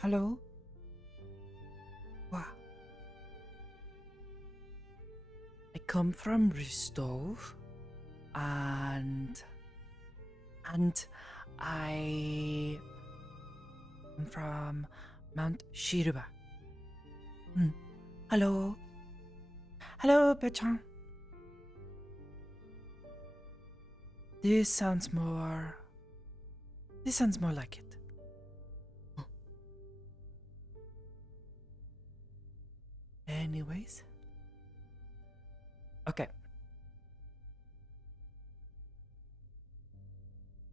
Hello? Wow. I come from Rostov and I am from Mount Shiruba. Hmm. Hello. Hello, Petron. This sounds more like it. Anyways. Okay.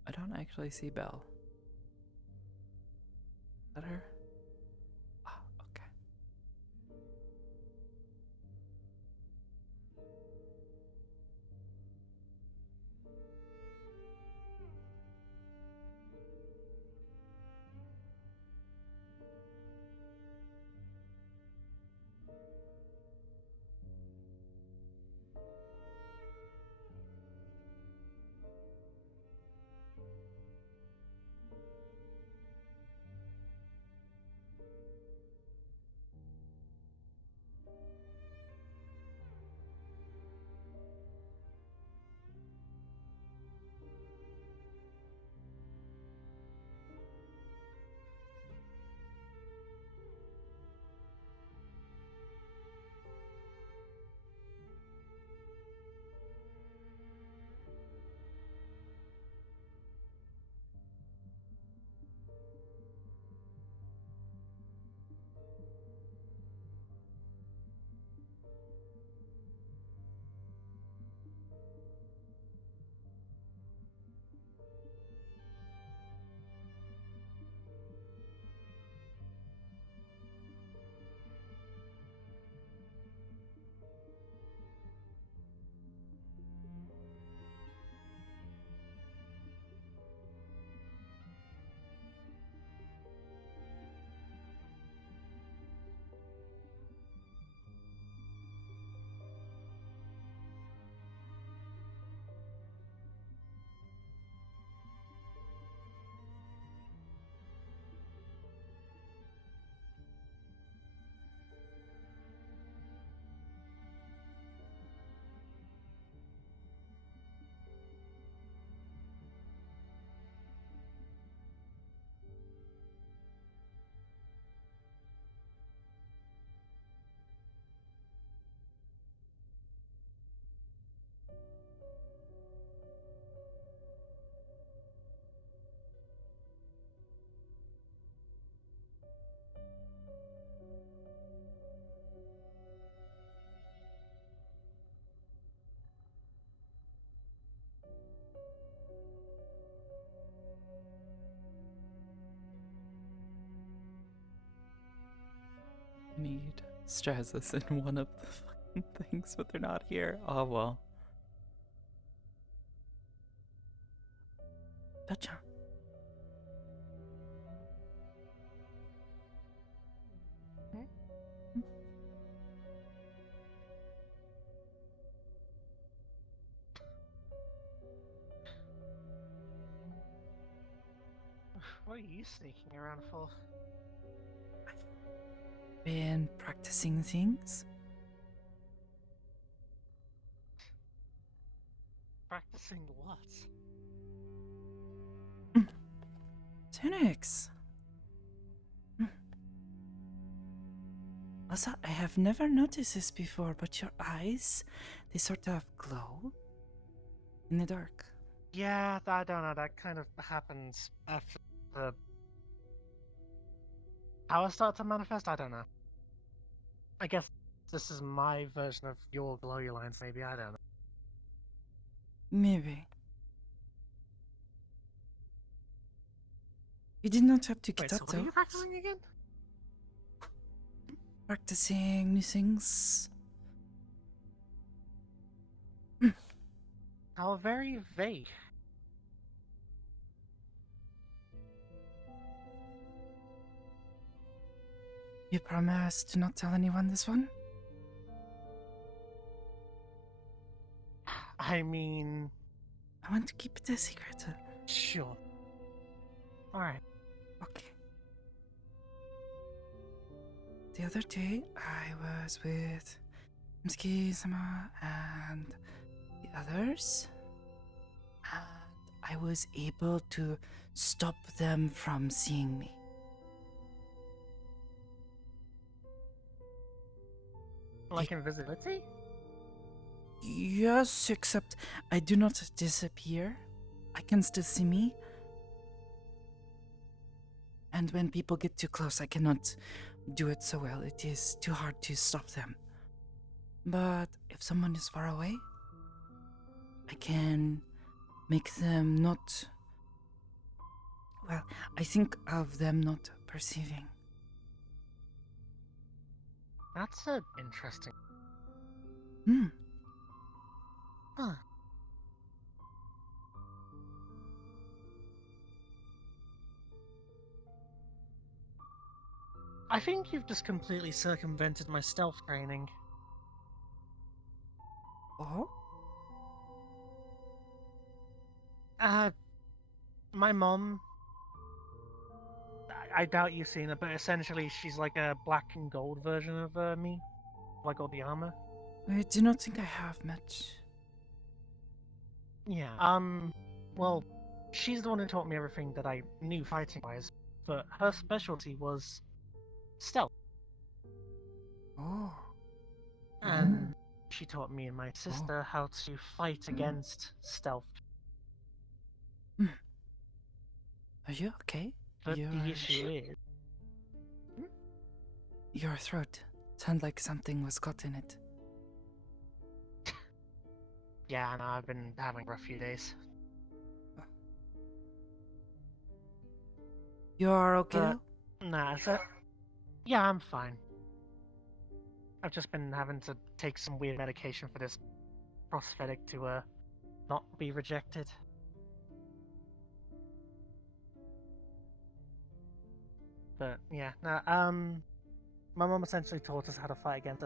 I don't actually see Belle. Is that her? Ah, okay. I need Strazis in one of the fucking things, but they're not here. Oh well. Petron. What are you sneaking around for? Been practicing things. Practicing what? Tunics. Also, I have never noticed this before, but your eyes, they sort of glow in the dark. Yeah, I don't know. That kind of happens after the power start to manifest. I don't know. I guess this is my version of your glowy lines. Maybe I don't know. Maybe. You did not have to Wait, get so up what are though. you practicing again? Practicing new things. How very vague. You promise to not tell anyone this one? I mean, I want to keep it a secret. sure. All right. Okay. the other day I was with Mski-sama and the others, and I was able to stop them from seeing me. Like invisibility? Yes, except I do not disappear. I can still see me. And when people get too close, I cannot do it so well. It is too hard to stop them. But if someone is far away, I can make them not. Well, I think of them not perceiving. That's interesting. Hmm. Huh. I think you've just completely circumvented my stealth training. Oh? My mom, I doubt you've seen her, but essentially she's like a black and gold version of me. Like all the armor. I do not think I have much. Yeah. Well, she's the one who taught me everything that I knew fighting-wise, but her specialty was stealth. Oh. And she taught me and my sister how to fight against stealth. Are you okay? But the issue is... Your throat sounded like something was caught in it. Yeah, no, I've been having a rough few days. You are okay But, though? nah, so... Yeah, I'm fine. I've just been having to take some weird medication for this prosthetic to, not be rejected. But, yeah, nah, my mom essentially taught us how to fight against,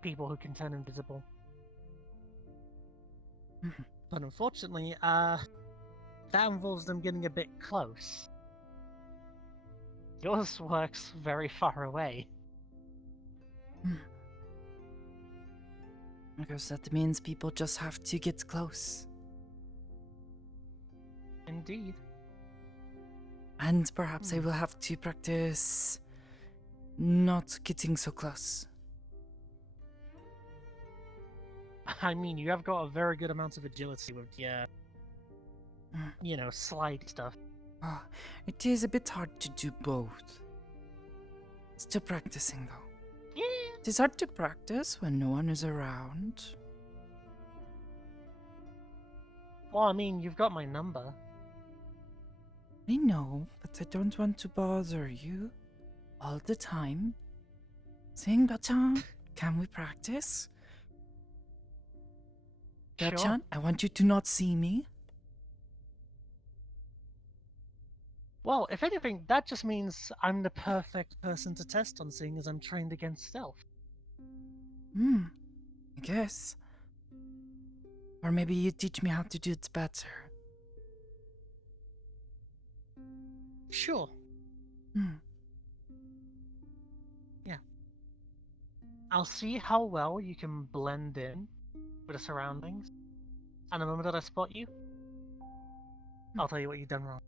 people who can turn invisible. But unfortunately, that involves them getting a bit close. Yours works very far away. I guess that means people just have to get close. Indeed. And perhaps I will have to practice not getting so close. I mean, you have got a very good amount of agility with the, you know, slide stuff. Oh, it is a bit hard to do both. Still practicing though. Yeah. It is hard to practice when no one is around. Well, I mean, you've got my number. I know, but I don't want to bother you all the time. Saying, Bachan, can we practice? Bachan, Sure. I want you to not see me. Well, if anything, that just means I'm the perfect person to test on, seeing as I'm trained against stealth. I guess. Or maybe you teach me how to do it better. Sure. Yeah. I'll see how well you can blend in with the surroundings. And the moment that I spot you, I'll tell you what you've done wrong.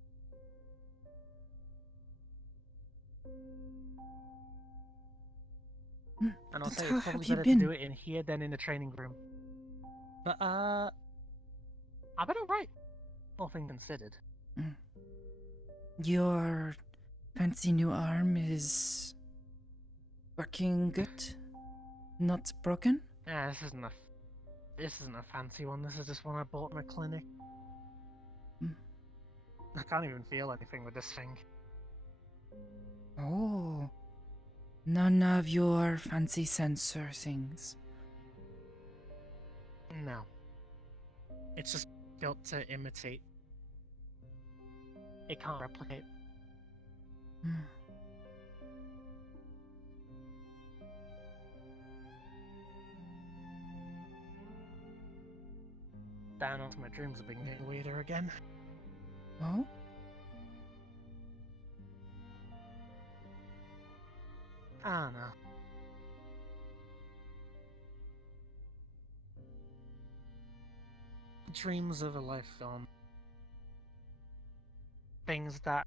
And I'll But say how it's probably have you better to do been? it in here than in the training room. But, I've been alright, all things considered. Your fancy new arm is working good? Not broken? Yeah, this isn't a fancy one. This is just one I bought in a clinic. I can't even feel anything with this thing. Oh. None of your fancy sensor things. No. It's just built to imitate. It can't replicate. Down onto my dreams have been getting weirder again. Oh? I don't know. Dreams of a life gone. Things that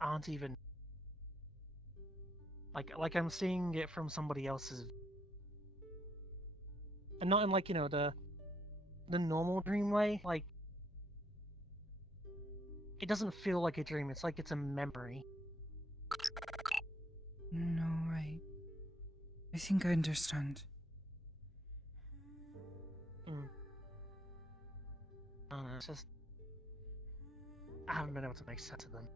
aren't even like I'm seeing it from somebody else's, and not in like the normal dream way. Like it doesn't feel like a dream. It's like it's a memory. No, I think I understand. I don't know. It's just I haven't been able to make sense of them.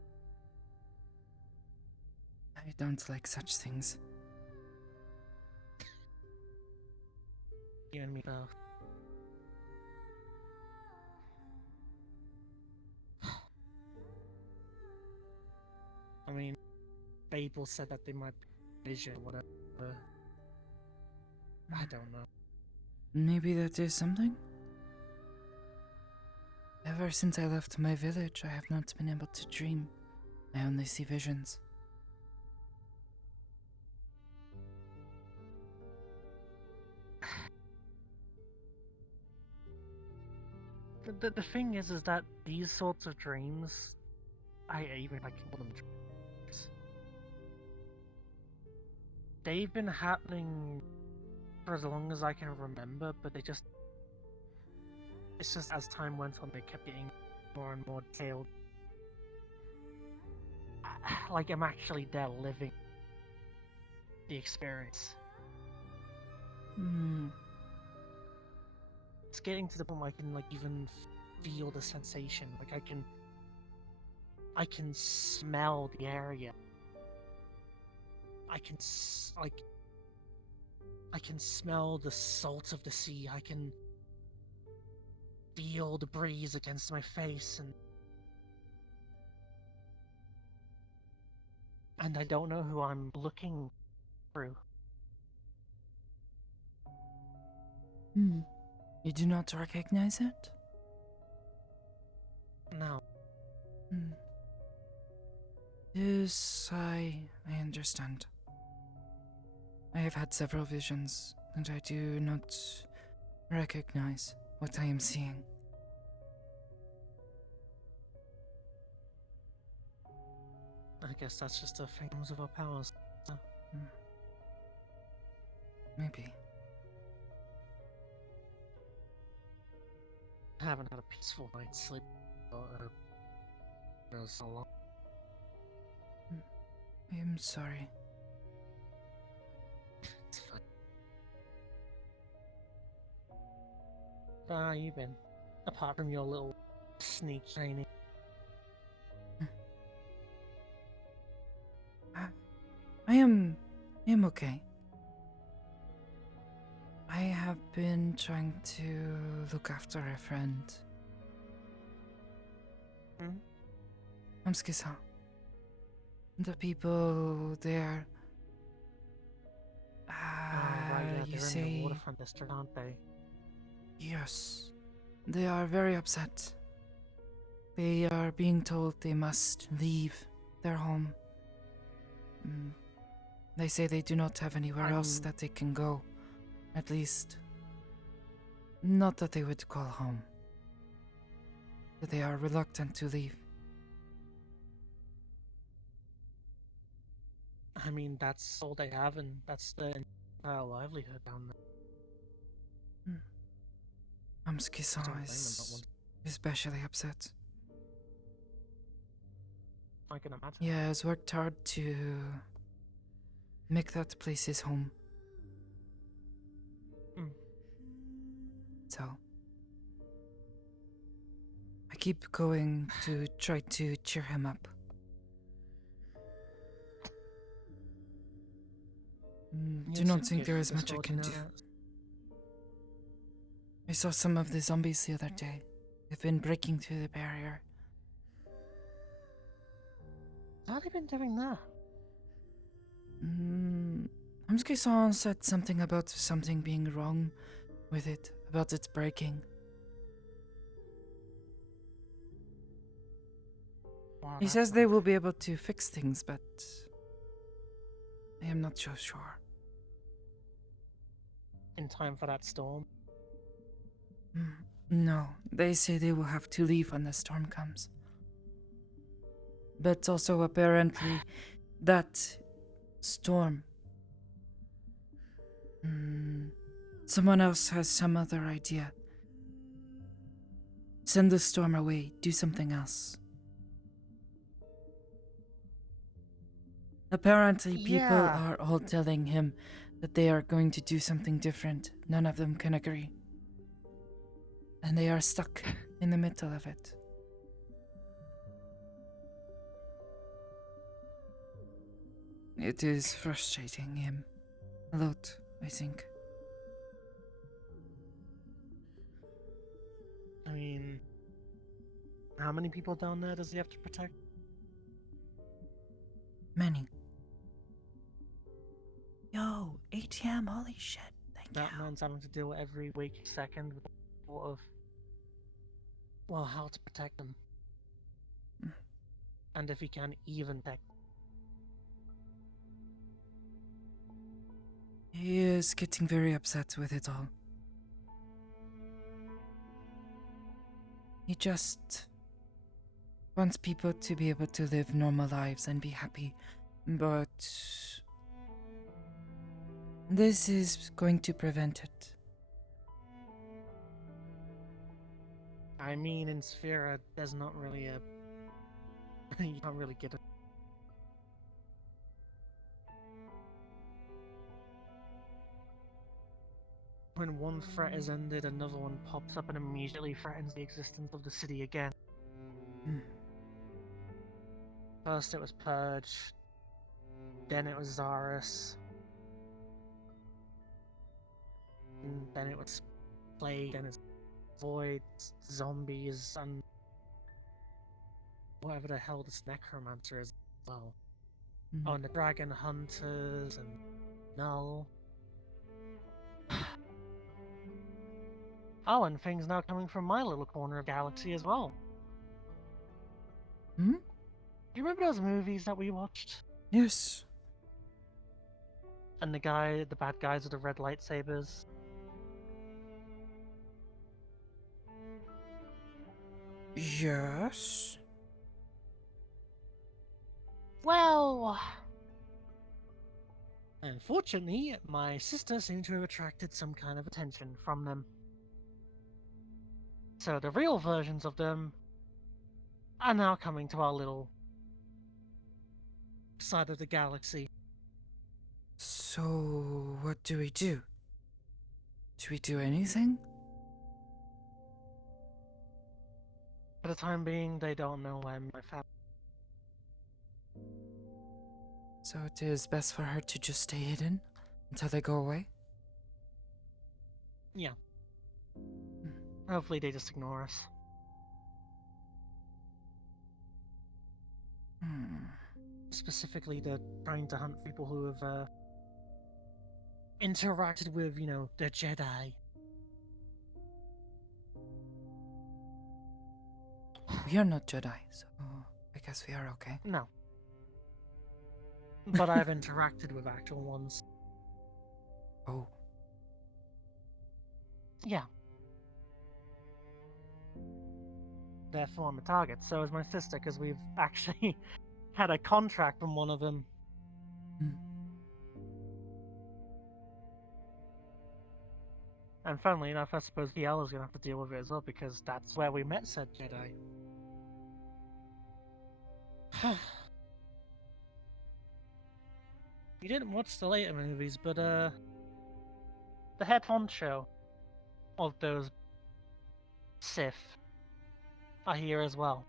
I don't like such things. You and me both. I mean, Babel said that they might be vision, whatever. I don't know. Maybe that is something? Ever since I left my village, I have not been able to dream. I only see visions. The thing is that these sorts of dreams, even if I can call them dreams, they've been happening for as long as I can remember, but it's just as time went on, they kept getting more and more detailed. Like I'm actually there living the experience. It's getting to the point where I can like even feel the sensation. Like I can smell the area. I can smell the salt of the sea. I can feel the breeze against my face, and I don't know who I'm looking through. You do not recognize it? No. Yes, I understand. I have had several visions, and I do not recognize what I am seeing. I guess that's just the things of our powers. So. Maybe. I haven't had a peaceful night's sleep so long. I am sorry. It's fine. How you been? Apart from your little sneak training. I am okay. I have been trying to look after a friend. Hamsuki-san. The people there. Right, yeah, You they're say. in the waterfront district, aren't they? Yes. They are very upset. They are being told they must leave their home. They say they do not have anywhere else that they can go. At least, not that they would call home. But they are reluctant to leave. I mean, that's all they have, and that's their entire livelihood down there. Hamsuki-san is especially upset. I can imagine. He has worked hard to make that place his home. So, I keep going to try to cheer him up. Do not think there is much I can do. I saw some of the zombies the other day. They've been breaking through the barrier. How have they been doing that? Hamsuki-san said something about something being wrong with it, about it breaking. Wow, He says they will be able to fix things, but I am not so sure. In time for that storm? No, they say they will have to leave when the storm comes. But also, apparently, that storm. Someone else has some other idea. Send the storm away, do something else. Apparently, people Yeah. are all telling him that they are going to do something different. None of them can agree. And they are stuck in the middle of it. It is frustrating him a lot, I think. I mean, how many people down there does he have to protect? Many. Yo, ATM, holy shit. Thank That you. man's having to deal every waking second with the thought of, well, how to protect them. And if he can even protect. He is getting very upset with it all. He just wants people to be able to live normal lives and be happy. But this is going to prevent it. I mean, in Sphera, there's not really a... you can't really get it. When one threat is ended, another one pops up and immediately threatens the existence of the city again. First it was Purge, then it was Zarus, and then it was Plague, then it's Void, Zombies, and whatever the hell this Necromancer is as well. Oh, and the Dragon Hunters, and Null. Oh, and things now coming from my little corner of galaxy as well. Do you remember those movies that we watched? Yes. And the bad guys with the red lightsabers? Yes. Well, unfortunately, my sister seemed to have attracted some kind of attention from them. So the real versions of them are now coming to our little side of the galaxy. So, what do we do? Do we do anything? For the time being, they don't know where my family. So it is best for her to just stay hidden until they go away? Yeah. Hopefully they just ignore us. Specifically, they're trying to hunt people who have interacted with, the Jedi. We are not Jedi, so I guess we are okay. No. But I've interacted with actual ones. Oh. Yeah. Therefore, I'm a target. So is my sister, because we've actually had a contract from one of them. And funnily enough, I suppose PL is going to have to deal with it as well, because that's where we met said Jedi. You didn't watch the later movies, but the head honcho of those Sith are here as well.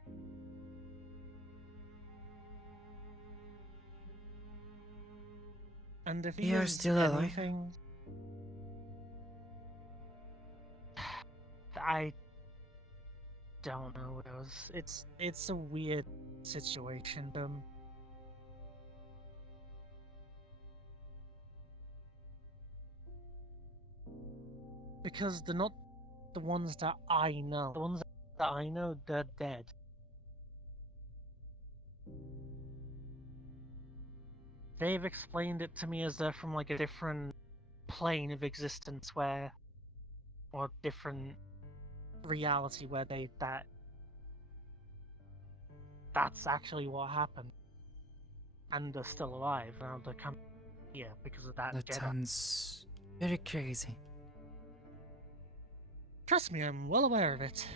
And if he You're is still alive? anything, I don't know. It's a weird situation. Because they're not the ones that I know. The ones that I know, they're dead. they've explained it to me as they're from like a different plane of existence where, or different reality where that's actually what happened, and they're still alive now. They're coming here because of that That Jedi. sounds very crazy. Trust me, I'm well aware of it.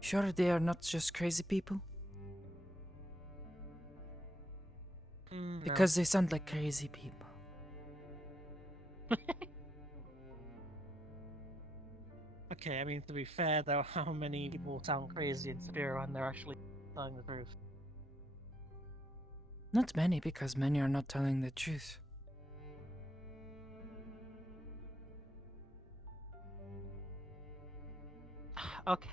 Sure, they are not just crazy people? No. Because they sound like crazy people. Okay, I mean, to be fair though, how many people sound crazy in Severe when they're actually telling the truth? Not many, because many are not telling the truth. Okay.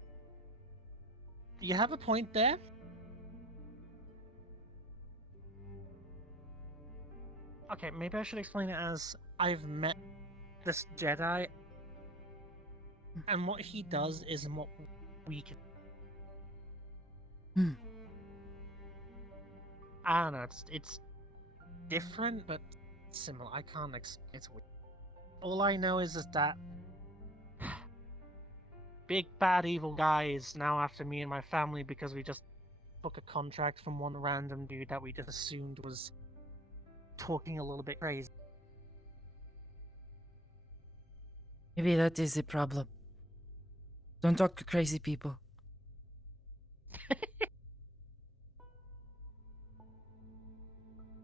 You have a point there. Okay, maybe I should explain it as I've met this Jedi, and what he does isn't what we can. Hmm. I don't know, it's different, but similar. I can't explain. It's weird. All I know is that big bad evil guy is now after me and my family because we just took a contract from one random dude that we just assumed was talking a little bit crazy. Maybe that is the problem. Don't talk to crazy people.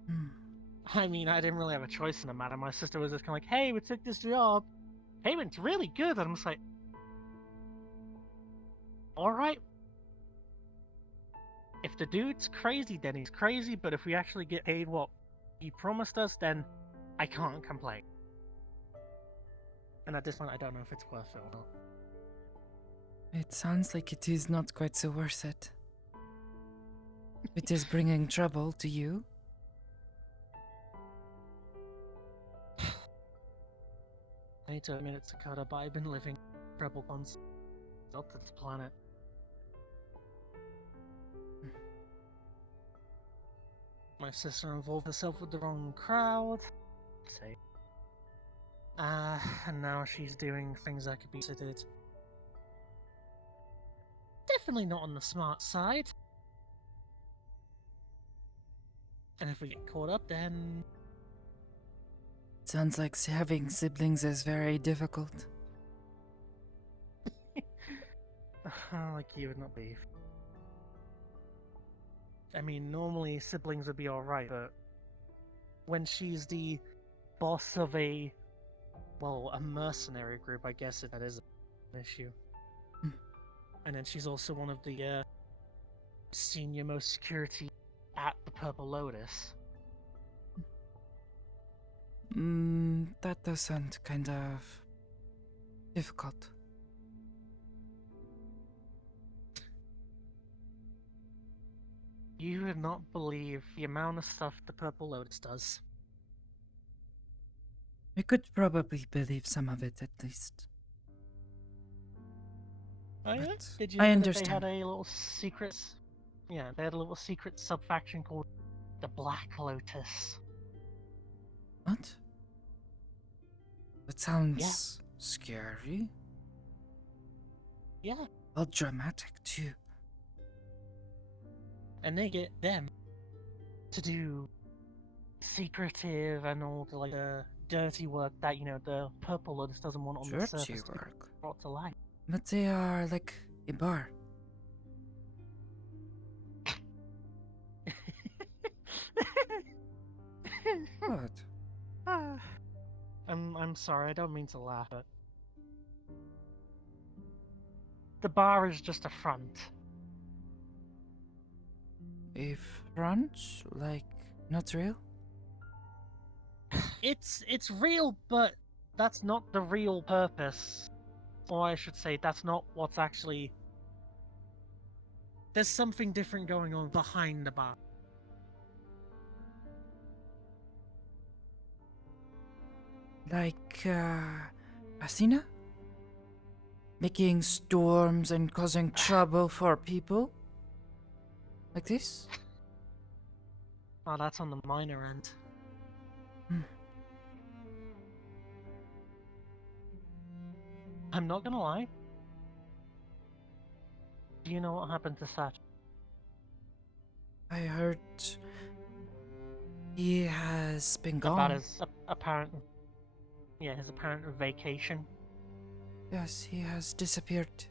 Hmm. I mean, I didn't really have a choice in the matter. My sister was just kind of like, "Hey, we took this job. Payment's really good." And I'm just like, "All right. If the dude's crazy, then he's crazy. But if we actually get paid what he promised us, then I can't complain." And at this point, I don't know if it's worth it or not. It sounds like it is not quite so worth it. It is bringing trouble to you. I need to admit it, Sakoto, but I've been living rebel concept up to this planet. My sister involved herself with the wrong crowd. Say. And now she's doing things that could be considered definitely not on the smart side. And if we get caught up, then Sounds like having siblings is very difficult. like you would not believe. I mean, normally siblings would be alright, but when she's the boss of a mercenary group, I guess that is an issue. Hmm. And then she's also one of the senior most security at the Purple Lotus. That does sound kind of difficult. You would not believe the amount of stuff the Purple Lotus does. I could probably believe some of it at least. Oh yeah? But Did you I know understand. that they had a little secret? Yeah, they had a little secret sub-faction called the Black Lotus. What? That sounds scary. Yeah, Well, dramatic too. and they get them to do secretive and all the dirty work that the Purple Lotus doesn't want on the Dirty surface to be work. brought to light. But they are like a bar. What? I'm sorry, I don't mean to laugh at. The bar is just a front. A front? Like, not real? It's real, but that's not the real purpose. Or I should say, that's not what's actually. There's something different going on behind the bar. Like, Athena? Making storms and causing trouble for people? Like this? Oh, that's on the minor end. Hmm. I'm not gonna lie. Do you know what happened to Satch? I heard he has been About gone. his his apparent vacation. Yes, he has disappeared.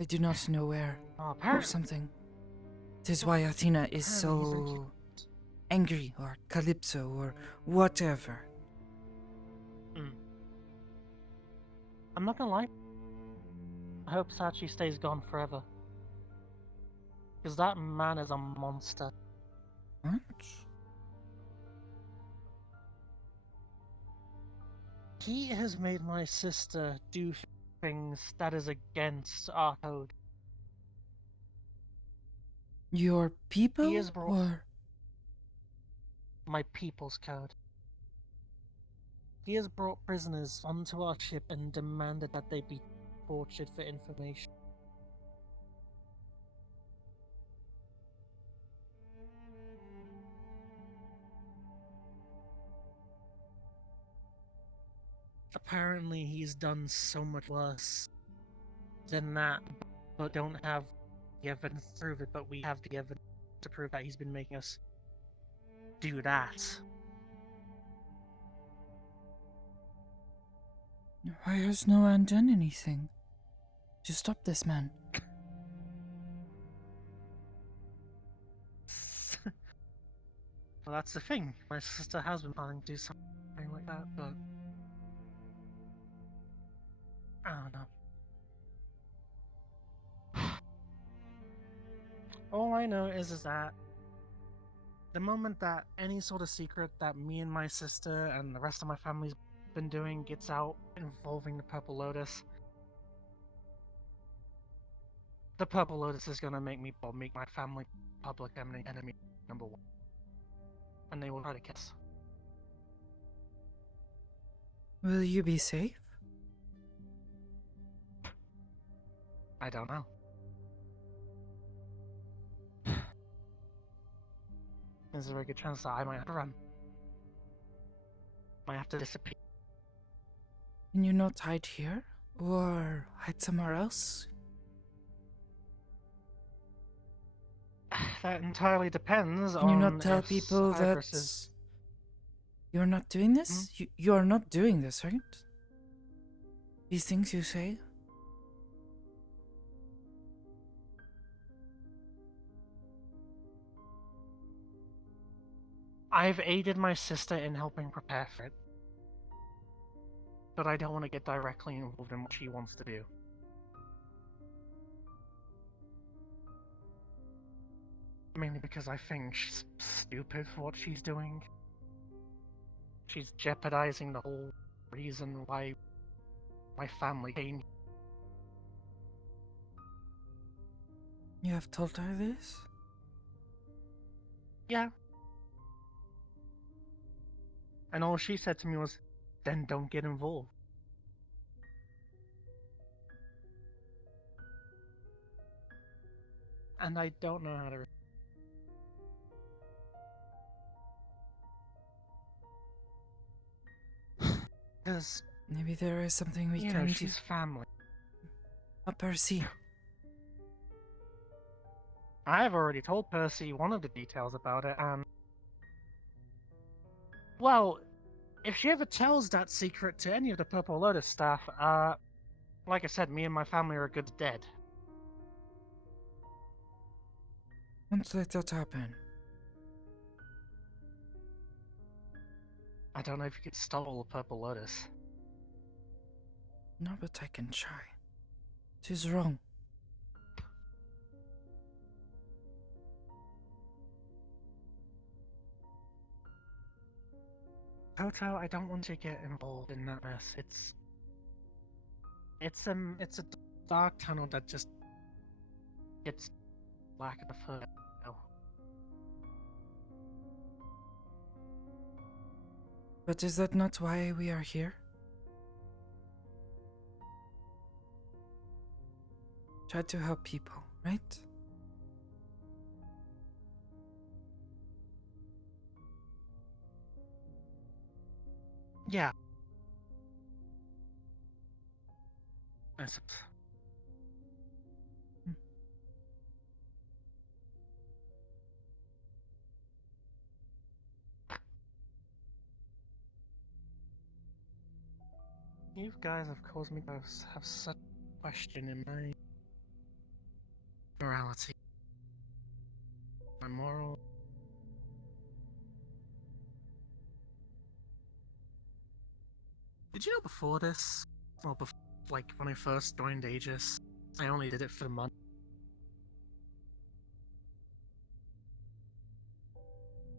I do not know where Oh, or apparently, something. It is why Athena is apparently he's in. so angry, or Calypso, or whatever. Mm. I'm not gonna lie. I hope Sachi stays gone forever. Because that man is a monster. What? He has made my sister do things that is against our code. Your He people, has brought or my people's code. He has brought prisoners onto our ship and demanded that they be tortured for information. Apparently, he's done so much worse than that, but don't have the evidence to prove it, but we have the evidence to prove that he's been making us do that. why has no one done anything to stop this man? Well, that's the thing. My sister has been planning to do something like that, but I don't know. All I know is that the moment that any sort of secret that me and my sister and the rest of my family's been doing gets out involving the Purple Lotus is gonna make my family public enemy number one, and they will try to kill us. Will you be safe? I don't know. There's a very good chance that I might have to run. Might have to disappear. Can you not hide here? Or hide somewhere else? That entirely depends Can you on not tell if people that Cypress is. you're not doing this? You are not doing this, right? These things you say? I've aided my sister in helping prepare for it, but I don't want to get directly involved in what she wants to do. Mainly because I think she's stupid for what she's doing. She's jeopardizing the whole reason why my family came. You have told her this? Yeah. And all she said to me was, then don't get involved. And I don't know how to. Because, Maybe there is something we you can know, do. she's family. Percy. I've already told Percy one of the details about it, and. Well, if she ever tells that secret to any of the Purple Lotus staff, like I said, me and my family are good dead. Don't let that happen. I don't know if you could stop all the Purple Lotus. No, but I can try. It is wrong. Toto, I don't want to get involved in that mess. It's a dark tunnel that just gets blacker the further. But is that not why we are here? Try to help people, right? Yeah. I suppose. Hmm. You guys have caused me to have such a question in my morality, my moral. Did you know before this, well, like when I first joined Aegis, I only did it for the month.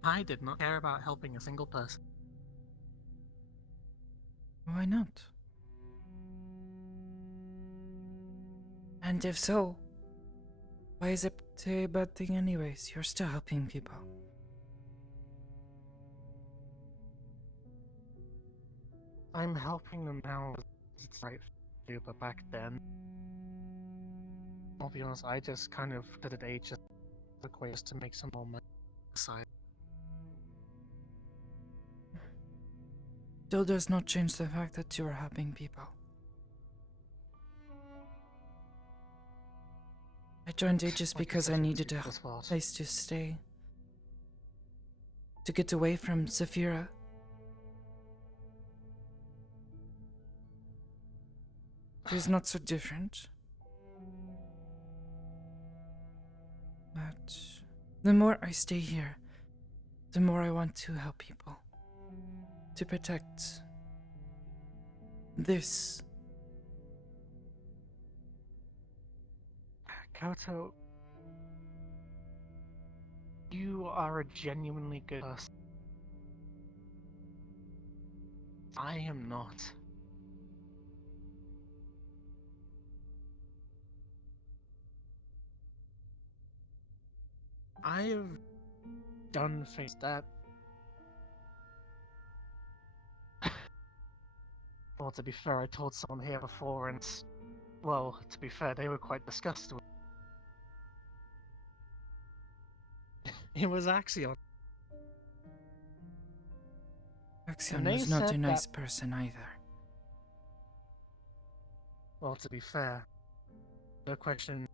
I did not care about helping a single person. Why not? And if so, why is it a bad thing anyways? You're still helping people. I'm helping them now. It's right to do, but back then, I'll be honest, I just kind of did it Aegis quick ways to make some more money aside. Still does not change the fact that you are helping people. I joined Aegis Like because I needed a place to stay. To get away from Saphira. She's not so different. But the more I stay here, the more I want to help people. To protect this. Koto, you are a genuinely good person. I am not. I have done things that, well, to be fair, I told someone here before, and, well, to be fair, they were quite disgusted with it. It was Axion. Axion And they was not a said nice that, person either. well, to be fair, no question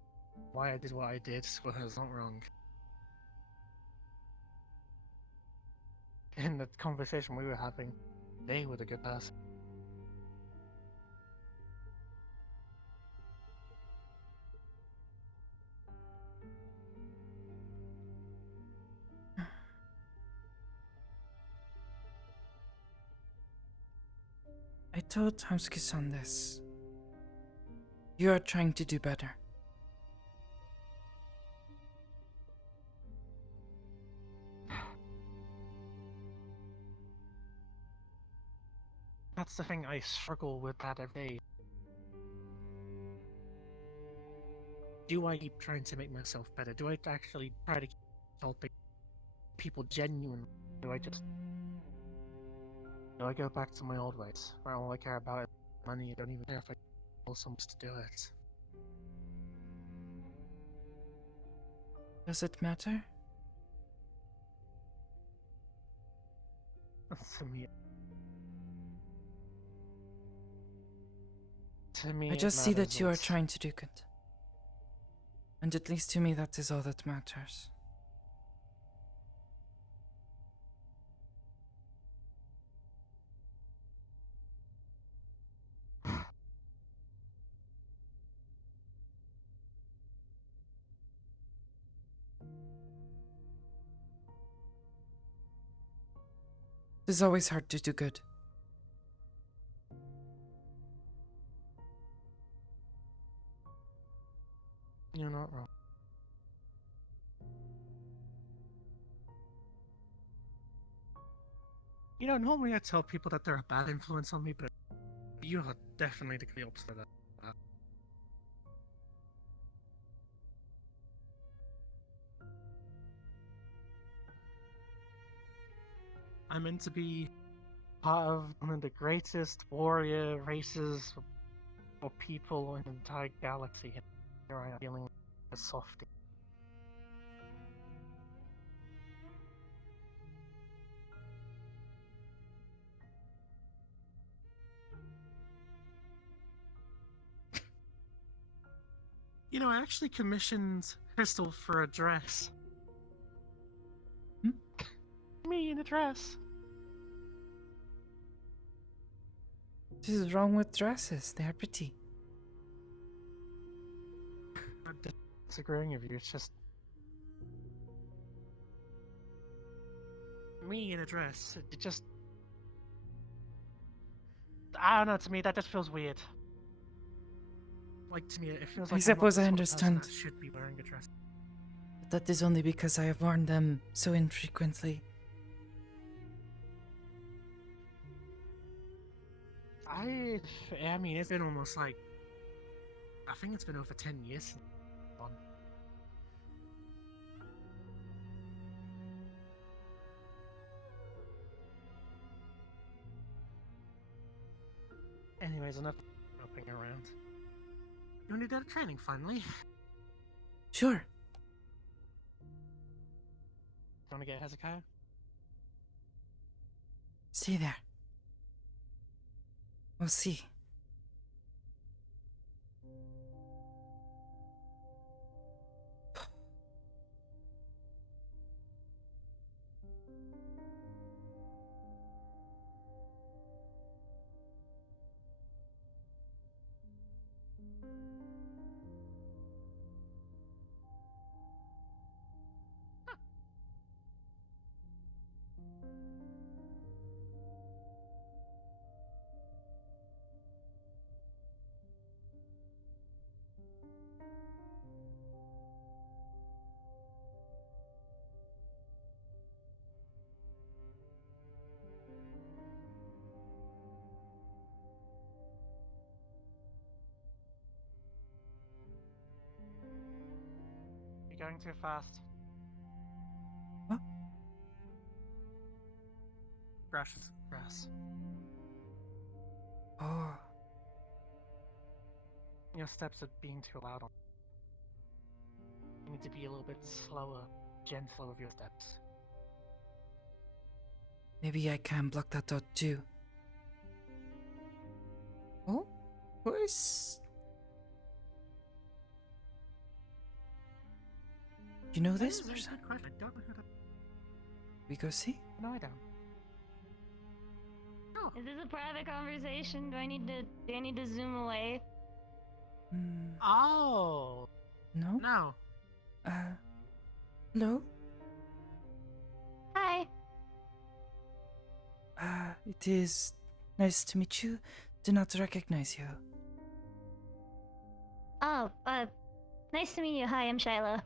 why I did what I did was not wrong. In the conversation we were having, they were the good person. I told Hamsuki-san this. You are trying to do better. That's the thing, I struggle with that every day. Do I keep trying to make myself better? Do I actually try to keep helping people genuinely? Do I go back to my old ways, where all I care about is money? I don't even care if I kill someone to do it. Does it matter? To me, I it just see matters that you are less. trying to do good. And at least to me, that is all that matters. It is always hard to do good. You're not wrong. You know, normally I tell people that they're a bad influence on me, but you are definitely the complete opposite of that. I'm meant to be part of one of the greatest warrior races or people in the entire galaxy. Here I am feeling a softie. You know, I actually commissioned Crystal for a dress. Hmm? Me in a dress. What is wrong with dresses? They are pretty. I'm disagreeing with you, it's just... Me in a dress, it just... I don't know, to me that just feels weird. Like, to me, it feels I like I'm not suppose the I sort of person understand. that should be wearing a dress. But that is only because I have worn them so infrequently. I mean, it's been almost like... I think it's been over 10 years since one. Anyways, enough roping around. You want to do that training finally? Sure. You want to get Hezekiah? Stay there. We'll see. You're going too fast. What? Grass. Oh, Your steps are being too loud on. You need to be a little bit slower, gentler with your steps. maybe I can block that out too. Oh? Who is... You know this That is a person? good question. I don't know who that... We go see? No, I don't. No. Is this a private conversation? Do I need to zoom away? Hmm. Oh! No? No. Hello? Hi. It is nice to meet you. Do not recognize you. Oh, nice to meet you. Hi, I'm Shyla.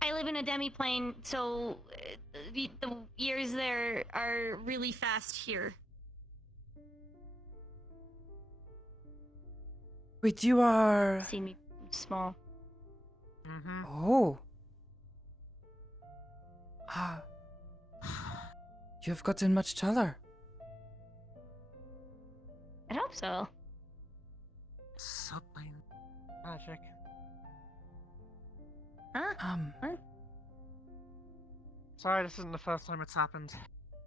I live in a demi-plane, so the years there are really fast here. Wait, you are... See me small. Mm-hmm. Oh. Ah. You have gotten much taller. I hope so. Sublime magic. Huh? What? Sorry, this isn't the first time it's happened.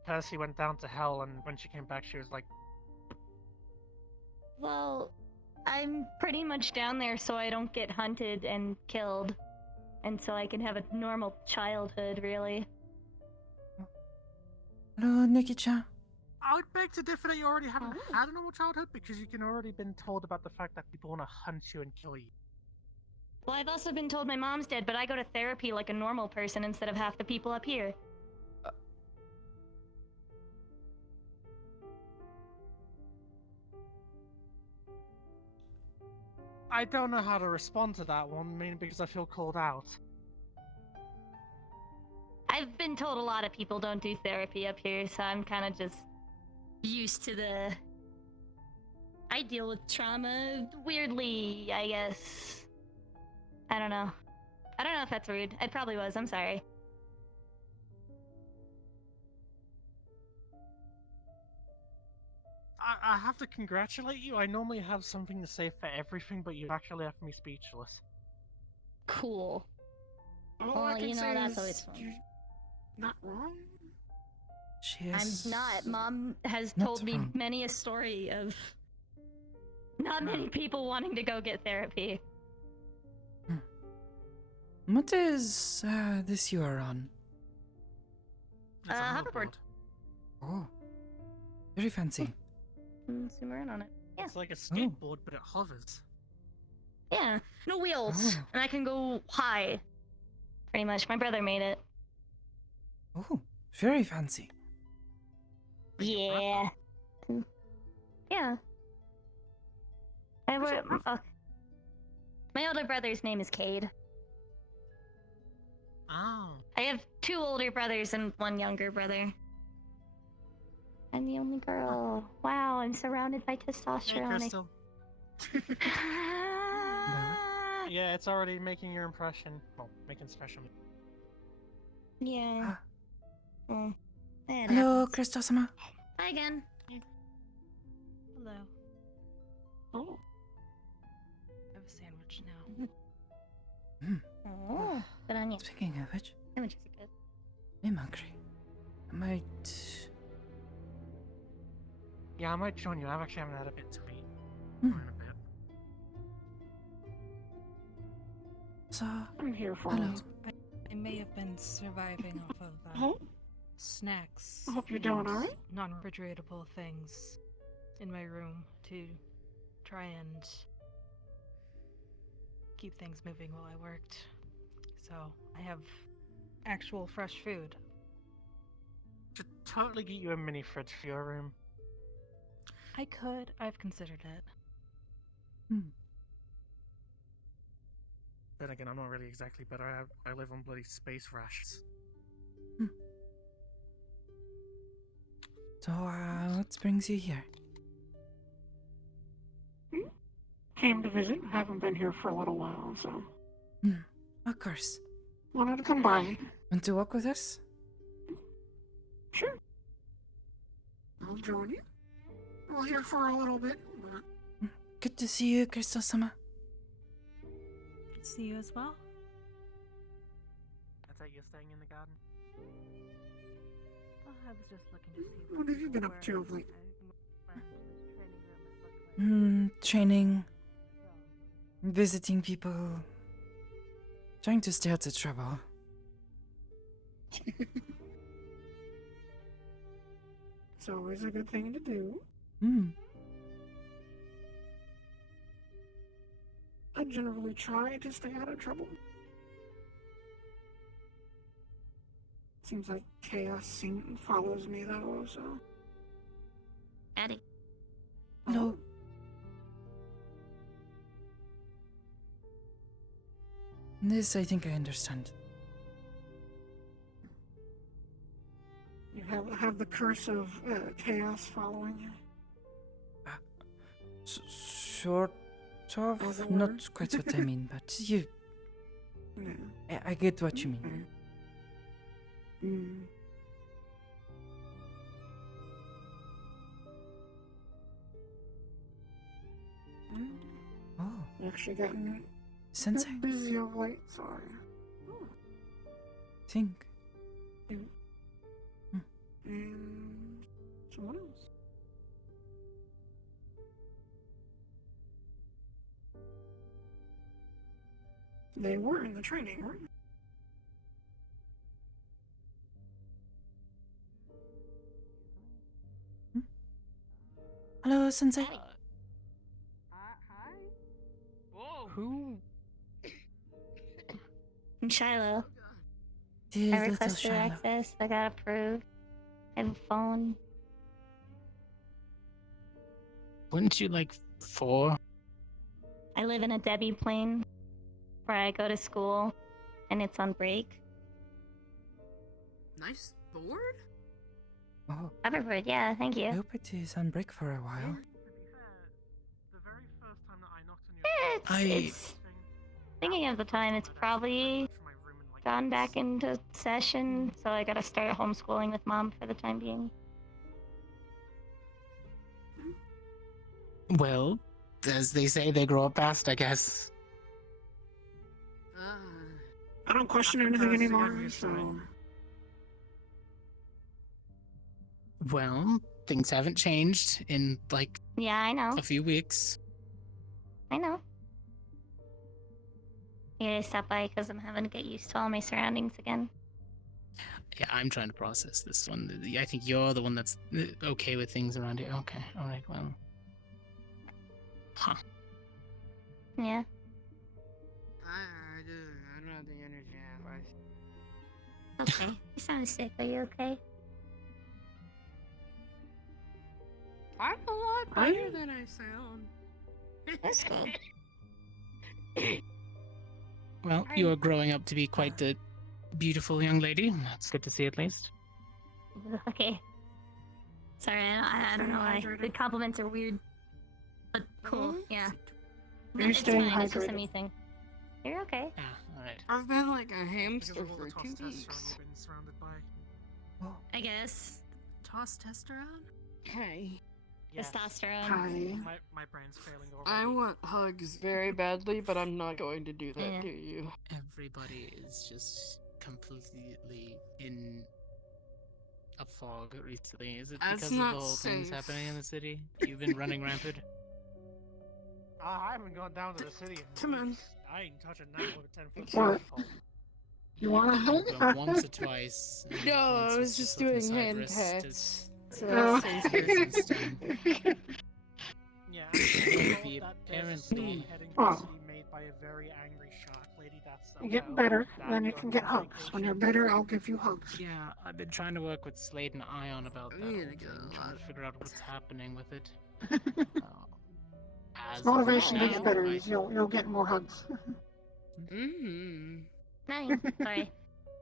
Percy went down to hell, and when she came back, she was like, Well, I'm pretty much down there so I don't get hunted and killed. And so I can have a normal childhood, really. Hello, Nikki-chan. I would beg to differ that you already haven't Oh. had a normal childhood because you can already been told about the fact that people want to hunt you and kill you. Well, I've also been told my mom's dead, but I go to therapy like a normal person instead of half the people up here. I don't know how to respond to that one, mainly because I feel called out. I've been told a lot of people don't do therapy up here, so I'm kind of just used to the... I deal with trauma weirdly, I guess. I don't know. I don't know if that's rude. It probably was. I'm sorry. I have to congratulate you. I normally have something to say for everything, but you actually left me speechless. Cool. All Well, I can you know, say that's is always fun. you're not wrong. She is. I'm not. Mom has not told me wrong. many a story of not many people wanting to go get therapy. What is this you are on? It's a Hoverboard. Oh, very fancy. Zoom around on it. Yeah. It's like a skateboard, but it hovers. Yeah. No wheels. Oh. And I can go high. Pretty much. My brother made it. Oh, very fancy. Yeah. Yeah. My older brother's name is Cade. Oh. I have 2 older brothers and 1 younger brother. I'm the only girl. Wow, I'm surrounded by Hey, testosterone. Crystal. Yeah, it's already making your impression. Well, making special. Yeah. Ah. It Hello, happens. Crystal-sama. Hi again. Hello. Oh. I have a sandwich now. Oh. Good on you. Speaking of which, Sandwiches are good. I'm hungry. I might. Yeah, I might join you. I actually haven't had a bit to eat. Hmm. In a bit. So, I'm here for hello. you. I may have been surviving off of Hey, snacks. I hope you're doing and alright. Non-refrigeratable things in my room to try and keep things moving while I worked. So I have actual fresh food. Should totally get you a mini fridge for your room. I could. I've considered it. Then again, I'm not really exactly better. I live on bloody space rations. So, what brings you here? Came to visit. Haven't been here for a little while, so Of course. wanted to come by. Want to walk with us? Sure. I'll join you. We're here for a little bit, but Good to see you, Crystal-sama. See you as well. I thought you're staying in the garden. Oh, I was just looking to see. what have you been up to of late? Training. Visiting people. Trying to stay out of trouble. It's always a good thing to do. I generally try to stay out of trouble. Seems like chaos follows me though, so. Addie. Hello. This, I think I understand. You have the curse of chaos following you. Sort of. As it were. Not quite what I mean, but you. No. I get what you mean. Mm. Oh, You actually gotten Sensei. busy of late, sorry. Think. And someone else. They were in the training, weren't they? Hello, Sensei. Addie. Hi. Whoa. Who? I'm Shiloh. Dear I little requested Shiloh. access. I got approved. I have a phone. Wouldn't you like 4? I live in a Debbie plane where I go to school and it's on break. Nice board? Oh, Hoverboard, yeah, thank I you. hope it is on break for a while. To be fair, the very first time that I knocked on your It's thinking of the time, it's probably gone back into session, so I gotta start homeschooling with mom for the time being. Well, as they say, they grow up fast, I guess. I don't question anything anymore, so. Well, things haven't changed in like Yeah, I know. a few weeks. I know. Yeah, I stopped by because I'm having to get used to all my surroundings again. Yeah, I'm trying to process this one. I think you're the one that's okay with things around here. Okay, all right, well. Huh. Yeah. I don't have the energy. Okay. You sound sick. Are you okay? I'm a lot better than I sound. That's good. Well, you are growing up to be quite the beautiful young lady. That's good to see, at least. Okay. Sorry, I don't know why. The compliments are weird. But cool, yeah. Are you It's staying fine, it's just a hydrated? me thing. You're okay. Ah, all right. I've been like a Because hamster of all for the 2 testosterone weeks. you've been surrounded by. I guess. Toss testosterone? Hey, Yes. Testosterone. hi. My brain's failing already. I want hugs very badly, but I'm not going to do that Yeah. to you. Everybody is just completely in a fog recently. Is it That's because of the not whole things safe. happening in the city? You've been running rampant? I haven't gone down to the city in Come on. weeks. I ain't touching nothing with a 10-foot What? flagpole. You want a hug? Well, once or twice. and No, once I was just looking doing side hand wrist pats. So Oh. that sounds good. Yeah, Will I'm be told that there's a apparently- storm heading to the city made by a very angry shark lady. That's You get about better, that then you going can get on hugs. When you're vacation. better, I'll give you hugs. Yeah, I've been trying to work with Slade and Ion about that We whole need to go thing, a trying lot. to figure out what's happening with it. As Motivation of to get now, better I- is you'll get more hugs. Nothing. Sorry.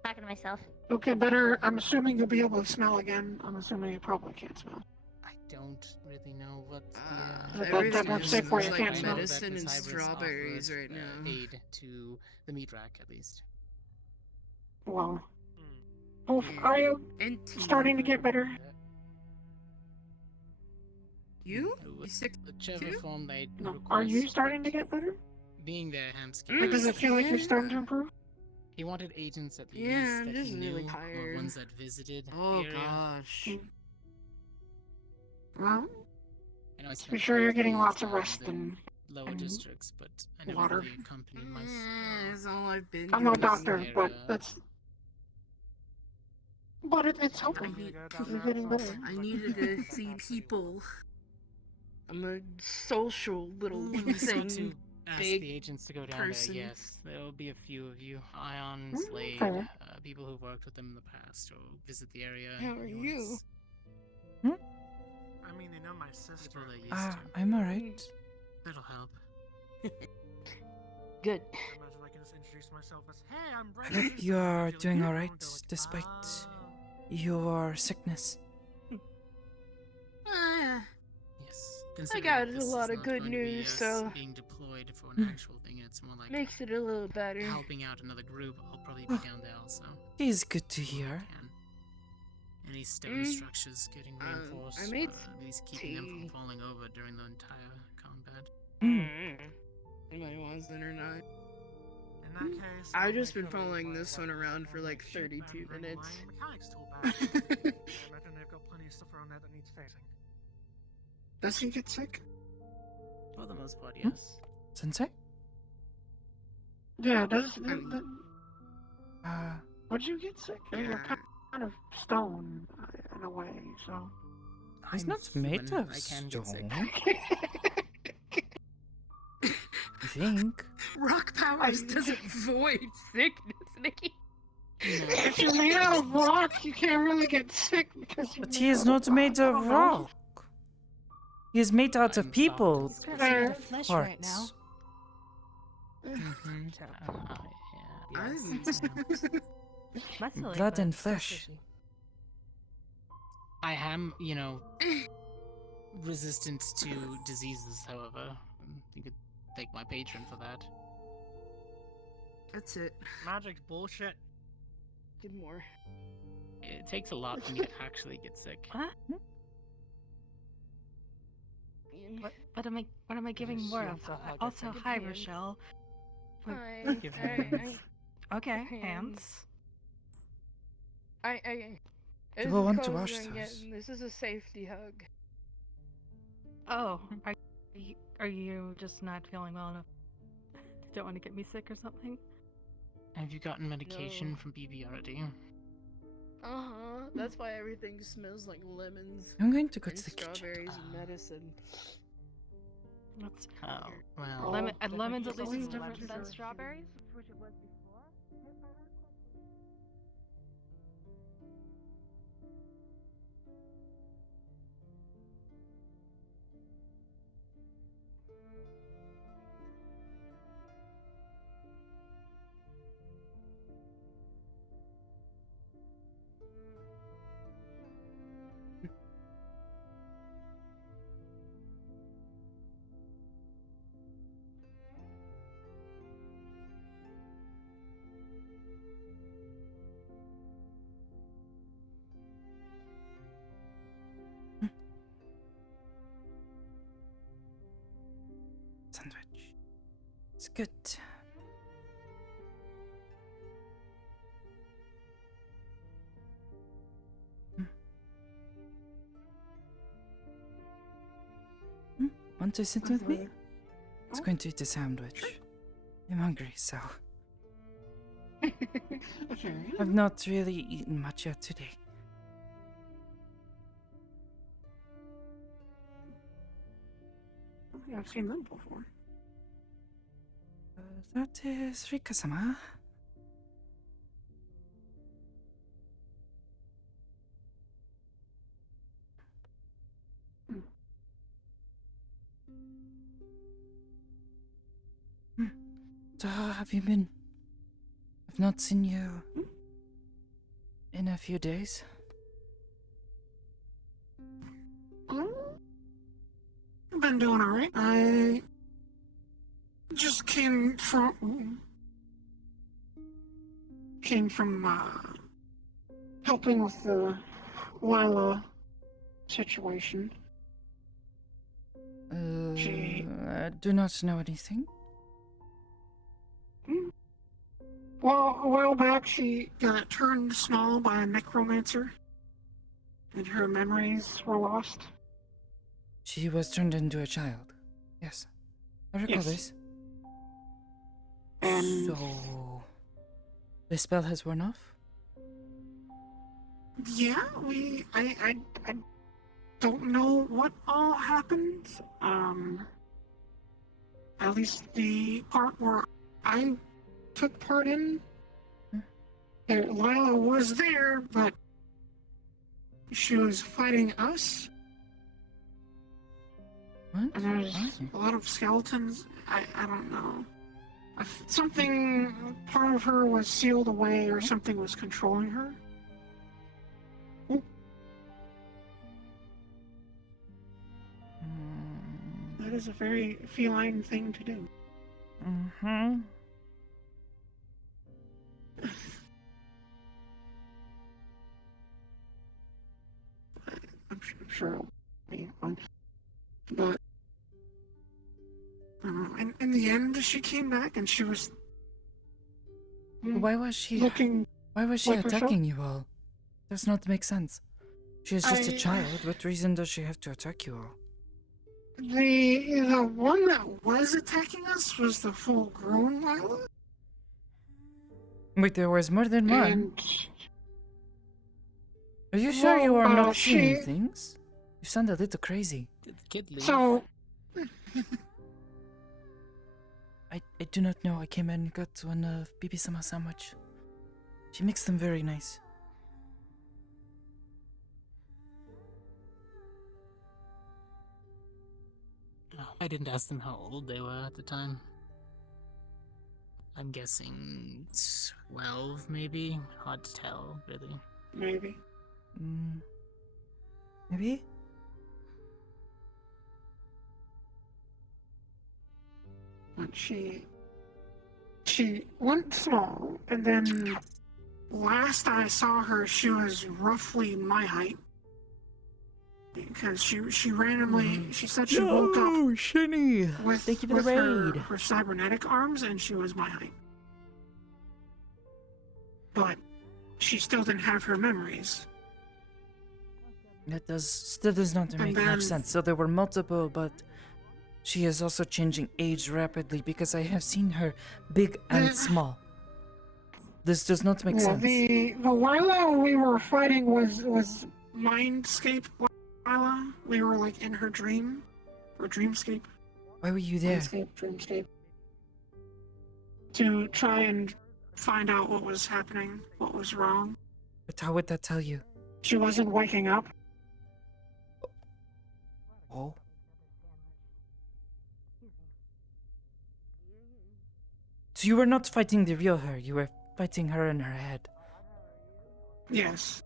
Talking to myself. Okay, better. I'm assuming you'll be able to smell again. I'm assuming you probably can't smell. I don't really know what But the that much safe where you I can't know smell. that Medicine Miss and Hybris strawberries offered, right now. aid to the meat rack, at least. Well, Hmm. Wolf, are you And tea. starting to get better? You? It was You sick whichever too? form they No. request, Are you starting to but get better? being their hand Like, does skippers, it feel like you're starting to improve? he wanted agents at Yeah, least I'm that just he knew, really or tired. ones that visited Oh the area. gosh. Well, I know I be spent sure you're getting days lots of down rest in and lower and districts, but I never water. really accompanied my That's all I've been I'm no doing. doctor, but area. that's. But it's You helping. want me to go down You're there at getting some better. point? I But needed yeah, to that's see pretty people. I'm a social little Well, we still to thing. ask big the agents to go down person. there. Yes, there will be a few of you. Ion, Mm, Slade, fair. people who've worked with them in the past or visit the area. How are new you? ones, I mean, they know my sister. People they're used Ah, to. I'm alright. That'll help. Good. Imagine I can just introduce myself as, "Hey, I'm Brandon." You're Like, doing "Oh," alright, and go like, despite "Ah." your sickness. Ah, Yes. I considering got this a is lot of not good going to be news, us so being deployed for Hmm. an actual thing, it's more like makes it a little better. helping out another group. I'll probably be down there also. It is good to where I hear. can. Any stone Mm. structures getting reinforced, I made at least keeping them tea. from falling over during the entire combat. Anybody wants it or not? In that case, I've I'll just make been a lead following while this I one let around myself for on like my ship 32 and bring minutes. my mechanics tool back. I imagine they've got plenty of stuff around there that needs fixing. Does he get sick? For the most part, Hmm? yes. Sensei? Yeah, Uh, would you get sick? You're kind of stone in a way, so. he's I'm not made human, of I can get sick. stone. I think. Rock powers doesn't void sickness, Nikki. If you're made out of rock, you can't really get sick because you're But he is not made I of don't know. rock. He is made out I'm of people. He's Fair. crafting out of flesh right now. Parts. Mm-hmm. So, Yes. that's silly, Blood but and still flesh. fishy. I am, resistant to diseases, however. You could thank my patron for that. That's it. Magic's bullshit. Did more. It takes a lot for me to actually get sick. What? What am I giving Yes, more yes, of? I'll hug Also, it. hi, Hands. Rochelle. Wait, Hi. Give hands. Okay, Hands. hands. I You This will is want to cozy wash and those. getting- This is a safety hug. Oh, are you just not feeling well enough? Don't want to get me sick or something? Have you gotten medication No. from BB already? That's why everything smells like lemons I'm going to go and to the kitchen. strawberries and medicine. That's Oh, well. lemons at least Something is different lemon than juice. strawberries. Sandwich. It's good. Want to sit with me? It's going to eat a sandwich. I'm hungry, so Okay. I've not really eaten much yet today. Yeah, I've seen them before. That is Rika-sama. So how have you been? I've not seen you in a few days. I've been doing alright. I just came from helping with the Lila situation. She- I do not know anything. Well, a while back she got turned small by a necromancer, and her memories were lost. She was turned into a child. Yes, I recall Yes. this. And So, the spell has worn off? yeah, I don't know what all happened. At least the part where I took part in, Lila was there, but she was fighting us, What? and there's Why? a lot of skeletons. I don't know. Something, part of her was sealed away, or something was controlling her. That is a very feline thing to do. Mm-hmm. I'm sure it'll be fun. But in the end, she came back and she was Why was she? looking. Why was she like herself? attacking you all? Does not make sense. She is just a I- child. What reason does she have to attack you all? The one that was attacking us was the full-grown Lila. Wait, there was more than one. And Are you sure you are not she- seeing things? You sound a little crazy. Did the kid leave? so I do not know. I came and got one of Bibi-sama sandwich. She makes them very nice. Oh, I didn't ask them how old they were at the time. I'm guessing 12, maybe? Hard to tell, really. maybe. Maybe? But she went small, and then last I saw her, she was roughly my height. Because she randomly, she said she woke up Shinny! with, Thank you for with the her, raid. her cybernetic arms, and she was my height. But she still didn't have her memories. Still does not make then- much sense. So there were multiple, but she is also changing age rapidly because I have seen her big and Yeah. small. This does not make Yeah, sense. the Lila we were fighting was Mindscape Lila. We were like in her dream, or dreamscape. Why were you there? Dreamscape. To try and find out what was happening, what was wrong. But how would that tell you? She wasn't waking up. Oh. So you were not fighting the real her, you were fighting her in her head. Yes.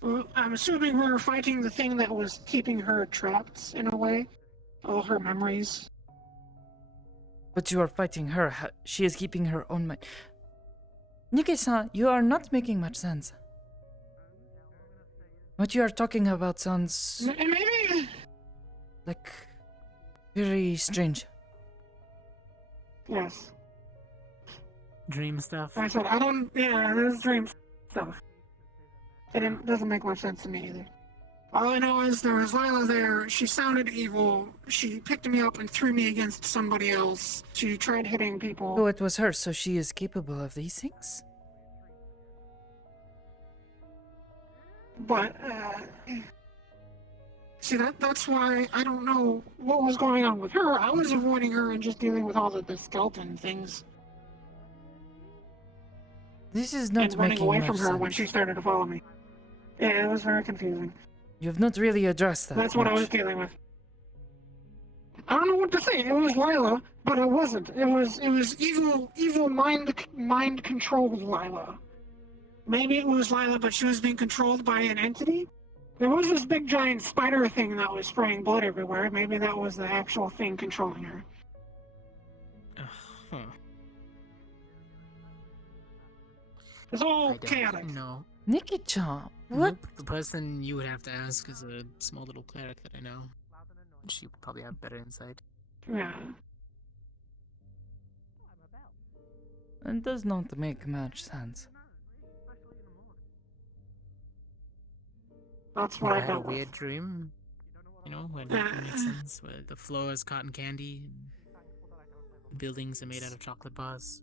Well, I'm assuming we were fighting the thing that was keeping her trapped in a way. All her memories. But you are fighting her. She is keeping her own mind. Nikki-san, you are not making much sense. What you are talking about sounds Maybe. like very strange. Yes. Dream stuff. I said, I don't. Yeah, there's dream stuff. Doesn't make much sense to me either. All I know is there was Lila there. She sounded evil. She picked me up and threw me against somebody else. She tried hitting people. Oh, it was her, so she is capable of these things? But, see, that's why I don't know what was going on with her. I was avoiding her and just dealing with all the skeleton things. This is not And running making away much from her sense. when she started to follow me. Yeah, it was very confusing. You have not really addressed that. That's what I much. was dealing with. I don't know what to say. It was Lila, but it wasn't. It was evil mind controlled Lila. Maybe it was Lila, but she was being controlled by an entity. There was this big giant spider thing that was spraying blood everywhere. Maybe that was the actual thing controlling her. Huh. It's all I don't chaotic. know. Nikki-chan, what? Nope. The person you would have to ask is a small little cleric that I know. She would probably have better insight. Yeah. It does not make much sense. That's what I I had a got. weird dream. You know, when it makes sense. Where the floor is cotton candy. And the buildings are made out of chocolate bars.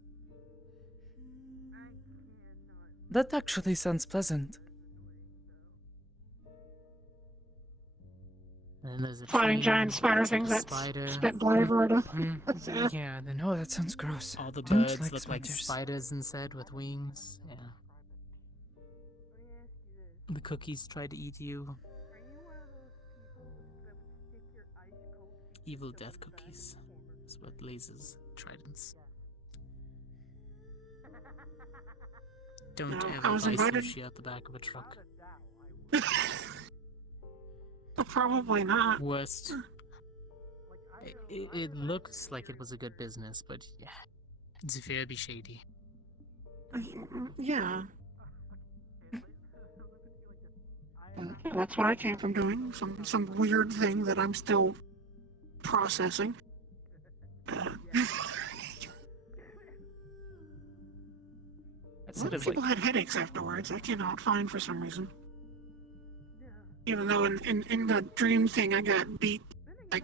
That actually sounds pleasant. And then there's a Fighting tree, giant spider it's like things a that spider. spit blood everywhere. Mm, yeah, then No, that sounds gross. all the Don't birds like look like spiders. spiders instead with wings. Yeah. The cookies try to eat you. Evil death cookies. That's what lasers, tridents. Don't No, I ever was buy invited- sushi out the back of a truck. Probably not. Worst. It looks like it was a good business, but yeah, it's very shady. Yeah. That's what I came from doing. Some weird thing that I'm still processing. A lot Instead of of like, people had headaches afterwards. I cannot find for some reason. Even though in the dream thing I got beat like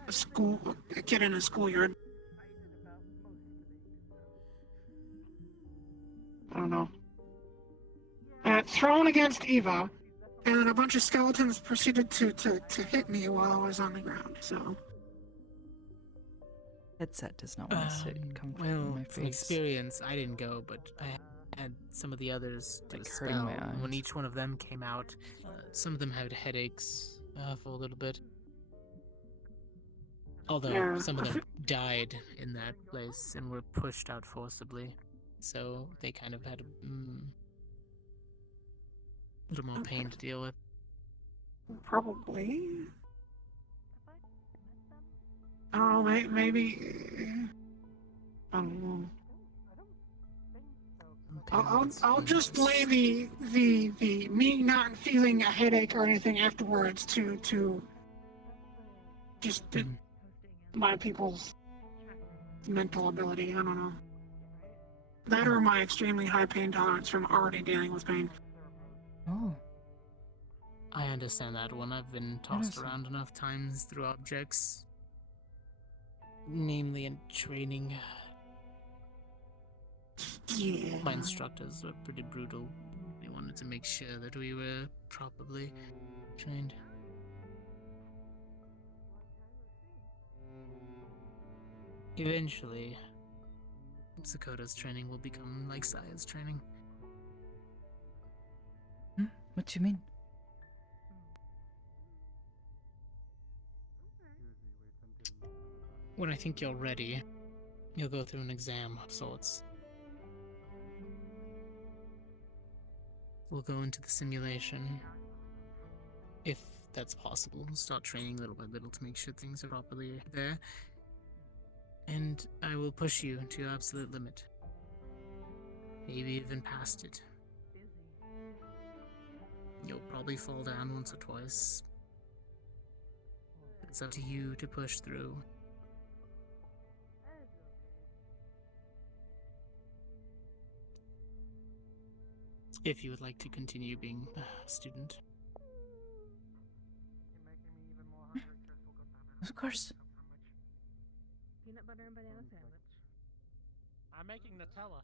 a kid in a schoolyard. I don't know. Thrown against Eva, and then a bunch of skeletons proceeded to hit me while I was on the ground, so... Headset does not want to sit comfortably well, in my from face. experience, I didn't go, but I had some of the others do Like a hurting spell. my and When eyes. each one of them came out, some of them had headaches for a little bit. Although Yeah, some I of them died in that place and were pushed out forcibly, so they kind of had a little more pain to deal with. Probably. I don't know, maybe... I don't know. I'll just lay the me not feeling a headache or anything afterwards to just my people's mental ability. I don't know. That or my extremely high pain tolerance from already dealing with pain. Oh. I understand that one. I've been tossed around enough times through objects. Namely in training. Yeah. My instructors were pretty brutal. They wanted to make sure that we were properly trained. Eventually, Sakoto's training will become like Saya's training. What do you mean? When I think you're ready, you'll go through an exam of sorts. We'll go into the simulation. If that's possible, start training little by little to make sure things are properly there. And I will push you to your absolute limit. Maybe even past it. You'll probably fall down once or twice. It's up to you to push through. If you would like to continue being a student. Of course. Peanut butter and banana sandwich. I'm making Nutella.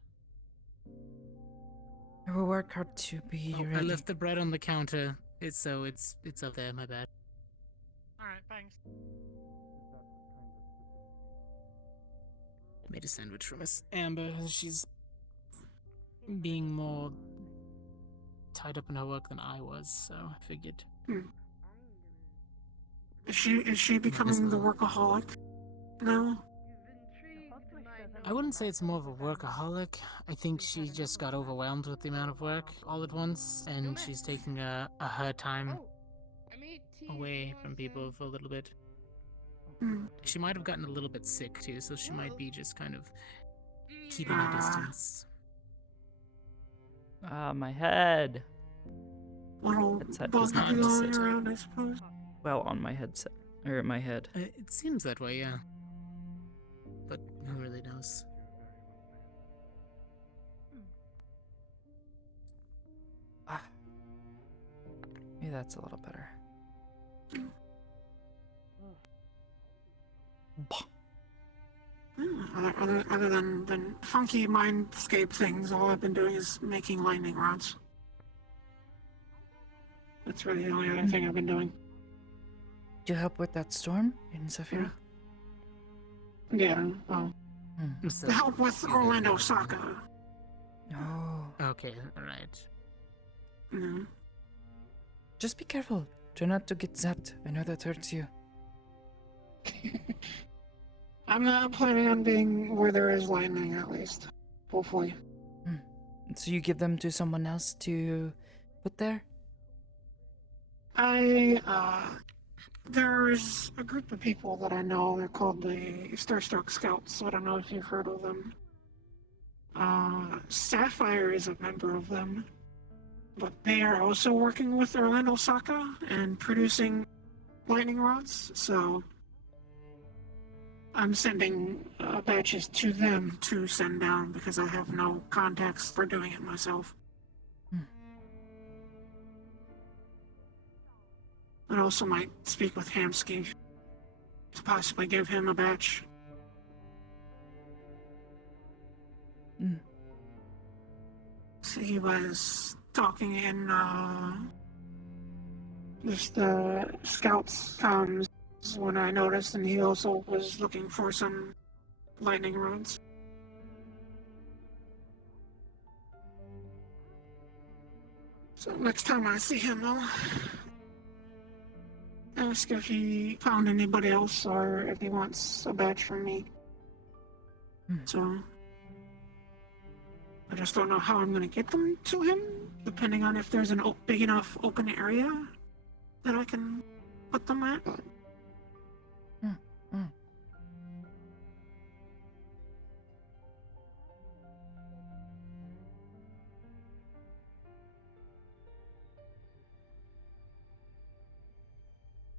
I will work hard to be Oh, ready. I left the bread on the counter. It's up there, my bad. Alright, thanks. I made a sandwich for Miss Amber. She's being more tied up in her work than I was, so I figured. Is she becoming the workaholic now? I wouldn't say it's more of a workaholic. I think she just got overwhelmed with the amount of work all at once, and she's taking her time away from people for a little bit. She might have gotten a little bit sick too, so she might be just kind of keeping a distance. My head. Little Headset does bug not going sit. around, I suppose. Well, on my headset. Or my head. It seems that way, yeah. But who really knows? Maybe that's a little better. Other than funky mindscape things, all I've been doing is making lightning rods. That's really the only other thing I've been doing. Do you help with that storm in Zafira? Yeah, well, So, to help with Orlando Saka. No. okay, alright. Mm. Just be careful. Try not to get zapped. I know that hurts you. I'm not planning on being where there is lightning, at least. Hopefully. So you give them to someone else to put there? There's a group of people that I know. They're called the Starstruck Scouts. I don't know if you've heard of them. Sapphire is a member of them. But they are also working with Orlando Saka and producing lightning rods, so I'm sending batches to them to send down because I have no contacts for doing it myself. I also might speak with Hamsky to possibly give him a batch. So he was talking in just the scouts comms when I noticed, and he also was looking for some lightning rods. So next time I see him, I'll ask if he found anybody else or if he wants a batch from me. So I just don't know how I'm gonna get them to him, depending on if there's a big enough open area that I can put them at.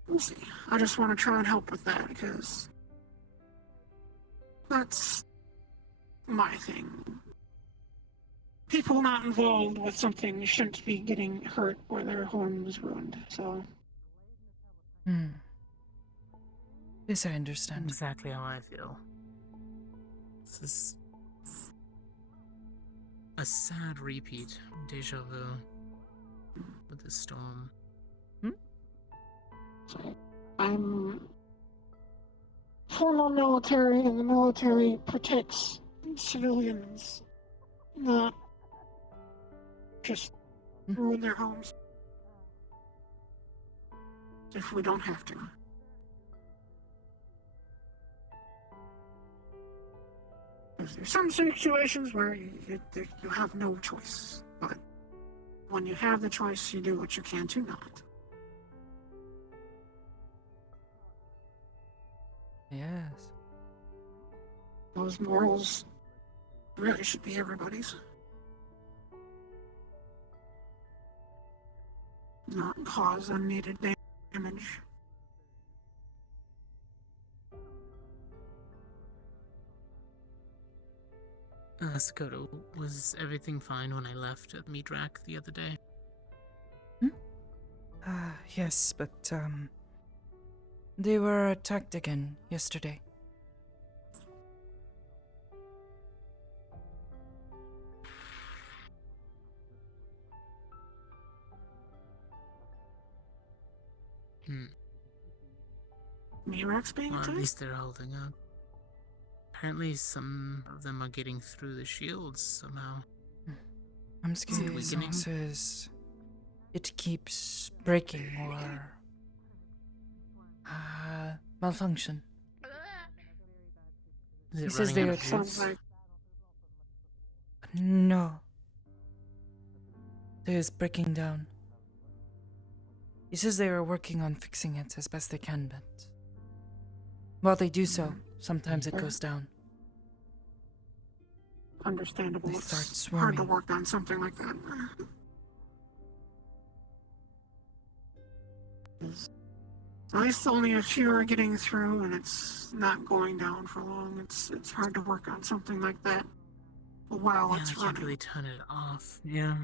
We'll see. I just want to try and help with that because that's my thing. people not involved with something shouldn't be getting hurt or their homes ruined. So Hmm. Yes, I understand. Exactly how I feel. This is a sad repeat, deja vu, with the storm. I'm former military, and the military protects civilians, not just ruin their homes if we don't have to. There's some situations where you have no choice, but when you have the choice, you do what you can to not. Yes. Those morals really should be everybody's. Not cause unneeded damage. Sakoto, was everything fine when I left at the meat rack the other day? Yes, but, they were attacked again yesterday. Mirax being Well, at attacked? least they're holding up. Apparently some of them are getting through the shields somehow. Amsky says it keeps breaking or malfunction. Is He it says running they out are of Sounds juice? like No. It is breaking down. He says they are working on fixing it as best they can, but while they do so, sometimes it goes down. understandable. They It's start hard to swarming. work on something like that. At least only a few are getting through, and it's not going down for long. It's hard to work on something like that while Yeah, it's I can't running. really turn it off. Yeah.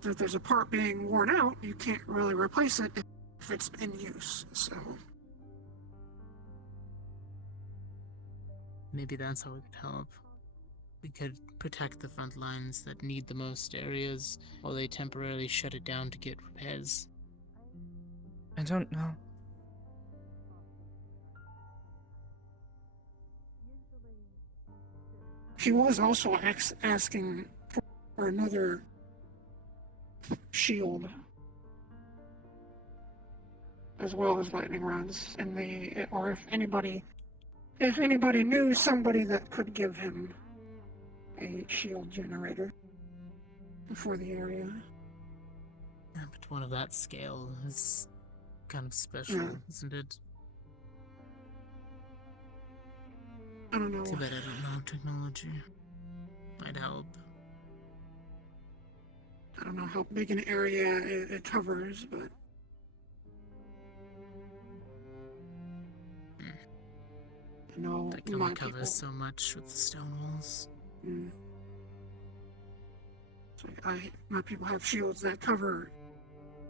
So if there's a part being worn out, you can't really replace it if it's in use. So Maybe that's how it could help. We could protect the front lines that need the most areas, while they temporarily shut it down to get repairs. I don't know. he was also asking for another shield, as well as lightning rods, and or if anybody knew somebody that could give him a shield generator for the area. Yeah, but one of that scale is kind of special, Yeah. isn't it? I don't know. Too bad I don't know technology. Might help. I don't know how big an area it covers, but I know That can my only cover people. so much with the stone walls. So my people have shields that cover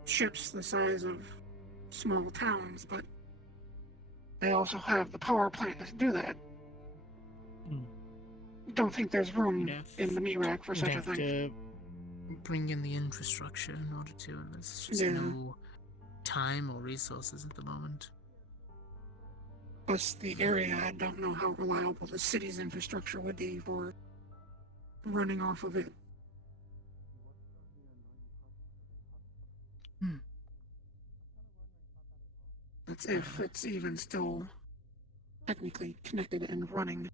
ships the size of small towns, but they also have the power plant to do that. Don't think there's room in the meat rack for You'd such a have thing. to bring in the infrastructure in order to. There's just Yeah. no time or resources at the moment. Plus the area, I don't know how reliable the city's infrastructure would be for running off of it. That's if it's even still technically connected and running.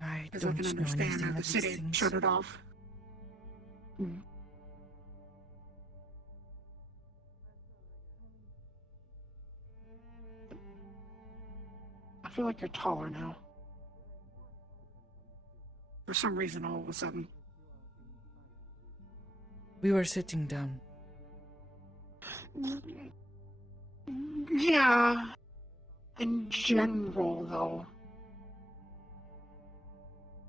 I Because I don't can know understand anything that the of these city things. shut it off. I feel like you're taller now. For some reason, all of a sudden. We were sitting down. Yeah. In general, though.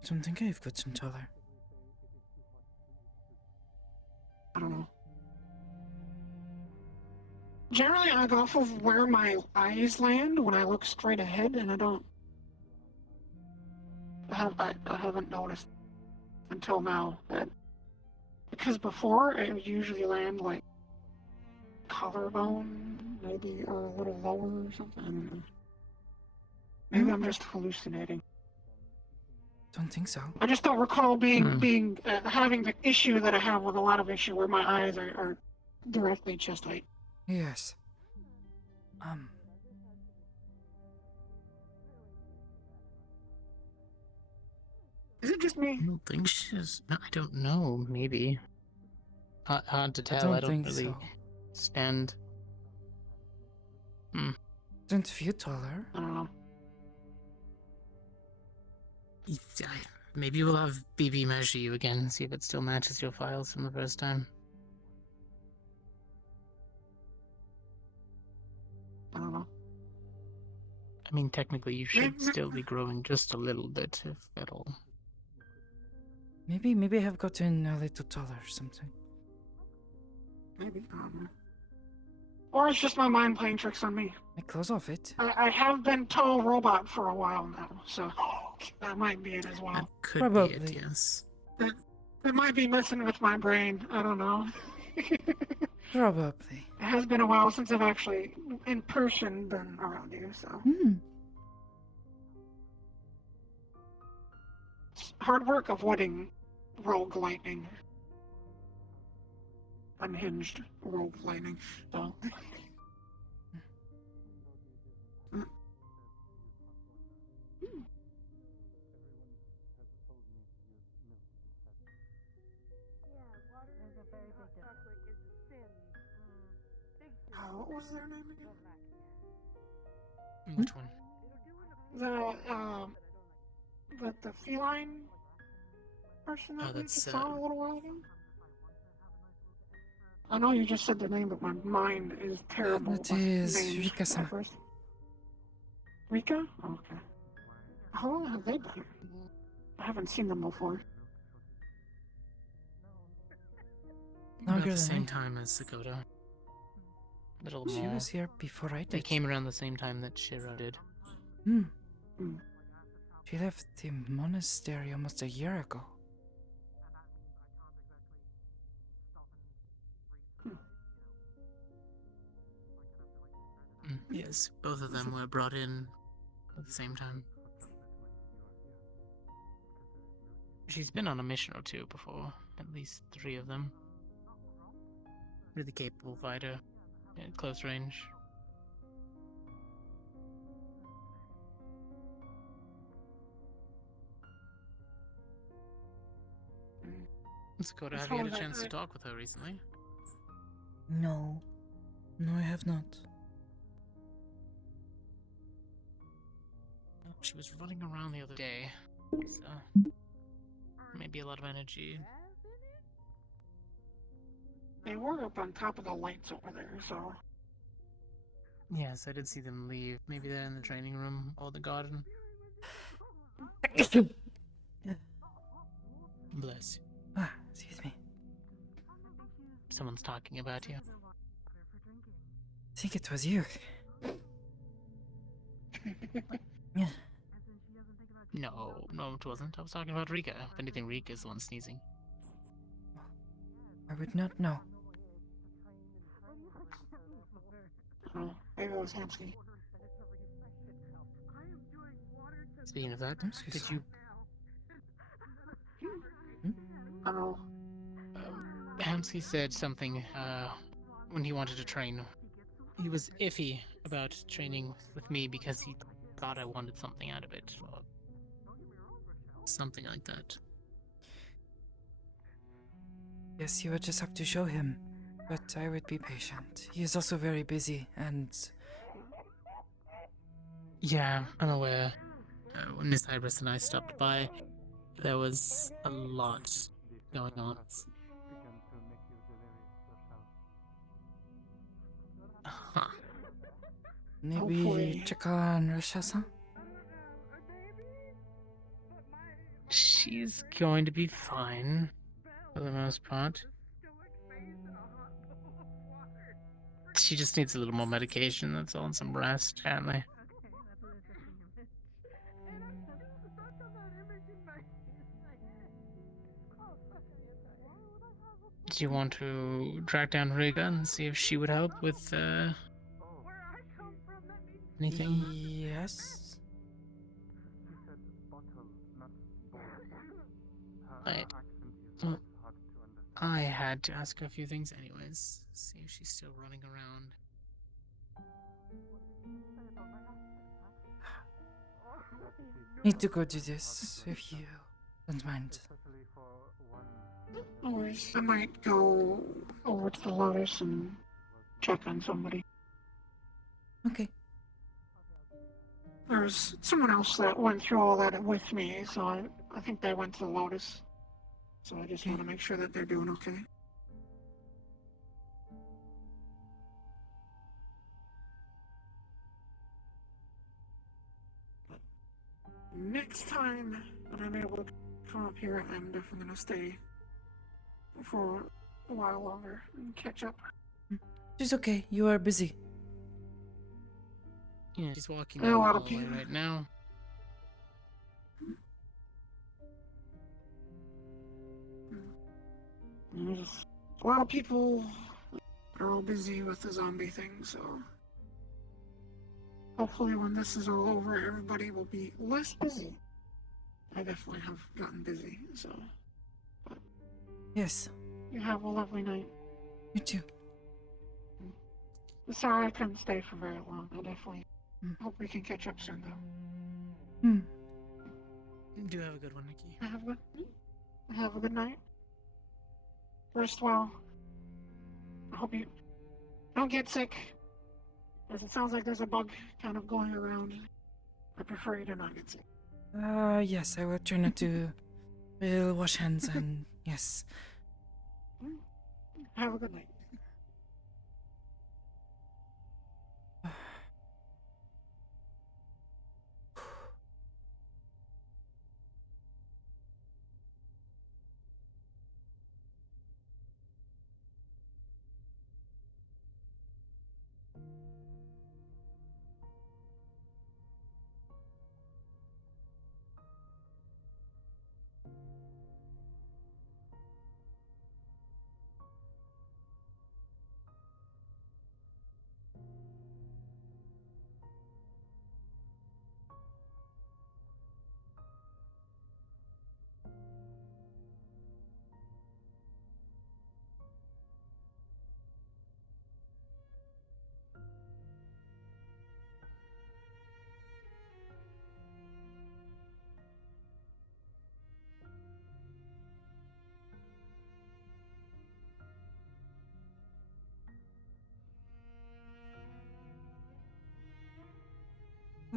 I don't think I've gotten taller. Generally, I go off of where my eyes land when I look straight ahead, and I haven't noticed until now that, because before it would usually land like collarbone, maybe, or a little lower or something. I don't know. Maybe I'm just hallucinating. Don't think so. I just don't recall having the issue that I have with a lot of issue where my eyes are directly chest height. Yes. Is it just me? I don't think she's. No, I don't know. Maybe. Hard to tell. I don't think really so. stand. Don't feel taller. I don't know. Maybe we'll have BB measure you again, see if it still matches your files from the first time. I don't know. I mean, technically, you should still be growing just a little bit, if at all. Maybe I've gotten a little taller or something. Maybe. I don't know. Or it's just my mind playing tricks on me. My clothes off it. I have been tall robot for a while now, so that might be it as well. That could Probably. be it, yes. It might be messing with my brain. I don't know. Probably. It has been a while since I've actually, in person, been around you, so. It's hard work avoiding rogue lightning. Unhinged rogue lightning, so. What was their name again? Which one? The feline person that we just saw a little while ago? I know you just said the name, but my mind is terrible. That with is names Rika-san. at first. Rika? Oh, okay. How long have they been here? I haven't seen them before. About Longer the than same I. time as Sakoto. Little She more. was here before I did. They came around the same time that Shiro did. She left the monastery almost a year ago. Yes, both of them were brought in at the same time. She's been on a mission or two before, at least 3 of them. Really capable fighter at close range. Sakoto, have you had a chance to talk with her recently? No. No, I have not. She was running around the other day, so maybe a lot of energy. They were up on top of the lights over there, so. Yes, I did see them leave. Maybe they're in the training room or the garden. Bless you. Ah, excuse me. Someone's talking about you. I think it was you. Yeah. No, it wasn't. I was talking about Rika. If anything, Rika's the one sneezing. I would not know. Oh, maybe it was Hamsky. Speaking of that, I'm so did sorry. you... Oh, Hamsky said something, when he wanted to train. He was iffy about training with me because he thought I wanted something out of it. Or something like that. Yes, you would just have to show him. But I would be patient. He is also very busy, and Yeah, I'm aware. When Miss Iris and I stopped by, there was a lot going on. Huh. maybe Hopefully. check on Rasha-san? She's going to be fine, for the most part. She just needs a little more medication, that's all, and some rest, apparently. Do you want to track down Riga and see if she would help with anything? Yes. Right. Well, I had to ask her a few things anyways. See if she's still running around. Need to go do this if you don't mind. No worries. I might go over to the Lotus and check on somebody. Okay. There's someone else that went through all that with me, so I think they went to the Lotus. So I just want to make sure that they're doing okay. But next time that I'm able to come up here, I'm definitely going to stay for a while longer and catch up. She's okay. You are busy. Yeah, she's walking Yeah, a down the lot of hallway people. right now. There's a lot of people are all busy with the zombie thing, so hopefully when this is all over, everybody will be less busy. I definitely have gotten busy, so. But Yes. you have a lovely night. You too. Sorry I couldn't stay for very long. I definitely hope we can catch up soon, though. Hmm. Do have a good one, Nikki. Have a good night. Rest well. I hope you don't get sick, as it sounds like there's a bug kind of going around. I prefer you to not get sick. Yes, I will try not to. We'll wash hands and yes. Have a good night.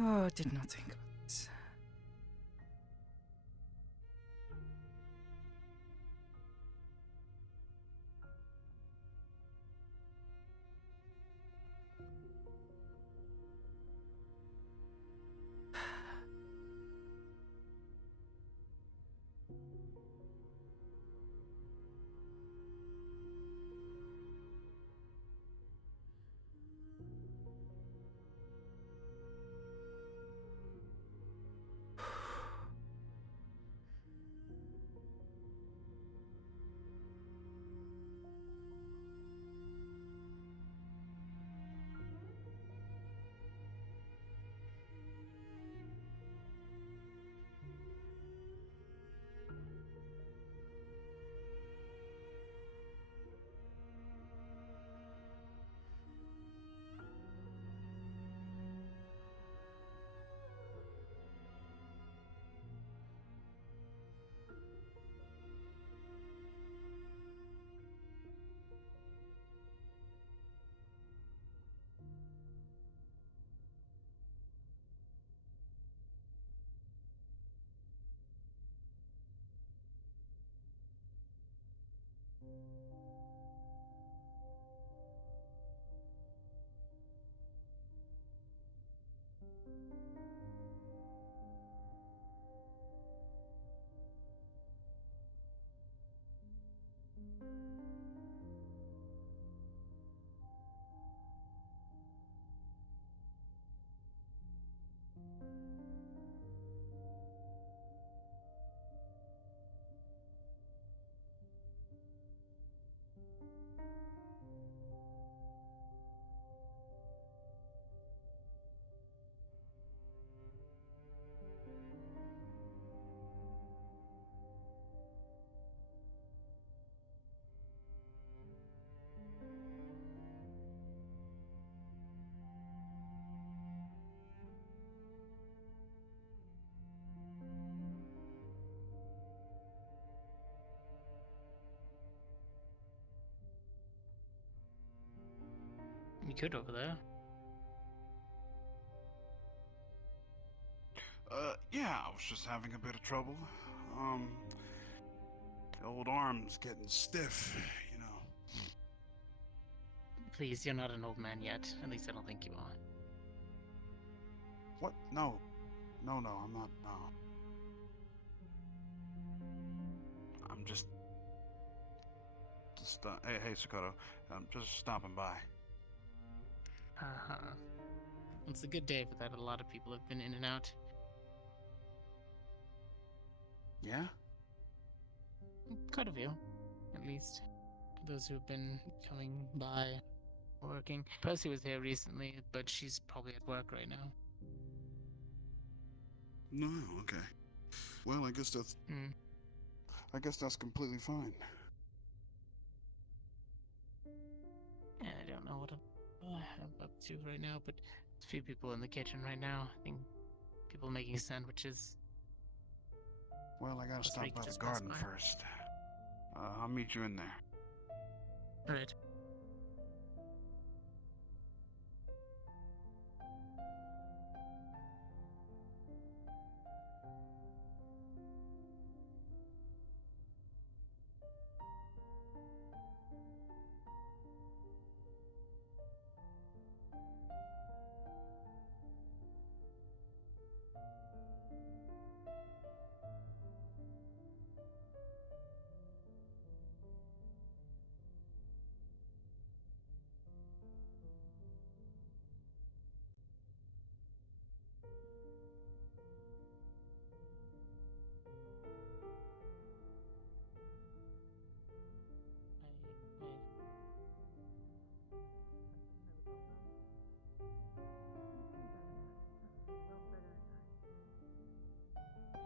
Oh, I did not think about this. We could over there. Yeah, I was just having a bit of trouble. The old arm's getting stiff, you know. Please, you're not an old man yet. At least I don't think you are. What? No. No, I'm not, no. I'm just, hey, Sakoto, I'm just stopping by. Uh-huh. It's a good day for that. A lot of people have been in and out. Yeah? Quite a few, at least. Those who have been coming by, working. Percy was here recently, but she's probably at work right now. No, okay. Well, I guess that's completely fine. Yeah, I don't know what I'm up to right now, but there's a few people in the kitchen right now. I think people making sandwiches. Well, I gotta Just stop Rick by the just passed garden by. first. I'll meet you in there. Right.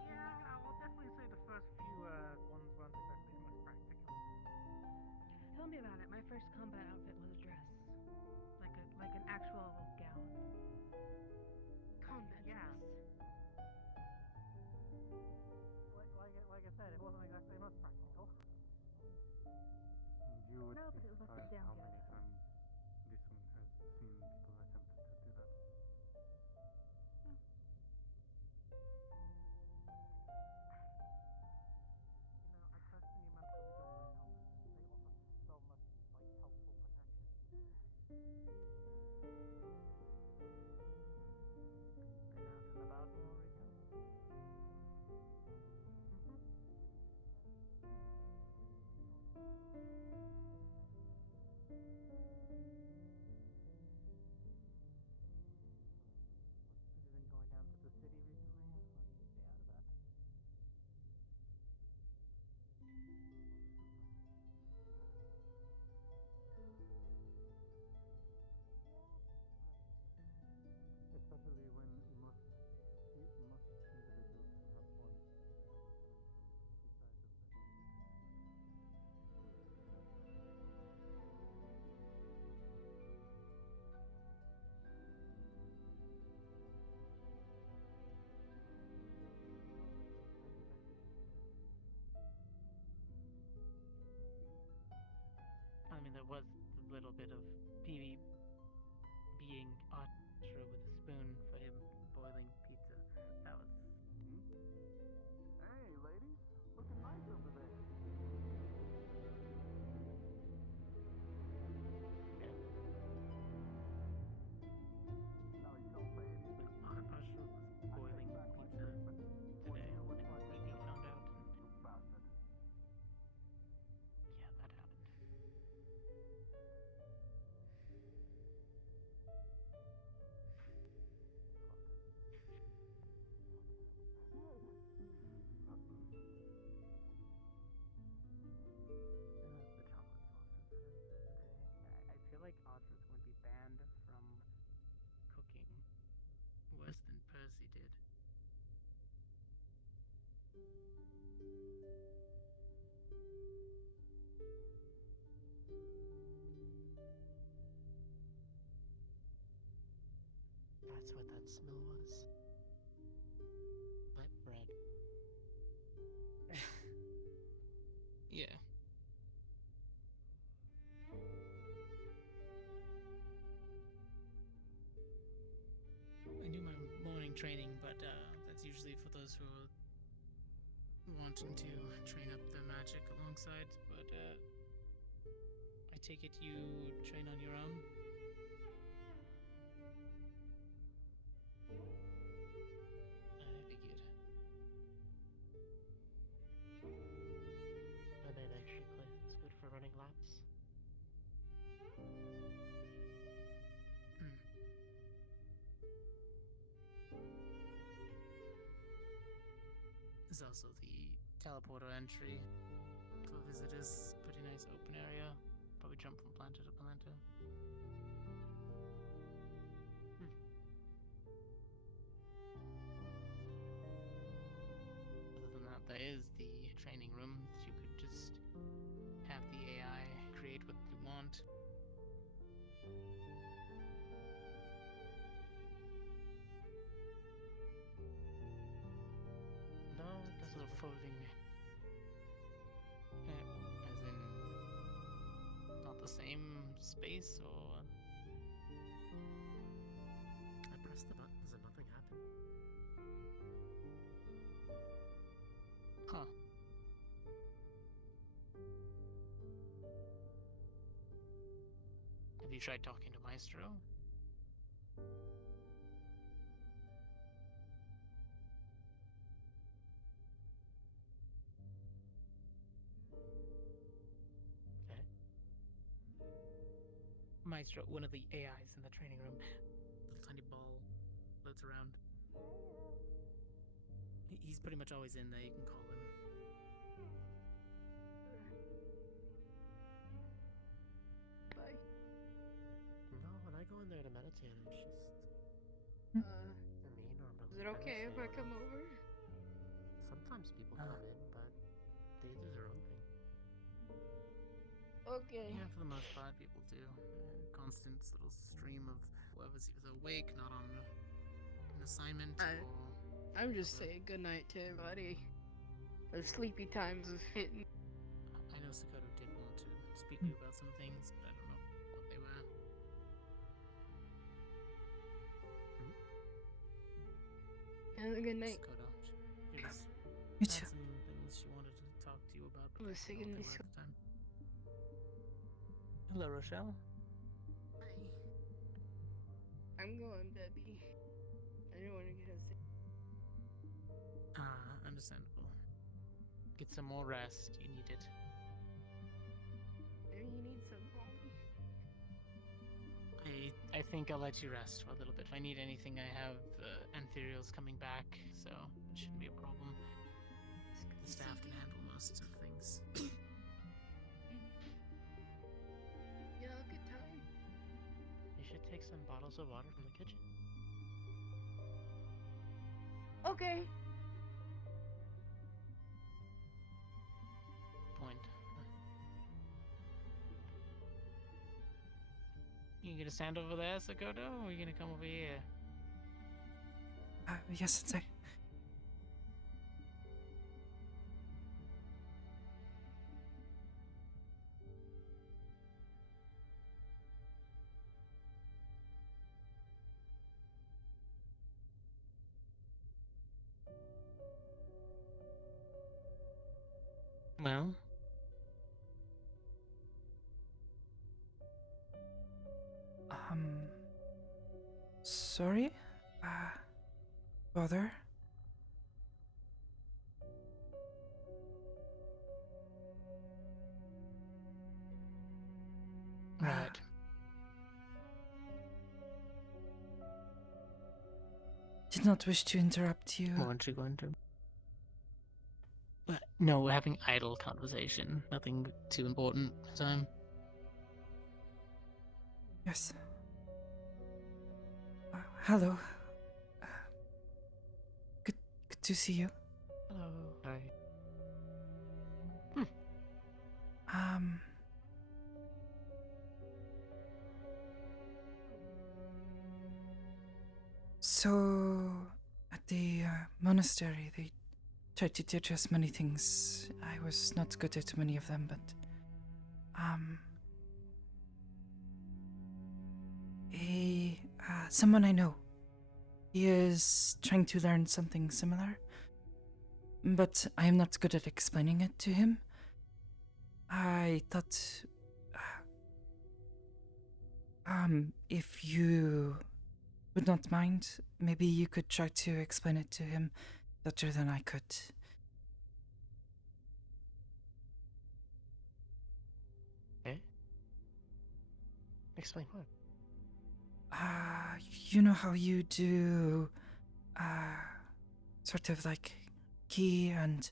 Yeah, I will definitely say the first few ones weren't exactly the most practical. Tell me about it. My first combat outfit was a dress, like an actual gown. Combat Yeah. dress. Like I said, it wasn't exactly the most practical. You would No, be but it was like a surprised down how many gown. times this one has seen people attempted to do that. You know, I personally mentally don't wear helmets. They offer so much like helpful protection. Been out and about more recently? Have you been going down to the city recently, or do you stay out of that? Especially when most individuals who have one are coming from the sides of the I mean, there was a little bit of PV being Archer with a spoon for him boiling pizza. That was. Hey, ladies, looking nice over there. No, you don't say anything. Archer was boiling pizza today, and maybe found out. You bastard. Yeah, that happened. The chocolate sauce incident the other day. I feel like Archer's going to be banned from cooking worse than Percy did. That's what that smell was. Wet bread. Yeah. training, but that's usually for those who are wanting to train up their magic alongside. But I take it you train on your own? I figured. Are they actually places good for running laps? There's also the teleporter entry for visitors. Pretty nice open area. Probably jump from planter to planter. Other than that, there is the training room that you could just have the AI create what you want. No, it doesn't. Sort of folding. As in, not the same space, or. I pressed the buttons and nothing happened. Huh. Have you tried talking to Maestro? Okay. Maestro, one of the AIs in the training room. Little tiny ball floats around. He's pretty much always in there, you can call him. Bye. No, when I go in there to meditate, it's just Uh, for me normally. is it okay if I come over? Sometimes people come in, but they do their own thing. Okay. Yeah, for the most part, people do. Constant little stream of whoever's either awake, not on an assignment, or... I'm just saying good night to everybody. The sleepy times of hitting. I know Sakoto did want to speak to you about some things, but I don't know what they were. Have a good night. Sakoto, she was You had too. some things she wanted to talk to you about, but I I was don't know thinking what they this- were at the time. Hello, Rochelle. I'm going, Debbie. I don't want to get us. Understandable. Get some more rest. You need it. Maybe you need some coffee. I think I'll let you rest for a little bit. If I need anything, I have Antherials coming back, so it shouldn't be a problem. The staff can handle most of things. Yeah, good time. You should take some bottles of water from the kitchen. Okay. Point. You gonna stand over there, Sakoto, or are you gonna come over here? Yes, Sensei. Well, Sorry? Bother? right. Did not wish to interrupt you. Weren't you going to? No, we're having idle conversation. Nothing too important at the time. Yes. Hello. Good to see you. Hello. Hi. So, at the monastery, they tried to teach us many things. I was not good at many of them, but, someone I know, He is trying to learn something similar, but I am not good at explaining it to him. I thought, if you would not mind, maybe you could try to explain it to him better than I could. Okay. Explain what? You know how you do, sort of like key and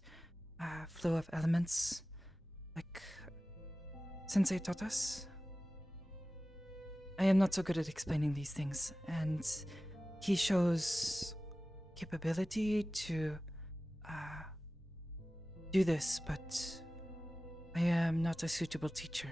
flow of elements, like Sensei taught us? I am not so good at explaining these things, and he shows capability to do this, but I am not a suitable teacher.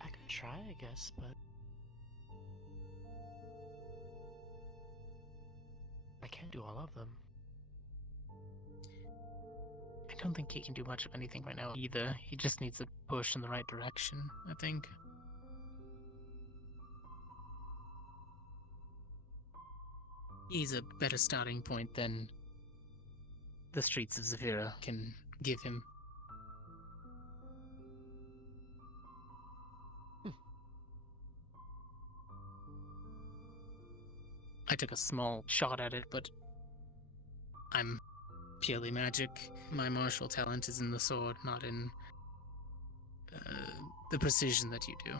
I could try, I guess, but I can't do all of them. I don't think he can do much of anything right now either. He just needs a push in the right direction, I think. He's a better starting point than the streets of Zephyra can give him. I took a small shot at it, but I'm purely magic. My martial talent is in the sword, not in the precision that you do.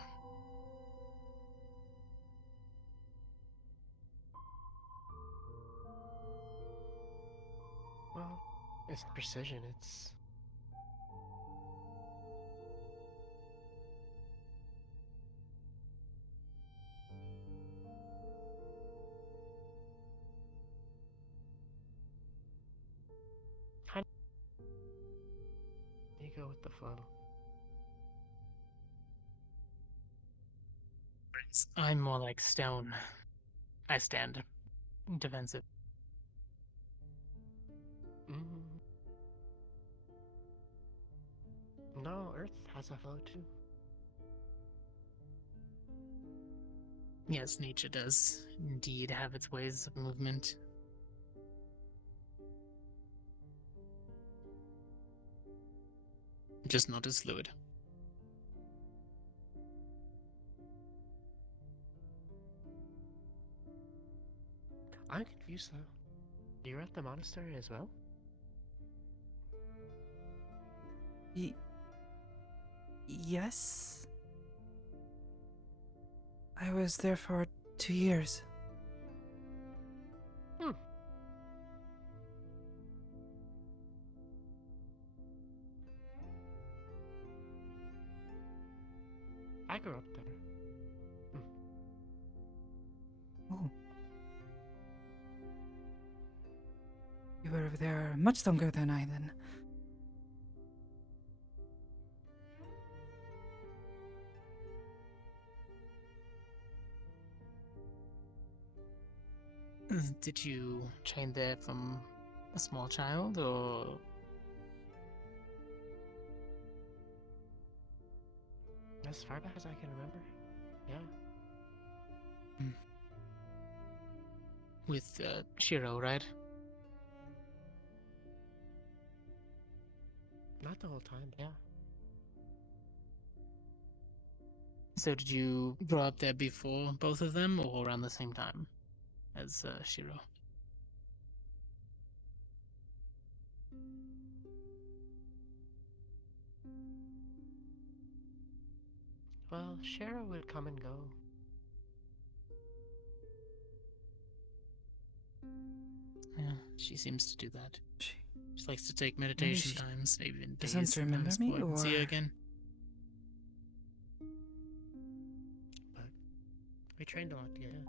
Well, it's precision, it's... You go with the flow. I'm more like stone. I stand defensive. No, Earth has a flow too. Yes, nature does indeed have its ways of movement. Just not as fluid. I'm confused though. You're at the monastery as well? Yes? I was there for 2 years. I grew up there. Oh. You were there much longer than I then. Did you train there from a small child, or...? As far back as I can remember, yeah. With Shiro, right? Not the whole time, yeah. So did you grow up there before both of them, or around the same time as Shiro? Well, Shara would come and go. Yeah, she seems to do that. She likes to take Maybe meditation she times, maybe in days doesn't remember sometimes me, before I can see her or- again. But we trained a lot together.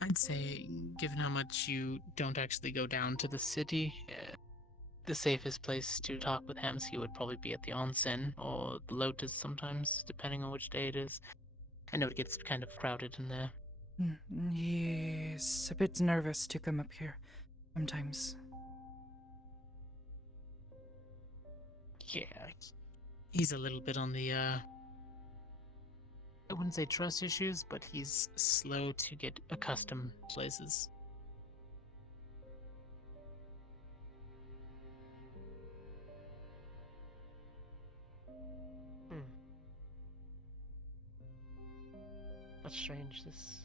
I'd say, given how much you don't actually go down to the city, the safest place to talk with Hamsky would probably be at the onsen or the Lotus sometimes, depending on which day it is. I know it gets kind of crowded in there. He's a bit nervous to come up here sometimes. Yeah, he's a little bit on the, I wouldn't say trust issues, but he's slow to get accustomed to places. That's strange, this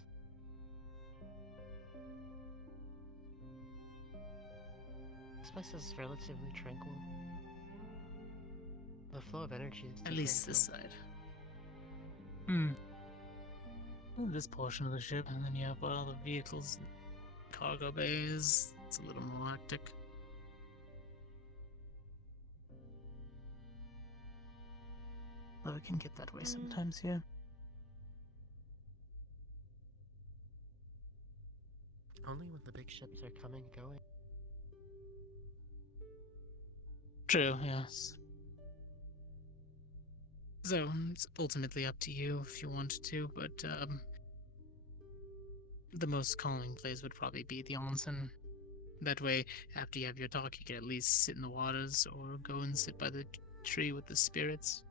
place is relatively tranquil. The flow of energy is At least this side. This portion of the ship, and then you have all the vehicles and cargo bays. It's a little more hectic. Though it can get that way sometimes, yeah. Only when the big ships are coming and going. True, yes. So, it's ultimately up to you if you wanted to, but, the most calming place would probably be the onsen. That way, after you have your talk, you can at least sit in the waters or go and sit by the tree with the spirits.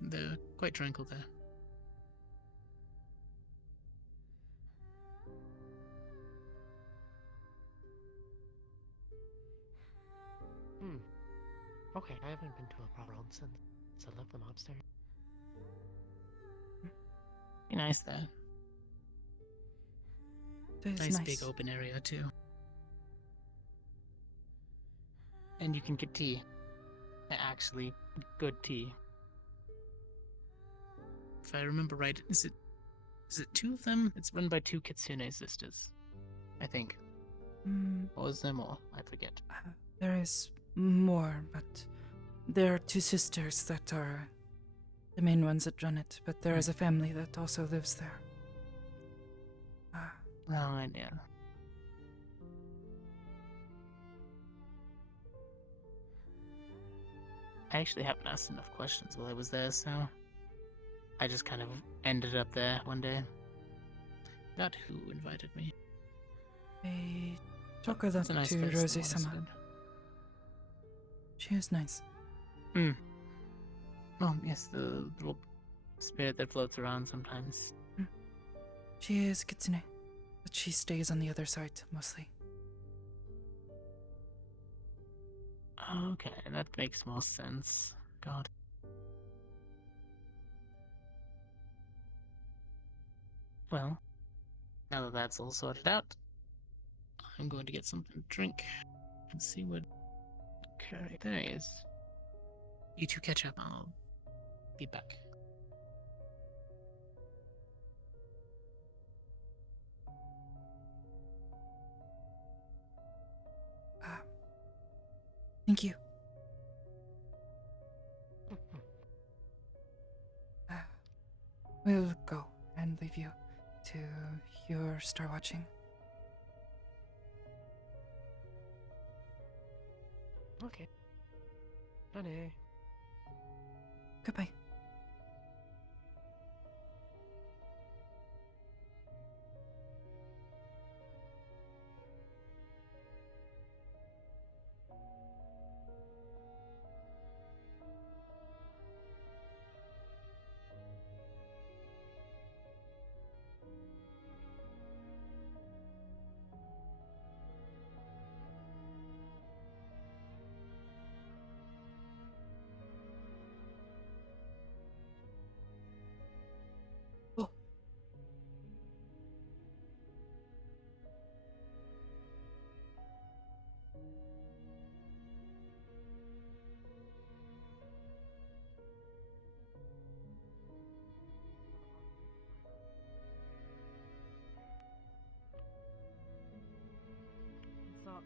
They're quite tranquil there. Okay, I haven't been to a proper onsen since I left the monastery. Be nice there. It's Nice big open area too. And you can get tea. Actually, good tea. If I remember right, is it two of them? It's run by two Kitsune sisters, I think. Or is there more? I forget. There is more, but there are two sisters that are the main ones that run it, but there is a family that also lives there. Oh, yeah. I actually haven't asked enough questions while I was there, so I just kind of ended up there one day. Not who invited me. I took her up nice to place, Rosie-sama. She is nice. Oh, yes, the little spirit that floats around sometimes. She is Kitsune, but she stays on the other side, mostly. Okay, that makes more sense. God. Well, now that that's all sorted out, I'm going to get something to drink and see what... Okay, there he is. You two catch up, I'll be back. Thank you. We'll go and leave you to your star watching. Okay. Honey. Goodbye.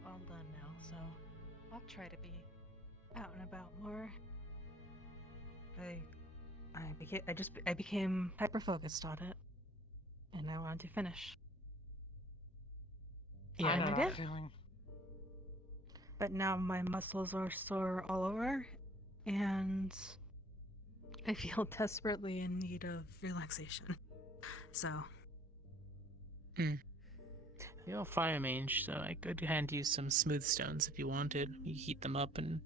All done now, so I'll try to be out and about more. I became hyper focused on it, and I wanted to finish. Yeah, I I know did that it. feeling. but now my muscles are sore all over, and I feel desperately in need of relaxation. So. You're a fire mage, so I could hand you some smooth stones if you wanted. You heat them up and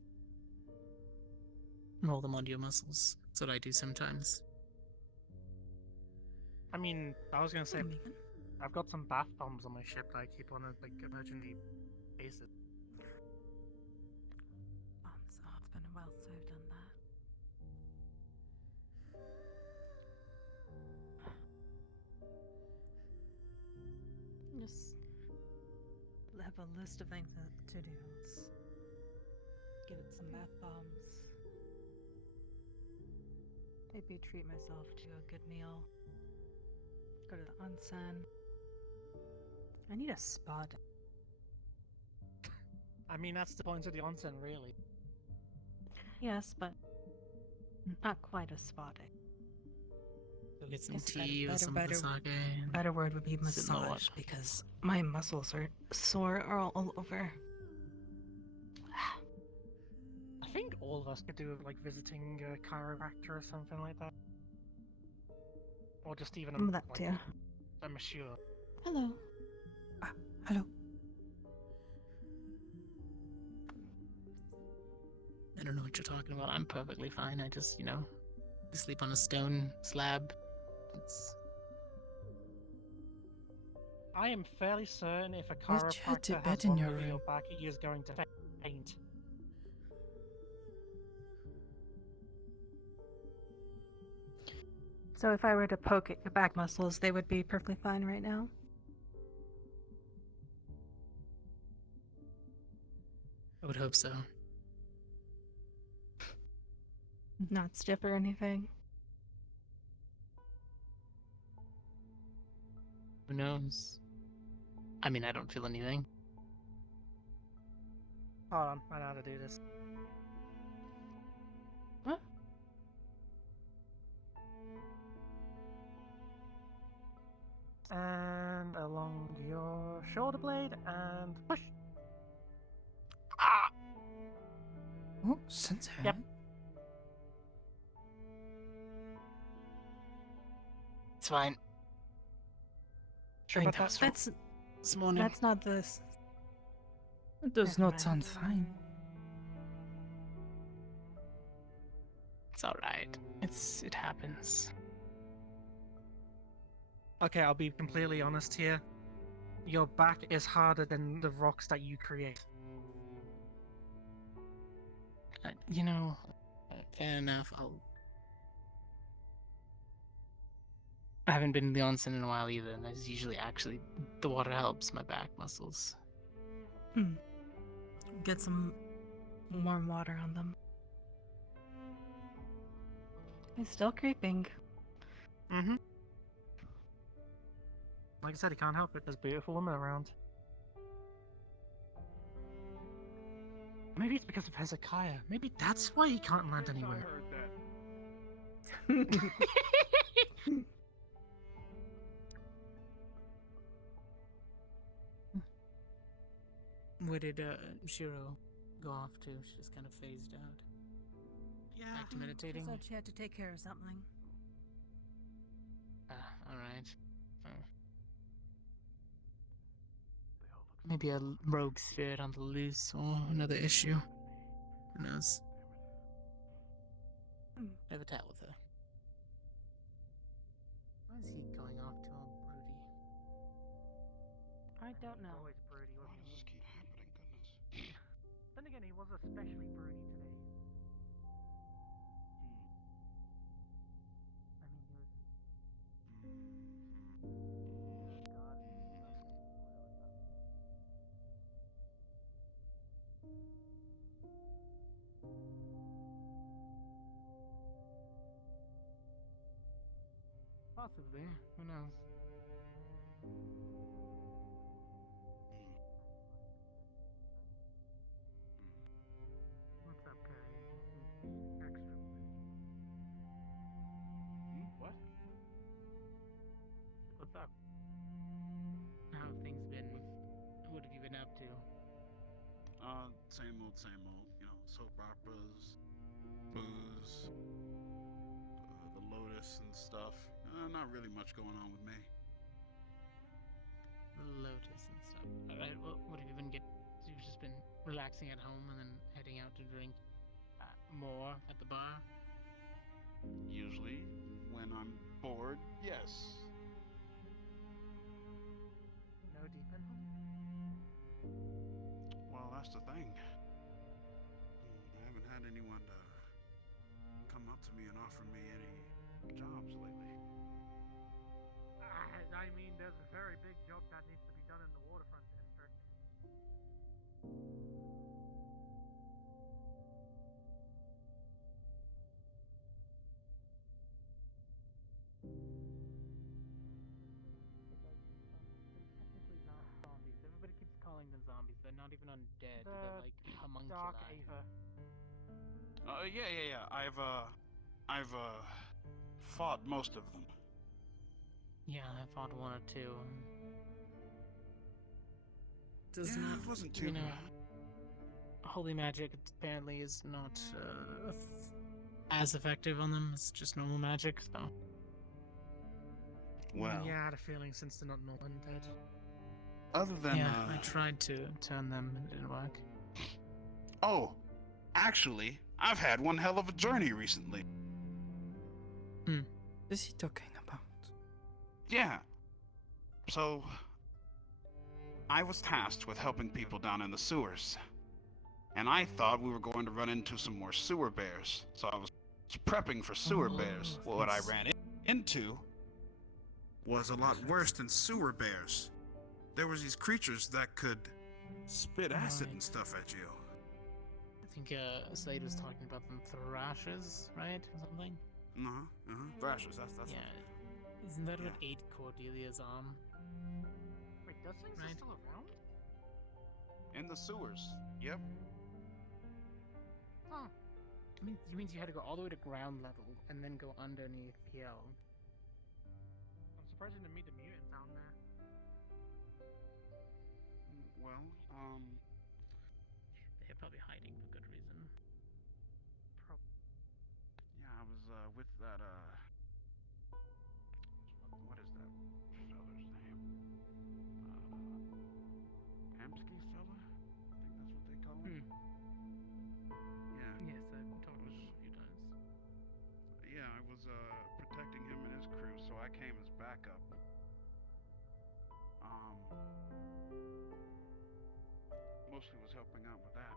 roll them onto your muscles. That's what I do sometimes. I mean, I was gonna say, I've got some bath bombs on my ship that I keep on a emergency basis. So it's been a while since I've done that. Just have a list of things to do. Get it some bath bombs. Maybe treat myself to a good meal. Go to the onsen. I need a spa day. I mean, that's the point of the onsen, really. Yes, but not quite a spa day. Go get some Guess tea or some of the sake. Better word would be sit in the water. massage, because my muscles are sore all over. I think all of us could do like visiting a chiropractor or something like that, or just even That like, too. a masseur. Hello. Hello. I don't know what you're talking about. I'm perfectly fine. I just, sleep on a stone slab. I am fairly certain if a Well, you had to chiropractor bed has in one your over your room. back, he is going to faint. So if I were to poke at your back muscles, they would be perfectly fine right now? I would hope so. Not stiff or anything? Who knows? I mean, I don't feel anything. Hold on, I know how to do this. What? And along your shoulder blade, and push. Oh, sensei. Yep. It's fine. Sure I think about that that? was this morning. That's not this. It does Never not mind. sound fine. It's alright. It happens. Okay, I'll be completely honest here. Your back is harder than the rocks that you create. Fair enough. I haven't been in the onsen in a while either, and there's usually actually the water helps my back muscles. Get some warm water on them. He's still creeping. Mm-hmm. Like I said, he can't help it. There's beautiful women around. Maybe it's because of Hezekiah. Maybe that's why he can't land anywhere. Where did Shiro go off to? She just kind of phased out. Yeah. Back to meditating? She said she had to take care of something. Alright. Maybe a rogue spirit on the loose or another issue. Who knows? Never chat with her. Why is he going off to all broody? I don't know. Always broody, Why wasn't does he? this keep happening? Goodness. Then again, he was especially broody today. I mean, he was. God. Possibly. Who knows? What's up, Kai? You seem to be extra What? What's up? How have things been? What have you been up to? Same old. You know, soap operas, booze, the Lotus and stuff. Not really much going on with me. The Lotus and stuff. Alright, well, what have you been you've just been relaxing at home and then heading out to drink more at the bar? Usually, when I'm bored, yes. No deep in him? Well, that's the thing. I haven't had anyone to come up to me and offer me any jobs lately. I mean, there's a very big job that needs to be done in the waterfront district. Technically not zombies. Everybody keeps calling them zombies. They're not even undead. The They're like Dark homunculi. Ava. Yeah. I've fought most of them. Yeah, I fought one or two. Yeah, it wasn't too bad. Holy magic apparently is not as effective on them as just normal magic, so. Well, Yeah, I had a feeling since they're not undead. other than Yeah, I tried to turn them and it didn't work. Oh, actually, I've had one hell of a journey recently. What is he talking about? Yeah. So, I was tasked with helping people down in the sewers. And I thought we were going to run into some more sewer bears. So I was prepping for sewer bears. Well, what I ran into was a lot worse than sewer bears. There was these creatures that could spit acid and stuff at you. I think Slade was talking about them thrashes, right? Or something? Thrashers, that's Yeah. Isn't that what ate Cordelia's arm? Wait, those things are still around? In the sewers. Yep. Huh. You means you had to go all the way to ground level and then go underneath PL. I'm surprised you didn't meet a mutant down there. Well, They're probably hiding for good reason. yeah, I was with that what is that fella's name? Hemsky fella? I think that's what they call him. Yeah. Yes, I've talked with him a few times. Yeah, I was protecting him and his crew, so I came as backup. Mostly was helping out with that.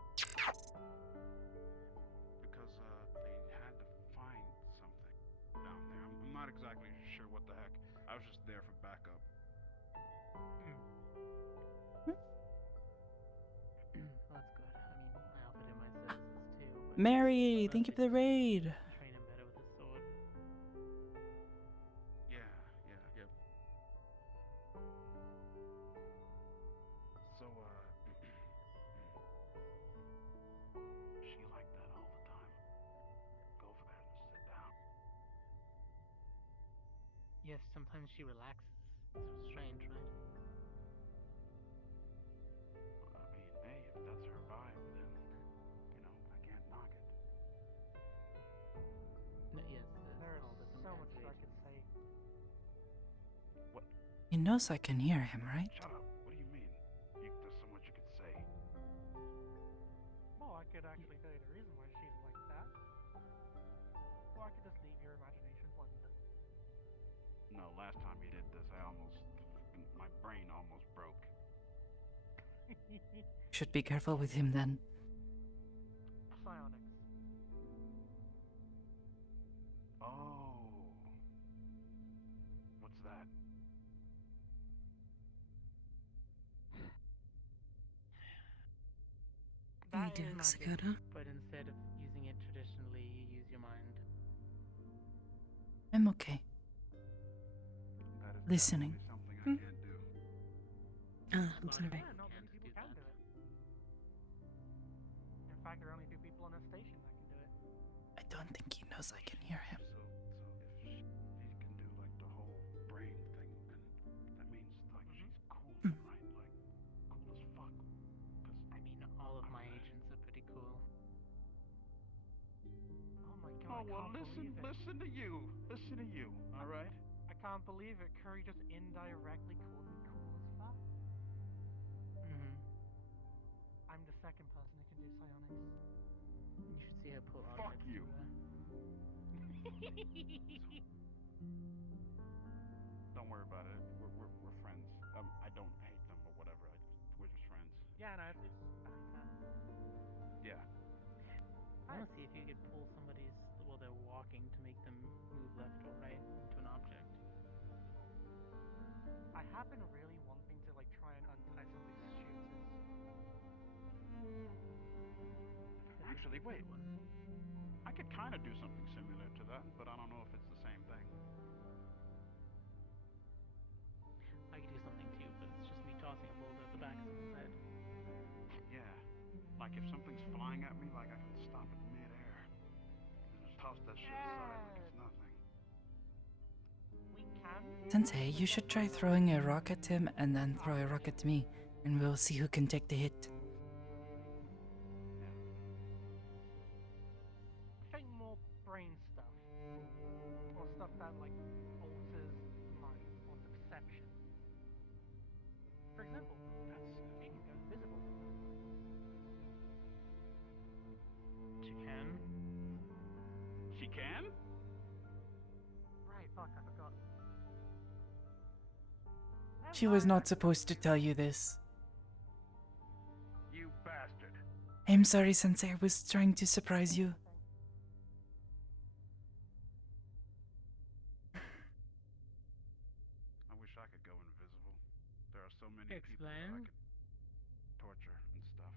Because they had to find something down there. I'm not exactly sure what the heck. I was just there for backup. That's good. I mean, I offered him my services too. But Mary, thank you for the raid. train him better with his sword. Yep. So, she like that all the time. Go over there and sit down. Yes, sometimes she relaxes. It's strange, right? I mean, hey, if that's her vibe, then, I can't knock it. No, yes, There's all different so kinds much of I could say. What? He knows I can hear him, right? Shut up. What do you mean? There's so much you could say. Well, I could actually tell you the reason why she's like that. Or I could just leave your imagination blended. No, last time you did this, my brain almost broke. Should be careful with him then. Psionics. Oh. What's that? What are you That is doing, magic. Sakoto? But instead of using it traditionally, you use your mind. I'm okay. That is Listening. definitely something I can't do. I'm sorry. Yeah, not many people can do it. In fact, there are only 2 people on this station that can do it. I don't think he knows I can hear him. So if he can do like the whole brain thing, then that means like she's cool, right? Like cool as fuck. 'Cause I mean, all of my listen to you. Listen to you, alright? I can't believe it. Curry just indirectly called me cool as fuck. Mm-hmm. I'm the second person who can do psionics. You should see her pull Fuck objects you. through Don't worry about it. We're friends. I don't hate them or whatever. We're just friends. Yeah, no, it's fantastic. Yeah. I want to see if you could pull somebody's while they're walking to make them move left or right into an object. I have been really wanting to like try and untie some of these shooters. Actually, wait. I could kind of do something similar to that, but I don't know if it's the same thing. I could do something too, but it's just me tossing a boulder at the back of someone's head. Yeah. Like if something's flying at me, like I can stop it midair. And just toss that shit aside like it's nothing. We can. Sensei, you should try throwing a rock at him and then throw a rock at me, and we'll see who can take the hit. I think more brain stuff. Or stuff that like alters mind or the perception. For example, she can go invisible. She can. She can? Right, fuck, I forgot. She was not supposed to tell you this. You bastard. I'm sorry, Sensei, I was trying to surprise you. I wish I could go invisible. There are so many people that I Explain. could torture and stuff.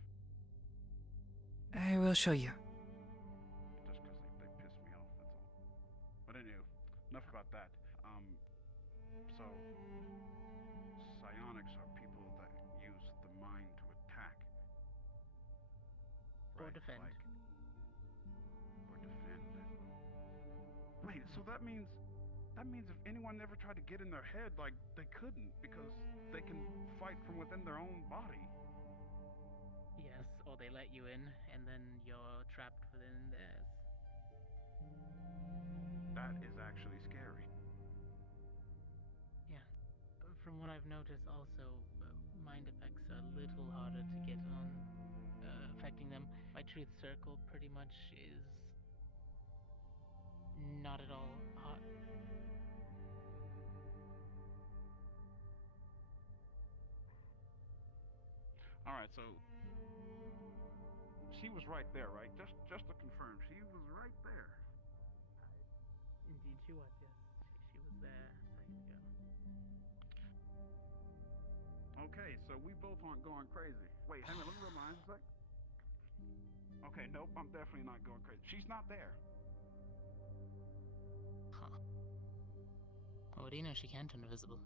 I will show you. Just because they piss me off, that's all. But anyway, enough about that. So psionics are people that use the mind to attack. Or Right, defend. Or defend. Wait, so that means if anyone ever tried to get in their head, like, they couldn't, because they can fight from within their own body. Yes, or they let you in, and then you're trapped within theirs. That is actually scary. Yeah. From what I've noticed, also, mind effects are a little harder to get on affecting them. My truth circle pretty much is not at all hot. All right, so she was right there, right? Just to confirm, she was right there. Indeed, she was. Yes, she was there a second ago. Okay, so we both aren't going crazy. Wait, hang on, let me remind you a sec. Okay, nope, I'm definitely not going crazy. She's not there. Huh. Well, what do you know? She can turn invisible.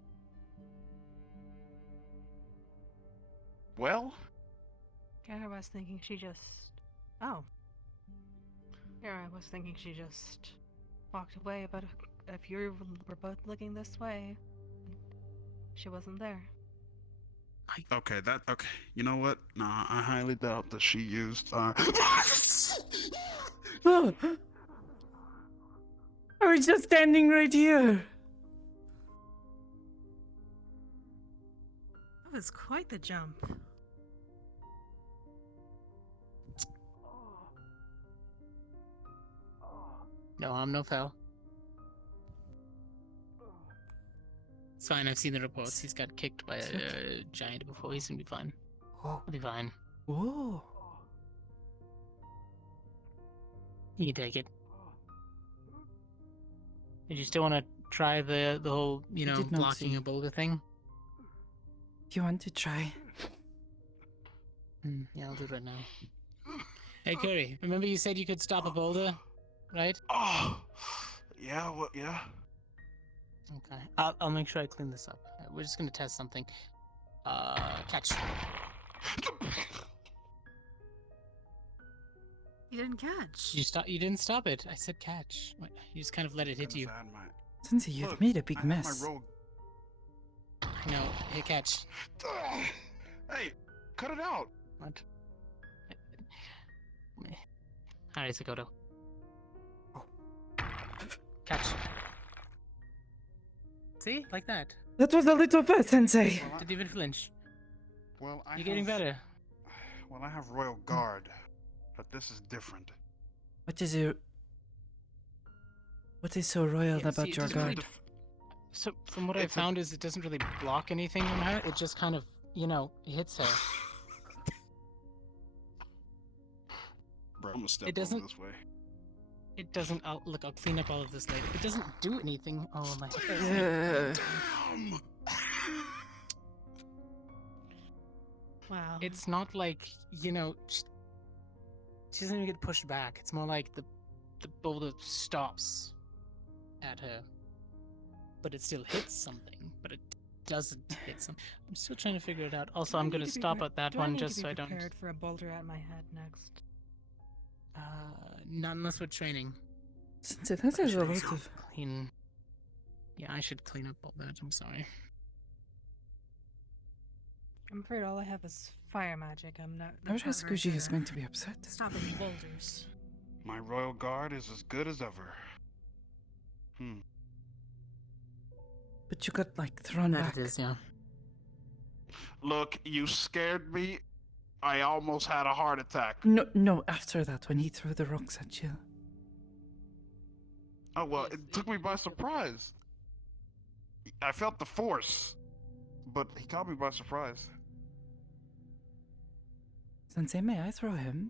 Well, Yeah, I was thinking she just. Oh. Yeah, I was thinking she just walked away, but if you were both looking this way, she wasn't there. okay, you know what? Nah, I highly doubt that she used, Oh. I was just standing right here. That was quite the jump. No harm, no foul. It's fine, I've seen the reports. He's got kicked by a giant before. He's gonna be fine. Whoa. He'll be fine. Whoa. You can take it. Did you still want to try the whole, I did not blocking see. a boulder thing? If you want to try. Yeah, I'll do it right now. Hey, Curry, remember you said you could stop a boulder, right? Oh, yeah, well, yeah. Okay. I'll make sure I clean this up. We're just gonna test something. Catch. You didn't catch. You didn't stop it. I said catch. What? You just kind of let it hit you. Sensei, you've Look, made a big I have mess. my rogue. I know. Hey, catch. Hey, cut it out. What? Alright, Sakoto. Oh. Catch. See? Like that. That was a little bit, Sensei. Well, Didn't even flinch. well, I You're getting have- better. Well, I have Royal Guard, but this is different. What is your... What is so royal Yeah, about see, it your doesn't really guard? So, from what I It's a- found is it doesn't really block anything on her. It just kind of, hits her. Bro, I'm gonna step It doesn't- over this way. It doesn't. I'll clean up all of this later. It doesn't do anything. Oh my. Damn! Wow. It's not like, she doesn't even get pushed back. It's more like the boulder stops at her. But it still hits something. But it doesn't hit something. I'm still trying to figure it out. Also, I'm going to stop at that one just so I don't... prepared for a boulder at my head next. Not unless we're training. Sensei, that is a should lot also of... clean... Yeah, I should clean up all that. I'm sorry. I'm afraid all I have is fire magic. I'm not. I'm that's sure not very Squishy good is at going to be upset. stopping boulders. My Royal Guard is as good as ever. But you got, like, thrown back. That it is, yeah. Look, you scared me. I almost had a heart attack. No, after that, when he threw the rocks at you. Oh, well, it took me by surprise. I felt the force, but he caught me by surprise. Sensei, may I throw him?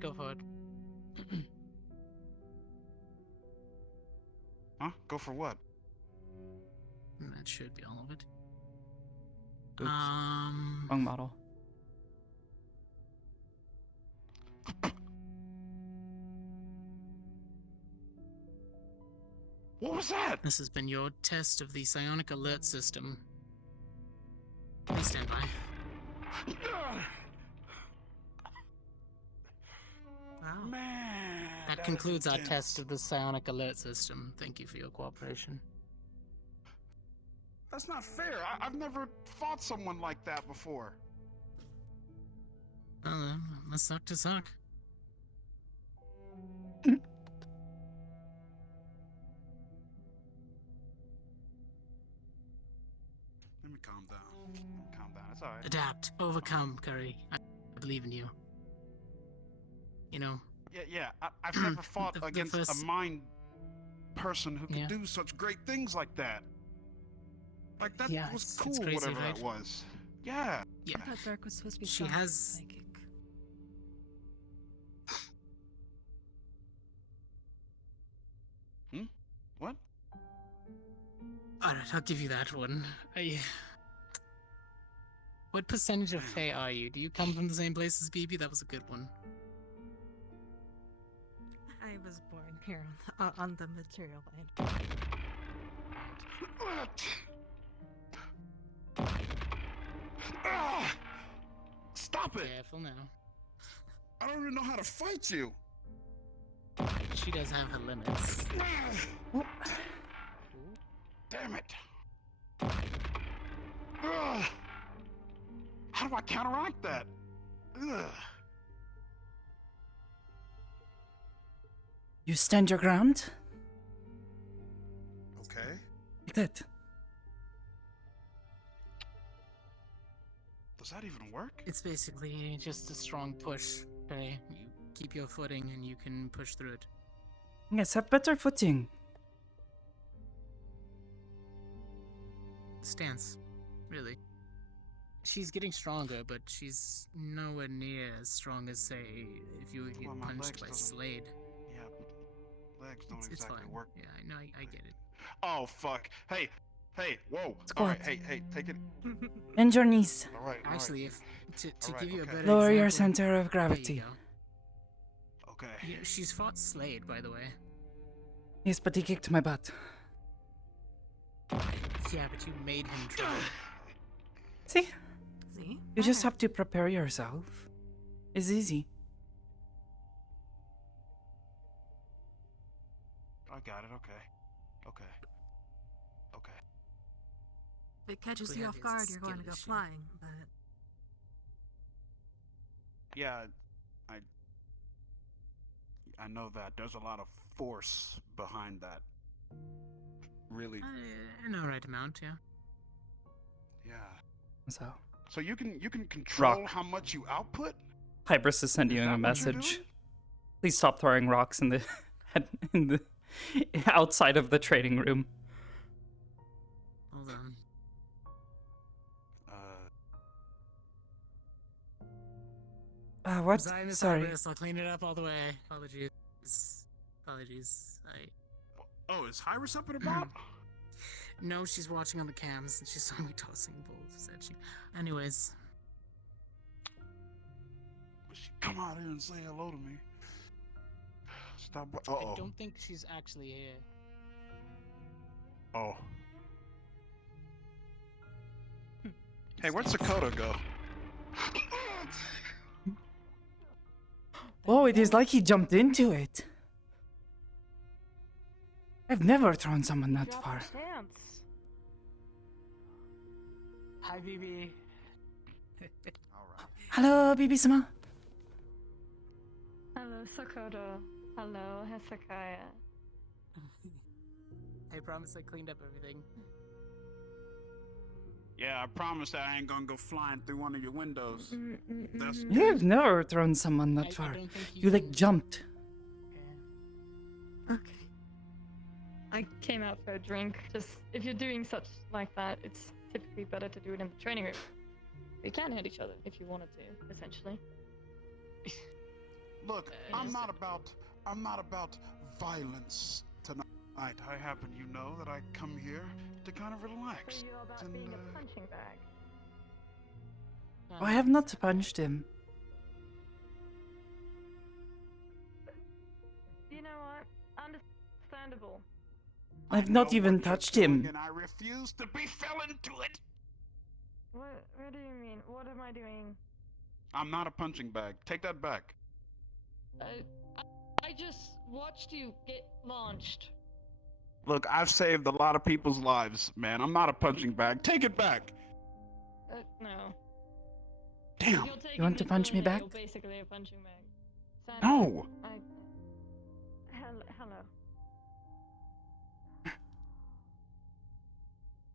Go for it. Huh? Go for what? That should be all of it. Oops. Wrong model. What was that? This has been your test of the psionic alert system. Please stand by. Wow. Man. That is concludes our intense. test of the psionic alert system. Thank you for your cooperation. That's not fair. I've never fought someone like that before. Well, let's suck to suck. Let me calm down. Calm down. It's alright. Adapt, overcome, Curry. I believe in you. You know, Yeah. I've never fought The against first- a mind person who could Yeah. do such great things like that. Like, that Yeah, was it's cool, crazy, whatever right? that was. Yeah. yeah. I thought Dark was supposed to be She soft has- psychic. What? Alright, I'll give you that one. What percentage of Fae are you? Do you come from the same place as BB? That was a good one. I was born here on the material plane. Stop it! Careful now. I don't even know how to fight you. She does have her limits. Damn it. Ugh. How do I counteract that? Ugh. You stand your ground? Okay. Like that. Does that even work? It's basically just a strong push. Okay? You keep your footing and you can push through it. Yes, have better footing. Stance, really. She's getting stronger, but she's nowhere near as strong as, say, if you get Well, my punched legs by doesn't- Slade. Yeah, but legs don't It's exactly fine. work. Yeah, I know, I get it. Oh, fuck. Hey, whoa. Squat. Alright, hey, take it. Bend your knees. Alright, Actually, if to Alright, give you a okay. better Lower your example, center of there you gravity. go. Okay. Yeah, she's fought Slade, by the way. Yes, but he kicked my butt. Yeah, but you made him try. See? See? You just have to prepare yourself. It's easy. I got it, okay. If it catches Hopefully you that off is a guard, you're going to skill go issue. flying, but Yeah, I know that. There's a lot of force behind that. Really. An alright amount, yeah. Yeah. So you can control how much you output? Hybris is sending you a that what you're message. doing? Please stop throwing rocks in the in the outside of the trading room. Hold on. What? Sorry. Sorry. I'll clean it up all the way. Apologies. Apologies. Oh, is Hyrus up and about? No, she's watching on the cams and she saw me tossing balls, said she. Anyways. Come out here and say hello to me. Stop. I don't think she's actually here. Oh. Hey, where'd Sakoto go? Oh, it is like he jumped into it. I've never thrown someone that Drop far. your stance. Hi, BB. Hello, Bibi-sama. Hello, Sakoto. Hello, Hezekiah. I promise I cleaned up everything. Yeah, I promise that I ain't gonna go flying through one of your windows. That's You've never thrown someone that far. don't think You like jumped. Okay. I came out for a drink. Just if you're doing such like that, it's typically better to do it in the training room. You can hit each other if you wanted to, essentially. Look, I'm not about violence tonight. I happen, you know, that I come here to kind of relax. So you're about and, being a punching bag. Oh, I have not punched him. You know what? Understandable. I've I not know even what you're touched doing, him. and I refuse to be fell into it. What do you mean? What am I doing? I'm not a punching bag. Take that back. I just watched you get launched. Look, I've saved a lot of people's lives, man. I'm not a punching bag. Take it back. No. Damn. You want to punch me back? You're basically a punching bag. No. Hello.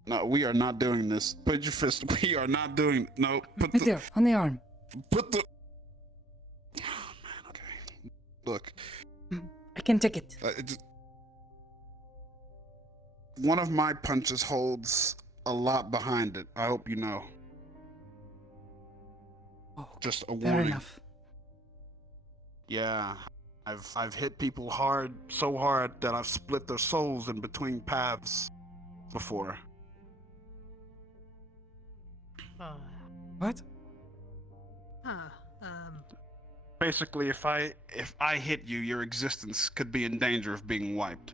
No, we are not doing this. Put your fist. We are not doing. No. Put Right there, on the arm. Put the. Oh man. Okay. Look. I can take it. One of my punches holds a lot behind it. I hope you know. Oh, just a fair warning. enough. Yeah, I've hit people hard, so hard that I've split their souls in between paths before. What? Basically, if I hit you, your existence could be in danger of being wiped.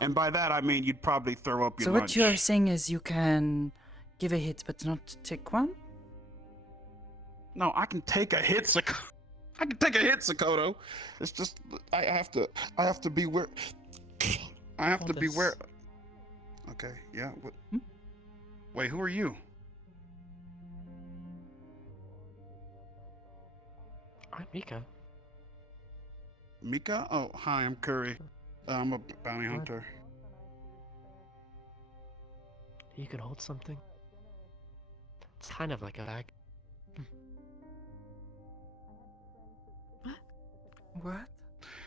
And by that I mean you'd probably throw up your So lunch. what you are saying is you can give a hit but not take one? No, I can take a hit, I can take a hit, Sakoto. It's just I have to be where I have to be where. Okay, yeah. What? Wait, who are you? I'm Mika. Mika? Oh, hi, I'm Curry. I'm a bounty hunter. You can hold something. It's kind of like a bag. What?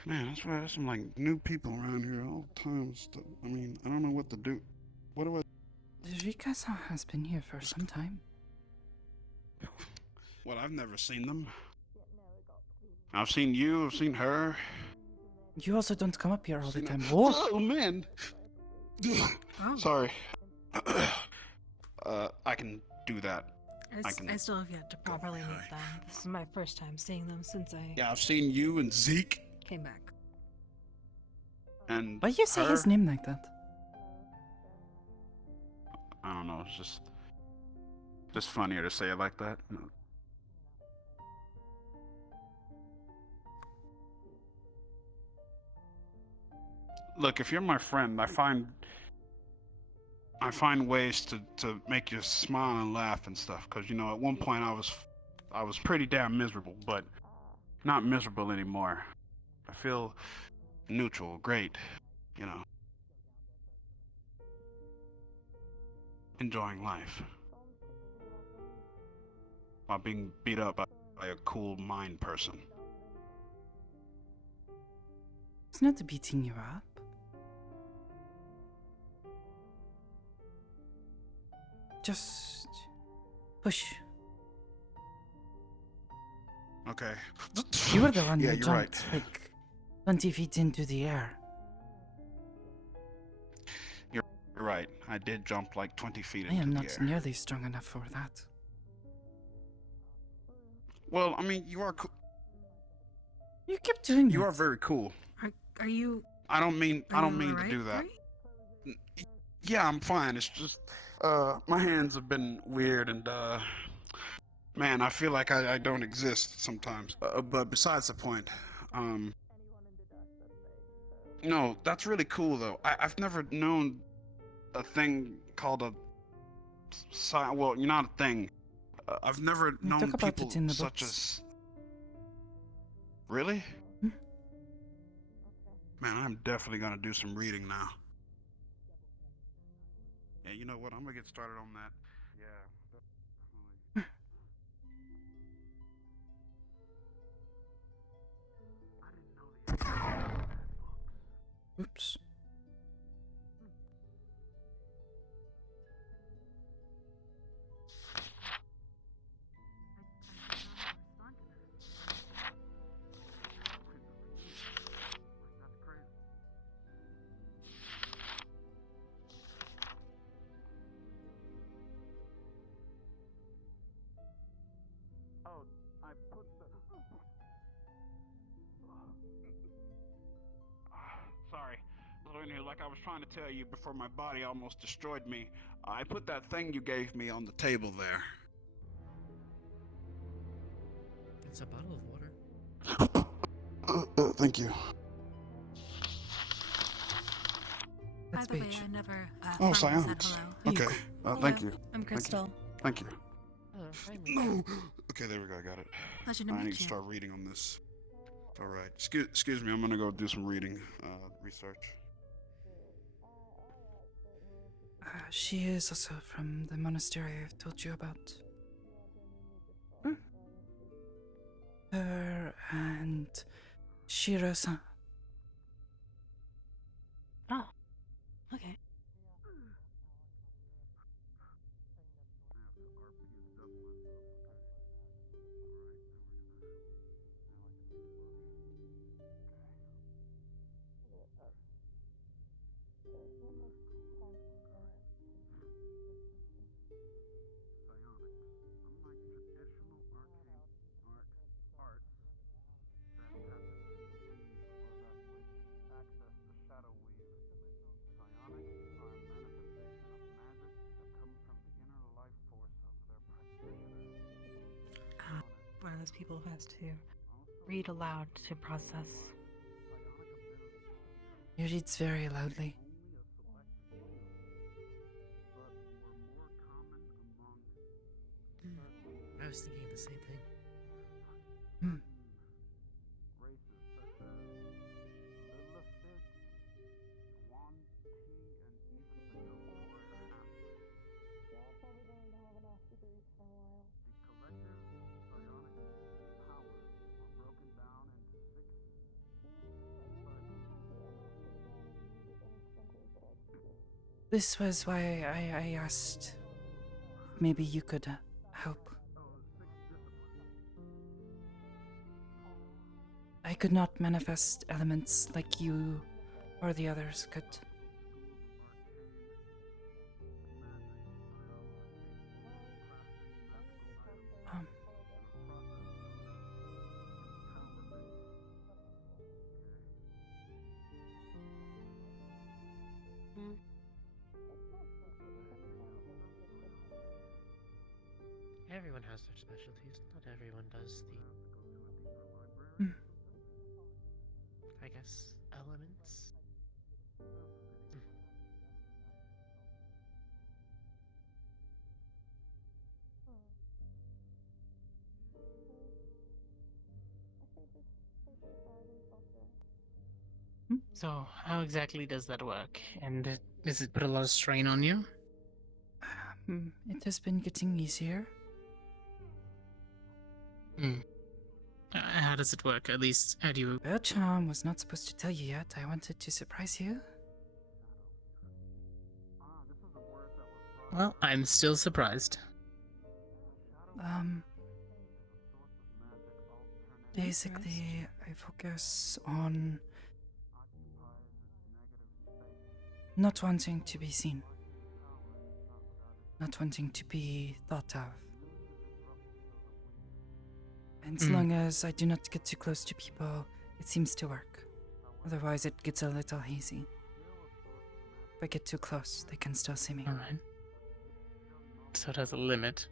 Man, that's why there's some like new people around here all the time. I mean, I don't know what to do. What do I? Rika-san has been here for some time. Well, I've never seen them. I've seen you. I've seen her. You also don't come up here all the Seen time. her. Oh, Oh man. Sorry. I can do that. I still have yet to properly meet them. This is my first time seeing them since I Yeah, I've seen you and Zeke came back. and. why you say his her. name like that? I don't know. It's just funnier to say it like that. Look, if you're my friend, I find ways to make you smile and laugh and stuff. Cause you know, at one point I was pretty damn miserable, but not miserable anymore. I feel neutral, great, you know, enjoying life while being beat up by a cool mind person. It's not beating you up. Just push. Okay. You were the one Yeah, who you're jumped right. like 20 feet into the air. You're right. I did jump like 20 feet I into am the not air. nearly strong enough for that. Well, I mean, you are cool. You keep doing You it. are very cool. Are you? I don't mean Are you to alright, do that. Gary? Yeah, I'm fine. It's just my hands have been weird and man, I feel like I don't exist sometimes. But besides the point, no, that's really cool though. I've never known a thing called a well, you're not a thing. I've never We known talk about people it in the such books. as. Really? Hmm? Man, I'm definitely gonna do some reading now. Yeah, you know what? I'm gonna get started on that. Yeah. Oops. Oh, I put the. Sorry, like I was trying to tell you before my body almost destroyed me. I put that thing you gave me on the table there. It's a bottle of water. Thank you. By That's the way, Paige. I never Oh, formally said psionics. hello. There you Okay. go. Thank you. I'm Crystal. Thank you. Oh, hi, Mika. No. Okay, there we go. I got it. Pleasure to I need meet to you. start reading on this. All right. Excuse me. I'm gonna go do some reading, research. She is also from the monastery I've told you about. Her and Shiro-san. Oh, okay. One of those people who has to read aloud to process. He reads very loudly. I was thinking the same thing. Hmm. This was why I asked if maybe you could help. I could not manifest elements like you or the others could. Um, Everyone has their specialties. Not everyone does the, hmm. I guess, elements. So, how exactly does that work? And does it put a lot of strain on you? It has been getting easier. How does it work? At least, how do you... Belcham was not supposed to tell you yet. I wanted to surprise you. Well, I'm still surprised. Basically, I focus on not wanting to be seen, not wanting to be thought of. And as long as I do not get too close to people, it seems to work. Otherwise, it gets a little hazy. If I get too close, they can still see me. Alright. So it has a limit.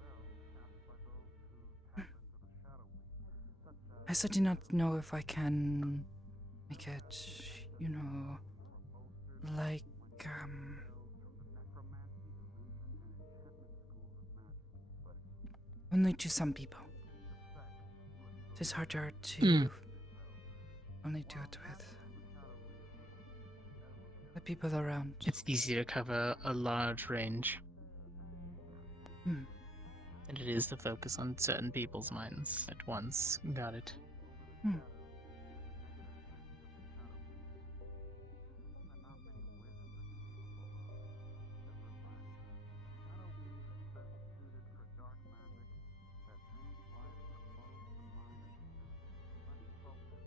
I still do not know if I can make it, you know, like, only to some people. It is harder to only do it with the people around. It's easy to cover a large range. And it is to focus on certain people's minds at once. Got it.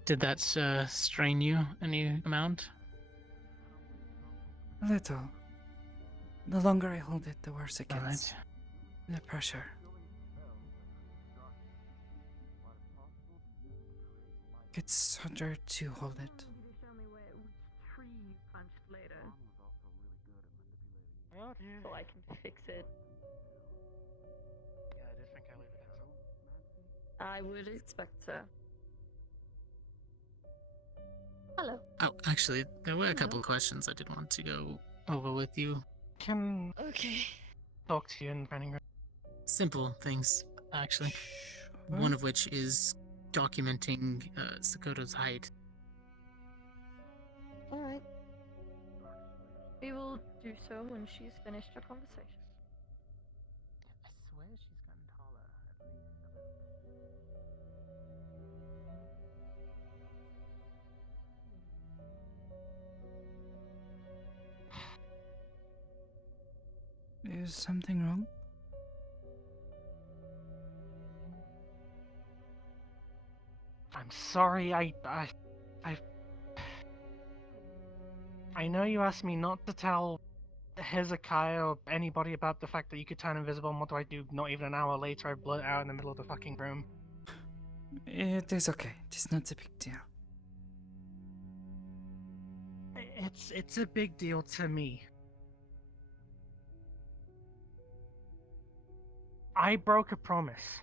Did that strain you any amount? A little. The longer I hold it, the worse it gets. Alright. The pressure. It's harder to hold it. So I can fix it. Yeah, I did think I leave it as I would expect so. Hello. Oh, actually, there were a couple of questions I did want to go over with you. Can Okay. talk to you in training room. Simple things, actually. One of which is documenting Sakoto's height. Alright. We will do so when she's finished our conversation. I swear she's gotten taller, at least. Is something wrong? I'm sorry, I know you asked me not to tell Hezekiah or anybody about the fact that you could turn invisible, and what do I do? Not even an hour later, I blurt out in the middle of the fucking room. It is okay. It is not a big deal. It's a big deal to me. I broke a promise.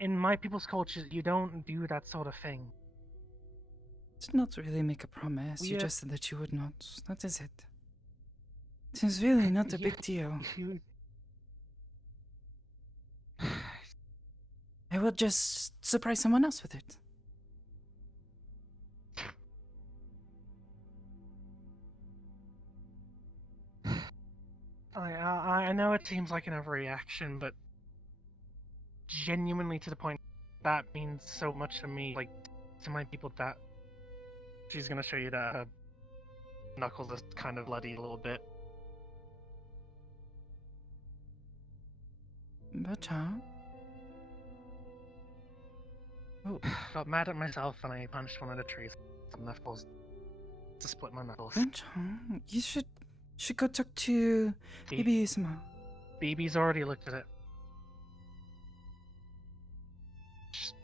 In my people's culture, you don't do that sort of thing. Did not really make a promise. You Yeah. just said that you would not. That is it. It is really not a Yeah, big deal. You... I will just surprise someone else with it. I know it seems like an overreaction, but genuinely to the point that means so much to me, like to my people, that she's gonna show you that her knuckles are kind of bloody a little bit. But, Oh, Got mad at myself and I punched one of the trees. Some knuckles to split my knuckles. but, you should go talk to Be- maybe Isma. BB's already looked at it.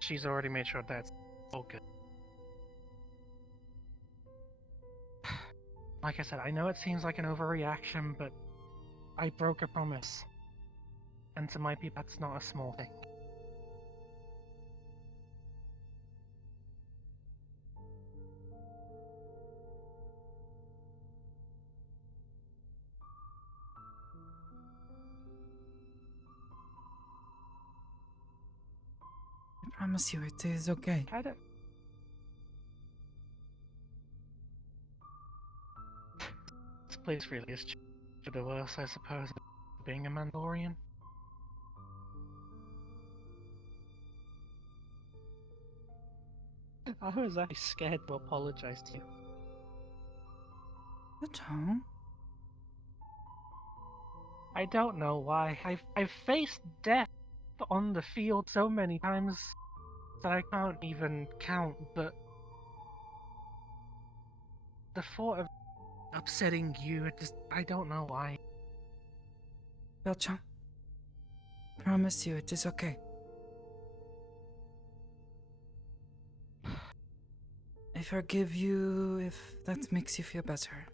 She's already made sure that's all good. Like I said, I know it seems like an overreaction, but I broke a promise. And to my people, that's not a small thing. I promise you, it is okay. Kind of. place really is for the worse, I suppose, being a Mandalorian. I was actually scared to apologize to you. What's wrong? I don't know why. I've faced death on the field so many times that I can't even count, but the thought of upsetting you, I don't know why. Belchan, promise you it is okay. I forgive you if that makes you feel better.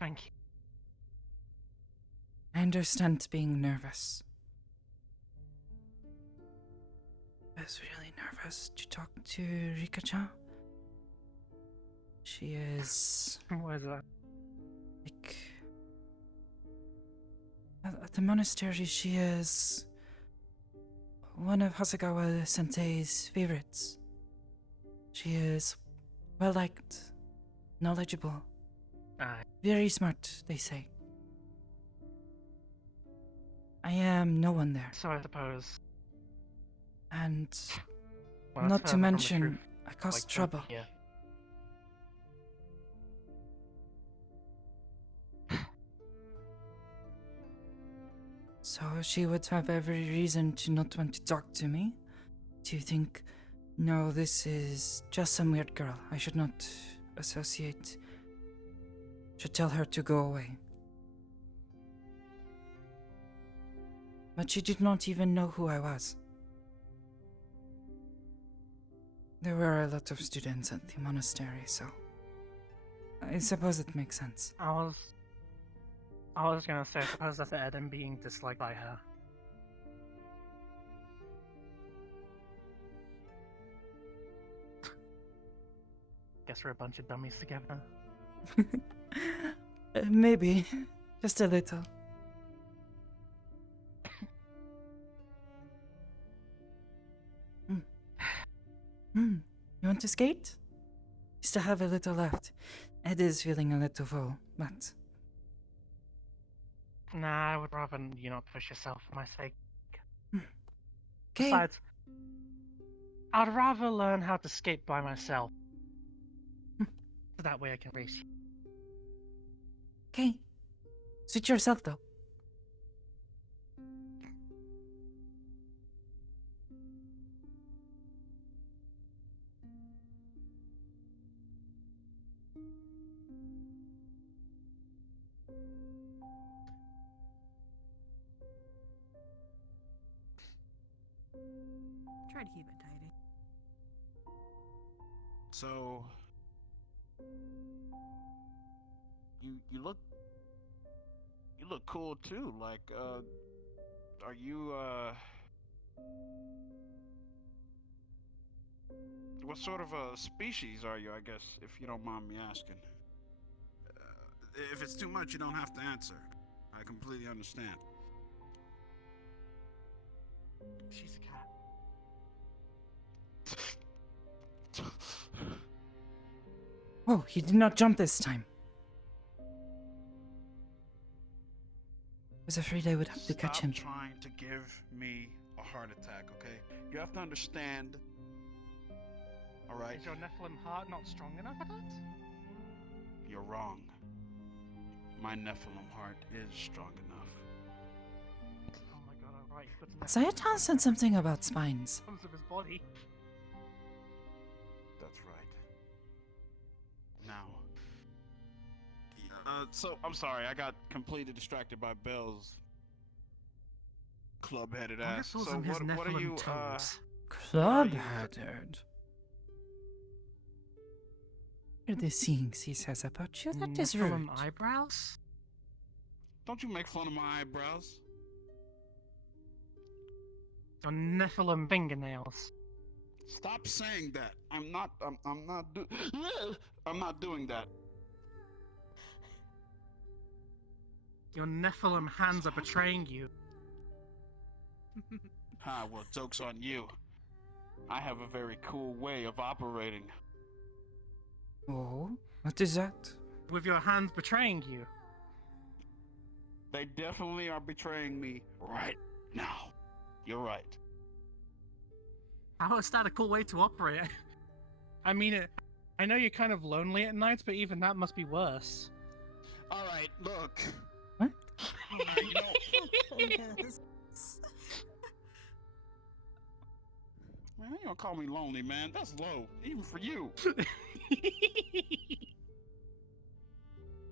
Thank you. I understand being nervous. I was really nervous to talk to Rika-chan. She is... What is that? like... At the monastery, she is... one of Hasegawa-sensei's favorites. She is well-liked, knowledgeable, very smart, they say. I am no one there. So I suppose. And Well, not that's to further from the mention, truth, I cause like, trouble. Yeah. So she would have every reason to not want to talk to me. To think, no, this is just some weird girl. I should not associate. Should tell her to go away. But she did not even know who I was. There were a lot of students at the monastery, so I suppose it makes sense. I was gonna say, I suppose that's Eden being disliked by her. Guess we're a bunch of dummies together. Maybe. Just a little. You want to skate? You still have a little left. It is feeling a little full, but... Nah, I would rather you not push yourself for my sake. Okay. Besides, I'd rather learn how to skate by myself. So that way I can race you. Okay. Suit yourself, though. Try to keep it tidy. So you look cool too. Like, are you what sort of a species are you? I guess, if you don't mind me asking. If it's too much, you don't have to answer. I completely understand. She's a cat. Oh, he did not jump this time. I was afraid I would have to catch him. Stop trying to give me a heart attack, okay? You have to understand. All right. Is your Nephilim heart not strong enough for that? You're wrong. My Nephilim heart is strong enough. Oh my god, alright. Sayatan said something about spines. Comes of his body. That's right. Now. So, I'm sorry, I got completely distracted by Bell's club-headed ass. So, what are you, Club-headed? What are the things he says about you? That is rude. Nephilim eyebrows? Don't you make fun of my eyebrows. Your Nephilim fingernails. Stop saying that. I'm not doing that. Your Nephilim hands are betraying you. Well, joke's on you. I have a very cool way of operating. Oh, what is that? With your hands betraying you. They definitely are betraying me right now. You're right. How is that a cool way to operate? I mean, I know you're kind of lonely at nights, but even that must be worse. All right, look. What? You know, man, you don't call me lonely, man. That's low, even for you.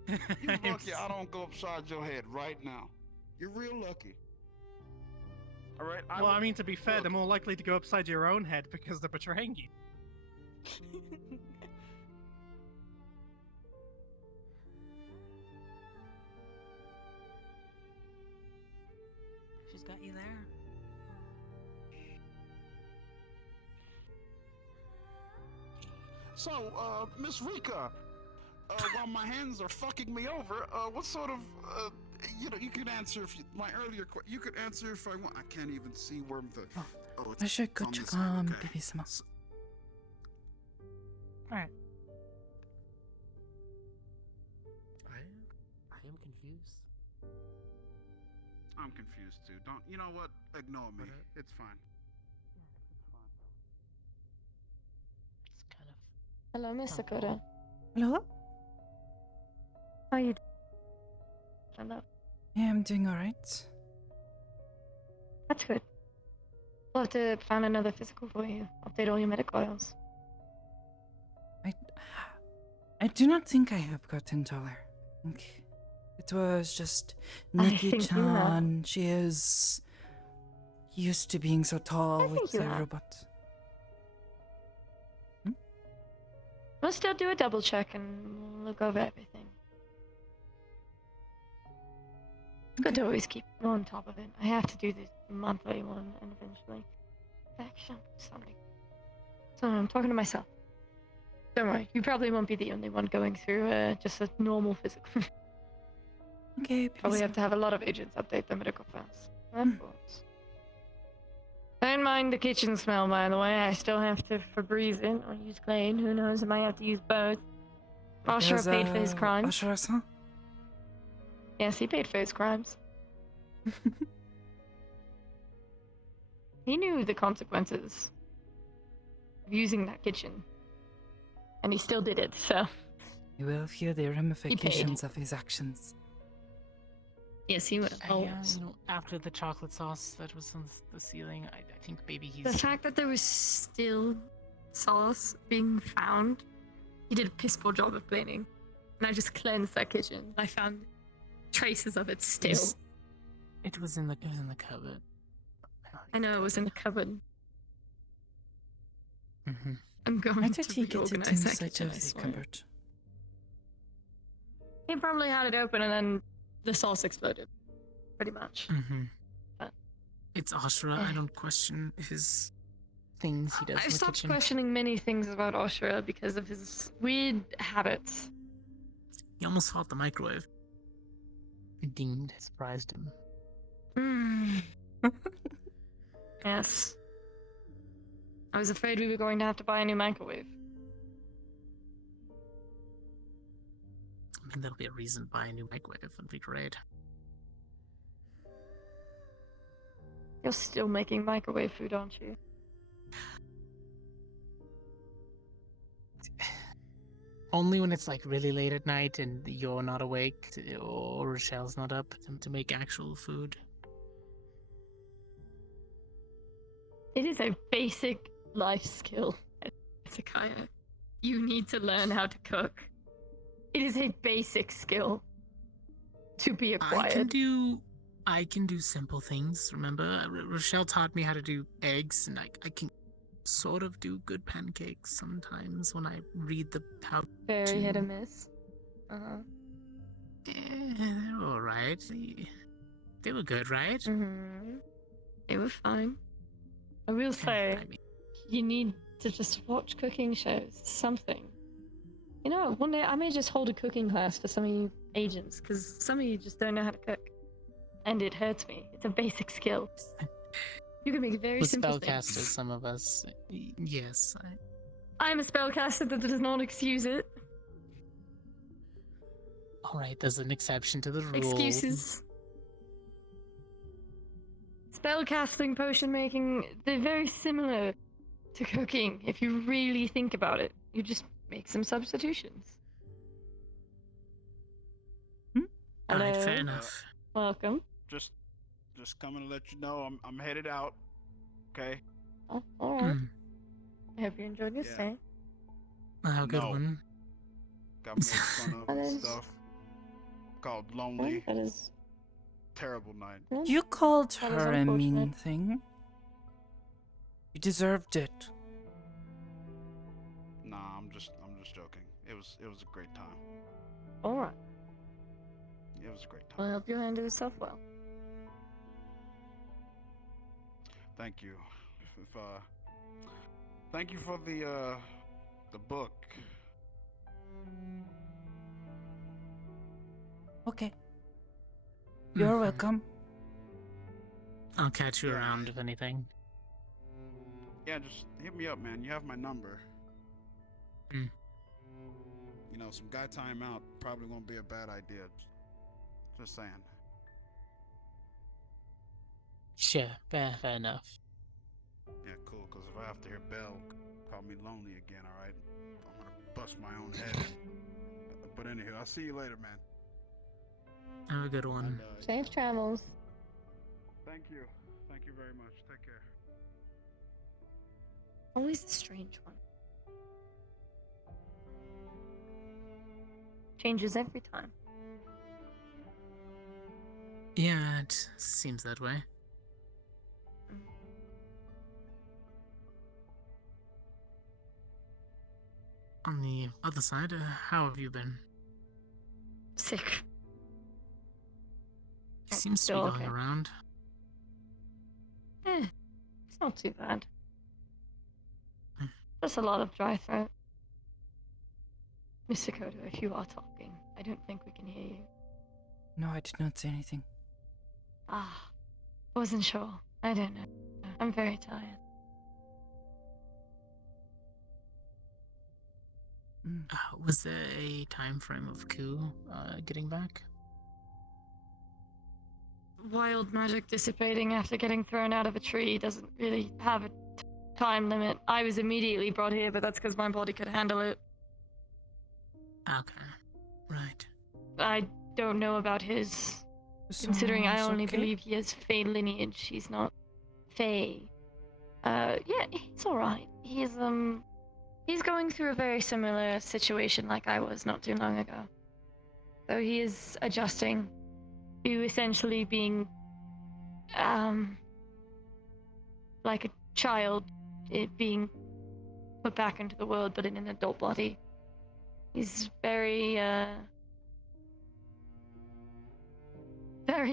You're lucky I don't go upside your head right now. You're real lucky. All right. Well, I mean, to be fair, look. they're more likely to go upside your own head because they're betraying you. She's got you there. So, Miss Rika, while my hands are fucking me over, what sort of, you could answer if my earlier question. You could answer if I want. I can't even see where the. Oh, it's 私はこっ on ち this side. Okay. ベビー様 Alright. I am confused. I'm confused too. Don't. You know what? Ignore me. It's fine. It's kind of Hello, Miss Sakoto. Hello? How are you doing? Hello. Yeah, I'm doing alright. That's good. We'll have to find another physical for you. Update all your medical files. I do not think I have gotten taller. I think it was just I think you Nikki-chan. She is used to being so tall I think with you the have. robot. We'll still do a double check and look over everything. It's good to always keep on top of it. I have to do this monthly one and eventually. Actually, I'm talking to myself. Don't worry, you probably won't be the only one going through just a normal physical. Okay, Probably have to have a lot of agents update their medical files. Of course. Don't mind the kitchen smell, by the way. I still have to Febreze it or use Glade. Who knows? I might have to use both. Ashura paid for his crimes. Ashura-san? Yes, he paid for his crimes. He knew the consequences of using that kitchen. And he still did it, so. He will feel the ramifications of his actions. Yes, he will. After the chocolate sauce that was on the ceiling, I think maybe he's... The fact that there was still sauce being found, he did a piss poor job of cleaning. And I just cleansed that kitchen. I found traces of it still. It was in the cupboard. I know it was in the cupboard. Mm-hmm. I'm going Why to did he get it reorganize that inside kitchen, of I the swear. cupboard? He probably had it open and then the sauce exploded. Pretty much. Mm-hmm. But- It's Ashura. I don't question his things he does I in the stopped kitchen. questioning many things about Ashura because of his weird habits. He almost fought the microwave. It dinged, surprised him. Yes. I was afraid we were going to have to buy a new microwave. I mean, that'll be a reason to buy a new microwave. That'd be great. You're still making microwave food, aren't you? Only when it's like really late at night and you're not awake or Rochelle's not up to make actual food. It is a basic life skill, Sakaya. You need to learn how to cook. It is a basic skill to be acquired. I can do simple things. Remember, Rochelle taught me how to do eggs, and I can sort of do good pancakes sometimes when I read the how. Very hit or miss. They're all right. They were good, right? Mm-hmm. They were fine. I will say, you need to just watch cooking shows. Something. You know, one day I may just hold a cooking class for some of you agents, because some of you just don't know how to cook. And it hurts me. It's a basic skill. You can make it very We're simple spellcasters, things. some of us. Yes. I'm a spellcaster that does not excuse it. Alright, there's an exception to the rule. Excuses. Spellcasting, potion making, they're very similar to cooking if you really think about it. You just make some substitutions. Alright, Hello. fair enough. Welcome. Just coming to let you know I'm headed out. Okay. Oh, alright. I hope you enjoyed your Yeah. stay. Have a good No. one. Got made fun of That and is- stuff. Called lonely. That is Terrible night. good. You called That is her a mean unfortunate. thing. You deserved it. Nah, I'm just joking. It was a great time. Alright. It was a great time. Well, I hope you handle yourself well. Thank you. Thank you for the book. Okay. You're Mhm. welcome. I'll catch you around if anything. Yeah, just hit me up, man. You have my number. Mm. You know, some guy time out probably won't be a bad idea. Just saying. Sure, fair enough. Yeah, cool. Because if I have to hear Belle call me lonely again, all right, I'm gonna bust my own head. But anywho, I'll see you later, man. Have a good one. Bye. Safe travels. Thank you. Thank you very much. Take care. Always a strange one. Changes every time. Yeah, it seems that way. On the other side, how have you been? Sick. Seems to be Still going okay. around. It's not too bad. Hmm. Just a lot of dry throat. Miss Sakoto, if you are talking, I don't think we can hear you. No, I did not say anything. Ah, wasn't sure. I don't know. I'm very tired. Was there a time frame of Ku getting back? Wild magic dissipating after getting thrown out of a tree doesn't really have a time limit. I was immediately brought here, but that's because my body could handle it. Okay, right. I don't know about his. Considering I only believe he has Fey lineage, he's not Fey. Yeah, he's alright. He's going through a very similar situation like I was not too long ago. So he is adjusting to essentially being, like a child, it being put back into the world, but in an adult body. He's very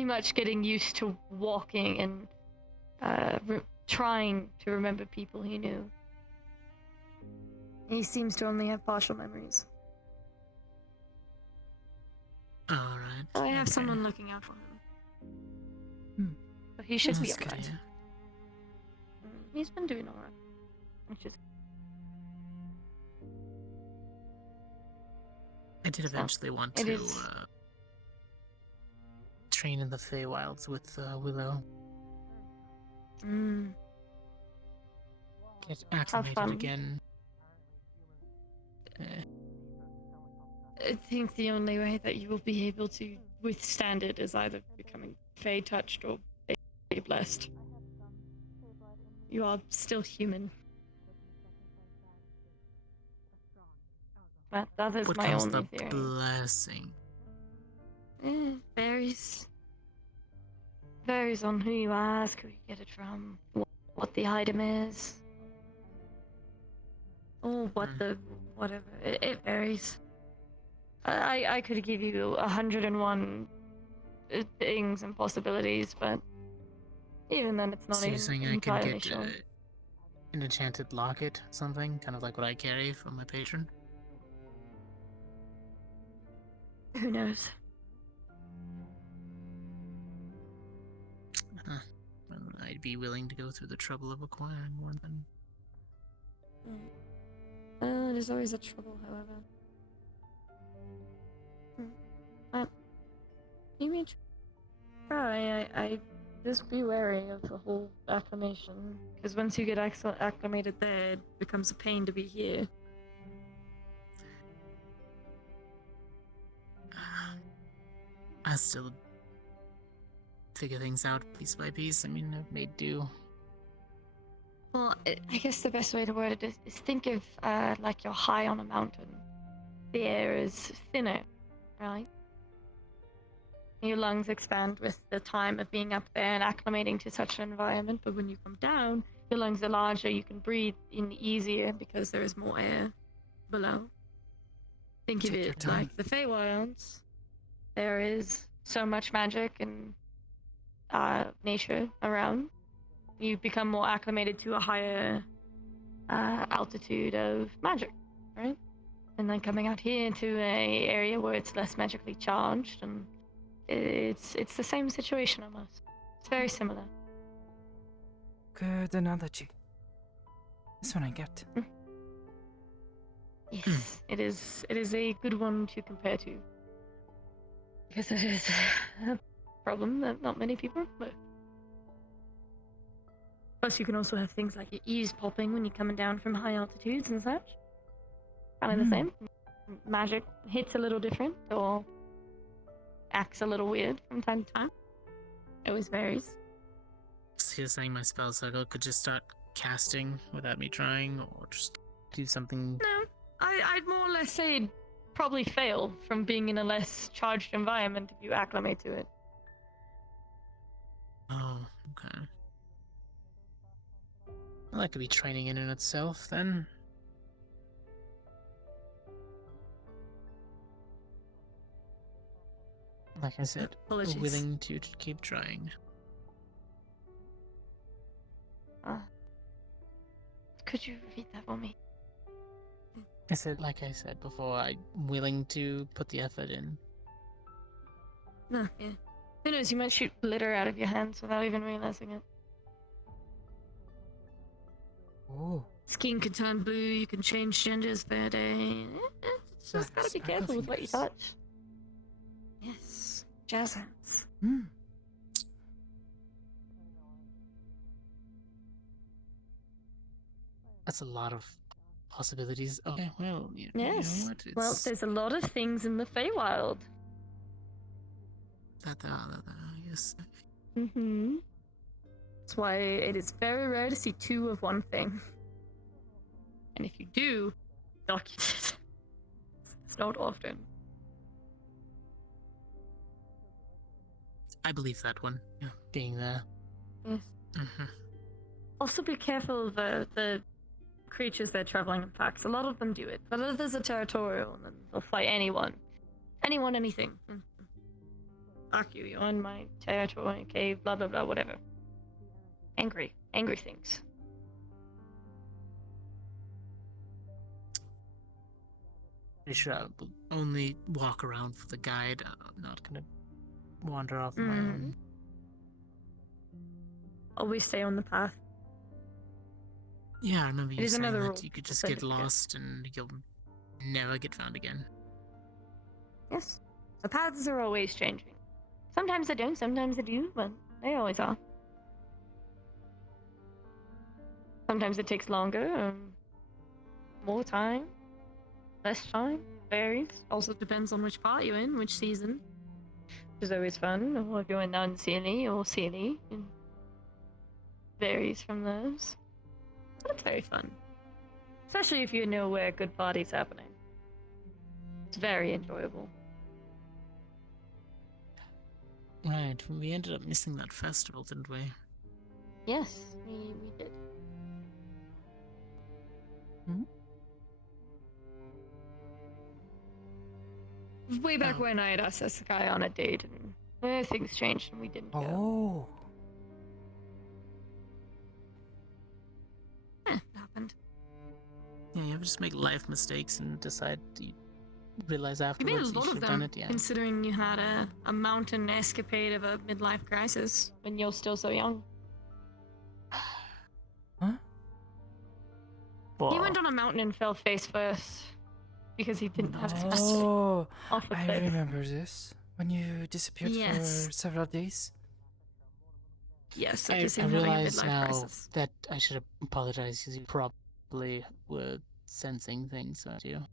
much getting used to walking and trying to remember people he knew. He seems to only have partial memories. Alright. I have okay. someone looking out for him. But he should be That's good, alright. yeah. He's been doing alright. Which is I did eventually want it to is- train in the Feywilds with Willow. Get acclimated fun. again. I think the only way that you will be able to withstand it is either becoming Fey touched or Fey blessed. You are still human. But that is What my comes only the theory. blessing? Varies. Varies on who you ask, who you get it from, what the item is. Oh, what the whatever. It varies. I could give you 101 things and possibilities, but even then, it's not So you're even saying I can entirely get sure. an enchanted locket, something? Kind of like what I carry from my patron? Who knows? Huh. Well, I'd be willing to go through the trouble of acquiring one then. It is always a trouble, however. You may try. I just be wary of the whole acclimation, because once you get acclimated there, it becomes a pain to be here. I still figure things out piece by piece. I mean, I've made do. Well, I guess the best way to word it is think of like you're high on a mountain. The air is thinner, right? Your lungs expand with the time of being up there and acclimating to such an environment, but when you come down, your lungs are larger, you can breathe in easier because there is more air below. Think of Take your it time. like the Feywilds. There is so much magic and nature around. You become more acclimated to a higher altitude of magic, right? And then coming out here into a area where it's less magically charged, and it's the same situation almost. It's very similar. Good analogy. This one I get. Yes, it is a good one to compare to. Because it is a problem that not many people are with. Plus, you can also have things like your ears popping when you're coming down from high altitudes and such. Kind of the same. Magic hits a little different, or acts a little weird from time to time. It always varies. So you're saying my spell circle could just start casting without me trying, or just do something? No, I'd more or less say it'd probably fail from being in a less charged environment if you acclimate to it. Oh, okay. Well, that could be training in itself, then. Like I said, Apologies. willing to keep trying. Could you repeat that for me? Like I said before, I'm willing to put the effort in. No, yeah. Who knows, you might shoot glitter out of your hands without even realizing it. Oh. Skin can turn blue, you can change genders for a day. Just gotta be careful with what you touch. Yes, jazz hands. That's a lot of possibilities. Okay, well, Yes. you know what? Well, there's a lot of things in the Feywild. That, yes. Mm-hmm. That's why it is very rare to see two of one thing. And if you do, document it. It's not often. I believe that one. Yeah, being there. Yes. Also be careful of the creatures that are traveling in packs. A lot of them do it, but others are territorial and they'll fight anyone. Anyone, anything. Fuck you, you're in my territory, cave, blah blah blah, whatever. Angry things. Pretty sure I will only walk around for the guide. I'm not gonna wander off on my own. Always stay on the path. Yeah, I remember you saying another that rule. you could just That's get it, yeah. lost and you'll never get found again. Yes. The paths are always changing. Sometimes they don't, sometimes they do, but they always are. Sometimes it takes longer, more time, less time, varies. Also depends on which part you're in, which season. Which is always fun, or if you're in non-Sealy or Sealy. It varies from those. But it's very fun. Especially if you know where a good party's happening. It's very enjoyable. Right, we ended up missing that festival, didn't we? Yes, we did. Way back when I had asked this guy on a date, and things changed and we didn't go. Oh. It happened. Yeah, you ever just make life mistakes and decide you realize You made a afterwards you lot should of have done them, it, yeah. considering you had a mountain escapade of a midlife crisis when you're still so young. Huh? He went on a mountain and fell face first because he didn't have his Oh, off a I cliff. remember this. When you disappeared Yes. for several days? Yes, I seem having a realize midlife now crisis. that I should apologize because you probably were sensing things, weren't you?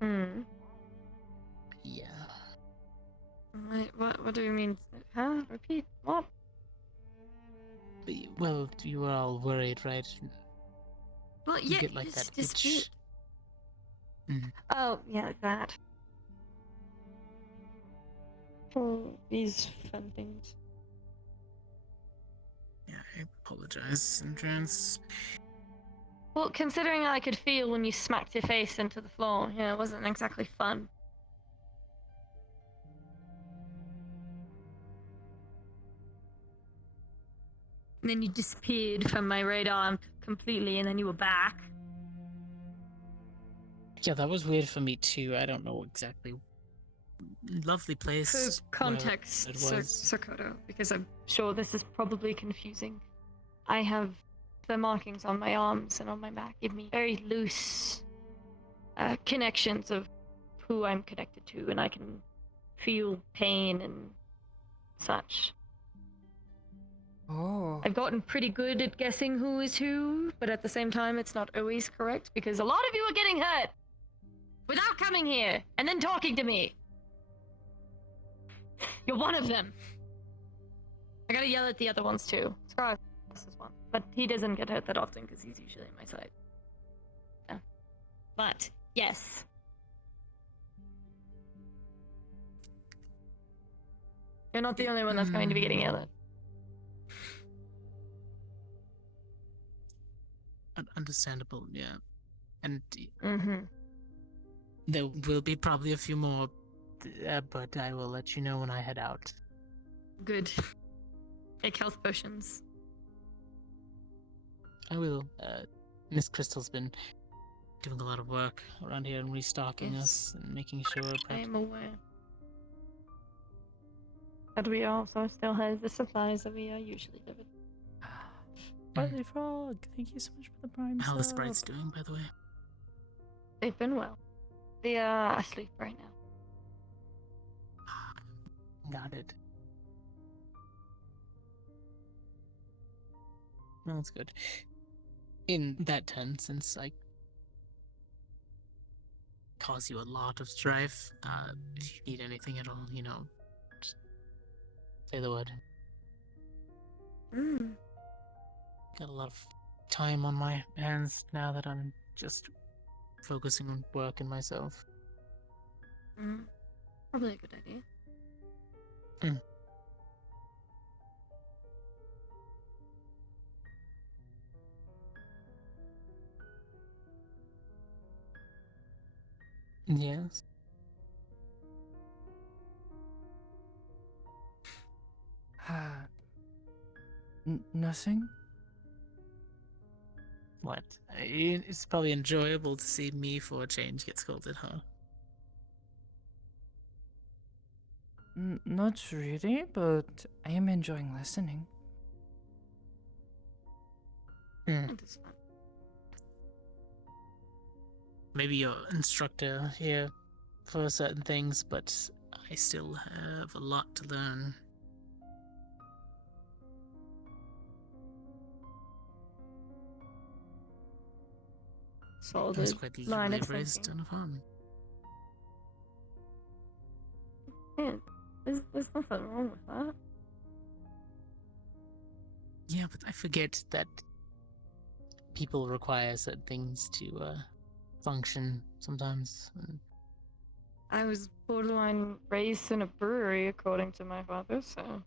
Hmm. Yeah. Wait, what do you mean? Huh? Repeat. What? Well, you were all worried, right? Well, You yeah, get like it's that itch. Oh, yeah, that. Oh, these fun things. Yeah, I apologize in advance. Well, considering I could feel when you smacked your face into the floor, yeah, it wasn't exactly fun. And then you disappeared from my radar completely, and then you were back. Yeah, that was weird for me too. I don't know exactly. Lovely place. For context, it was. Sakoto, because I'm sure this is probably confusing. I have the markings on my arms and on my back give me very loose connections of who I'm connected to, and I can feel pain and such. Oh. I've gotten pretty good at guessing who is who, but at the same time, it's not always correct because a lot of you are getting hurt without coming here and then talking to me. You're one of them. I gotta yell at the other ones too. Scar, this is one, but he doesn't get hurt that often because he's usually on my side. Yeah. But yes. You're not the only one that's going to be getting yelled at. Understandable, yeah. And Mm-hmm. there will be probably a few more, but I will let you know when I head out. Good. Take health potions. I will. Miss Crystal's been doing a lot of work around here and restocking us and making sure we're I prepped. am aware. But we also still have the supplies that we are usually given. Barley Frog, thank you so much for the prime How are the sub. sprites doing, by the way? They've been well. They are asleep right now. Got it. No, that's good. In that turn, since I cause you a lot of strife, if you need anything at all, just say the word. Got a lot of time on my hands now that I'm just focusing on work and myself. Probably a good idea. Yes. Nothing? What? It's probably enjoyable to see me for a change get scolded, huh? Not really, but I am enjoying listening. It is fun. Maybe your instructor here for certain things, but I still have a lot to learn. Solid That's quite line literally of raised thinking. ton of harm. Yeah, there's nothing wrong with that. Yeah, but I forget that people require certain things to function sometimes. I was borderline raised in a brewery, according to my father, so...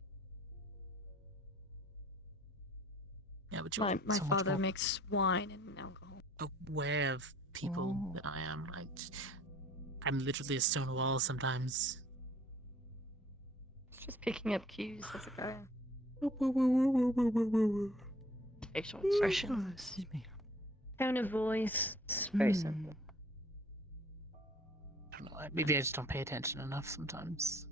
Yeah, but you're My so much father more makes wine and alcohol. aware of people Oh. than I am. I'm literally a stone wall sometimes. Just picking up cues as a guy. Facial Oh, expressions, excuse me. tone of voice. It's very simple. I don't know. Maybe I just don't pay attention enough sometimes.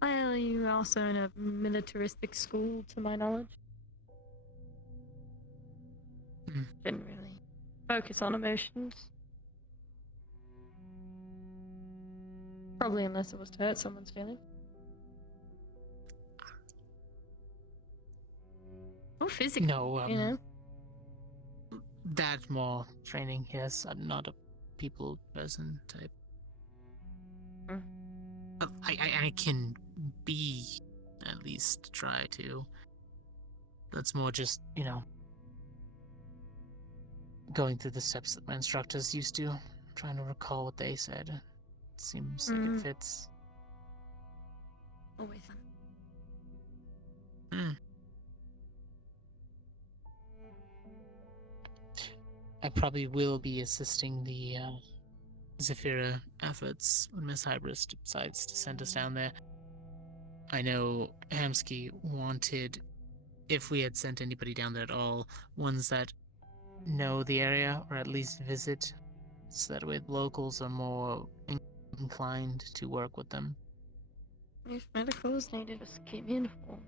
Well, you also in a militaristic school, to my knowledge. Didn't really focus on emotions. Probably unless it was to hurt someone's feelings. Or physically, No, you know? that more training, yes. I'm not a people person type. Mm. I can be, at least try to. That's more just, going through the steps that my instructors used to, trying to recall what they said. It seems like it fits. Always fun. I probably will be assisting the Zephyra efforts when Miss Hybris decides to send us down there. I know Hamsky wanted, if we had sent anybody down there at all, ones that know the area or at least visit, so that way locals are more inclined to work with them. If medical is needed, just keep me informed.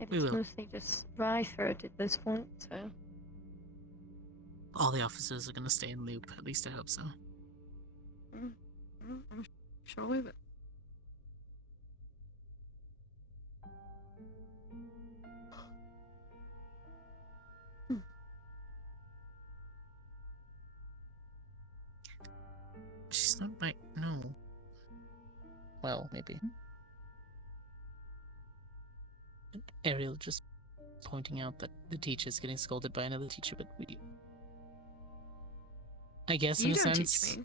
We It's will. mostly just dry throat at this point, so. All the officers are going to stay in loop, at least I hope so. I'm sure we will. She's not right, no. Well, maybe. Ariel just pointing out that the teacher's getting scolded by another teacher, but I guess You in a don't sense... teach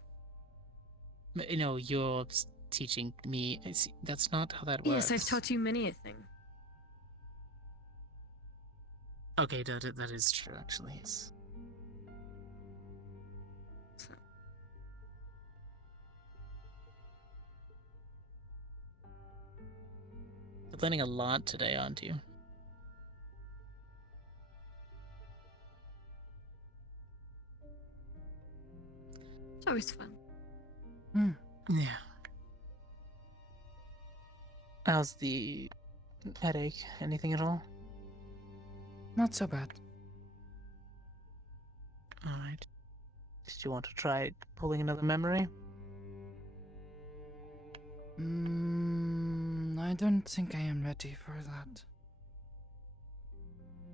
me. No, you're teaching me. That's not how that works. Yes, I've taught you many a thing. Okay, that is true, actually, yes. You're learning a lot today, aren't you? It's always fun. Yeah. How's the headache? Anything at all? Not so bad. Alright. Did you want to try pulling another memory? I don't think I am ready for that.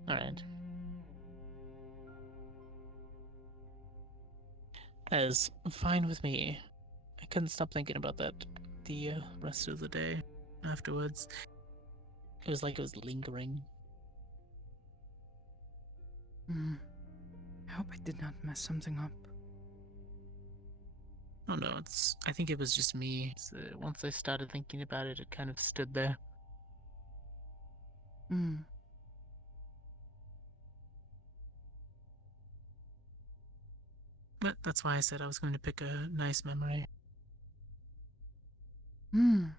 Alright. That is fine with me. I couldn't stop thinking about that the rest of the day afterwards. It was like it was lingering. I hope I did not mess something up. Oh no, I think it was just me. Once I started thinking about it, it kind of stood there. But that's why I said I was going to pick a nice memory. A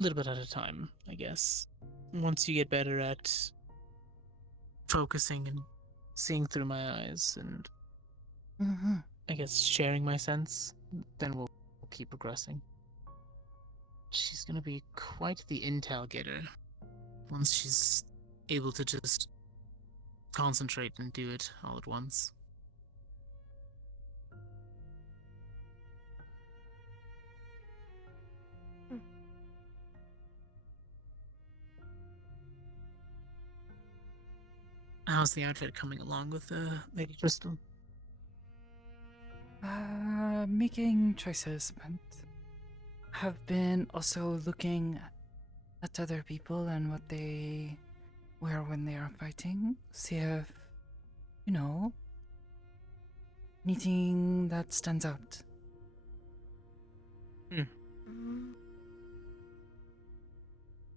little bit at a time, I guess. Once you get better at focusing and seeing through my eyes and I guess sharing my sense, then we'll keep progressing. She's gonna be quite the intel getter once she's able to just concentrate and do it all at once. How's the outfit coming along with Lady Crystal? Making choices, but have been also looking at other people and what they wear when they are fighting. See if, anything that stands out.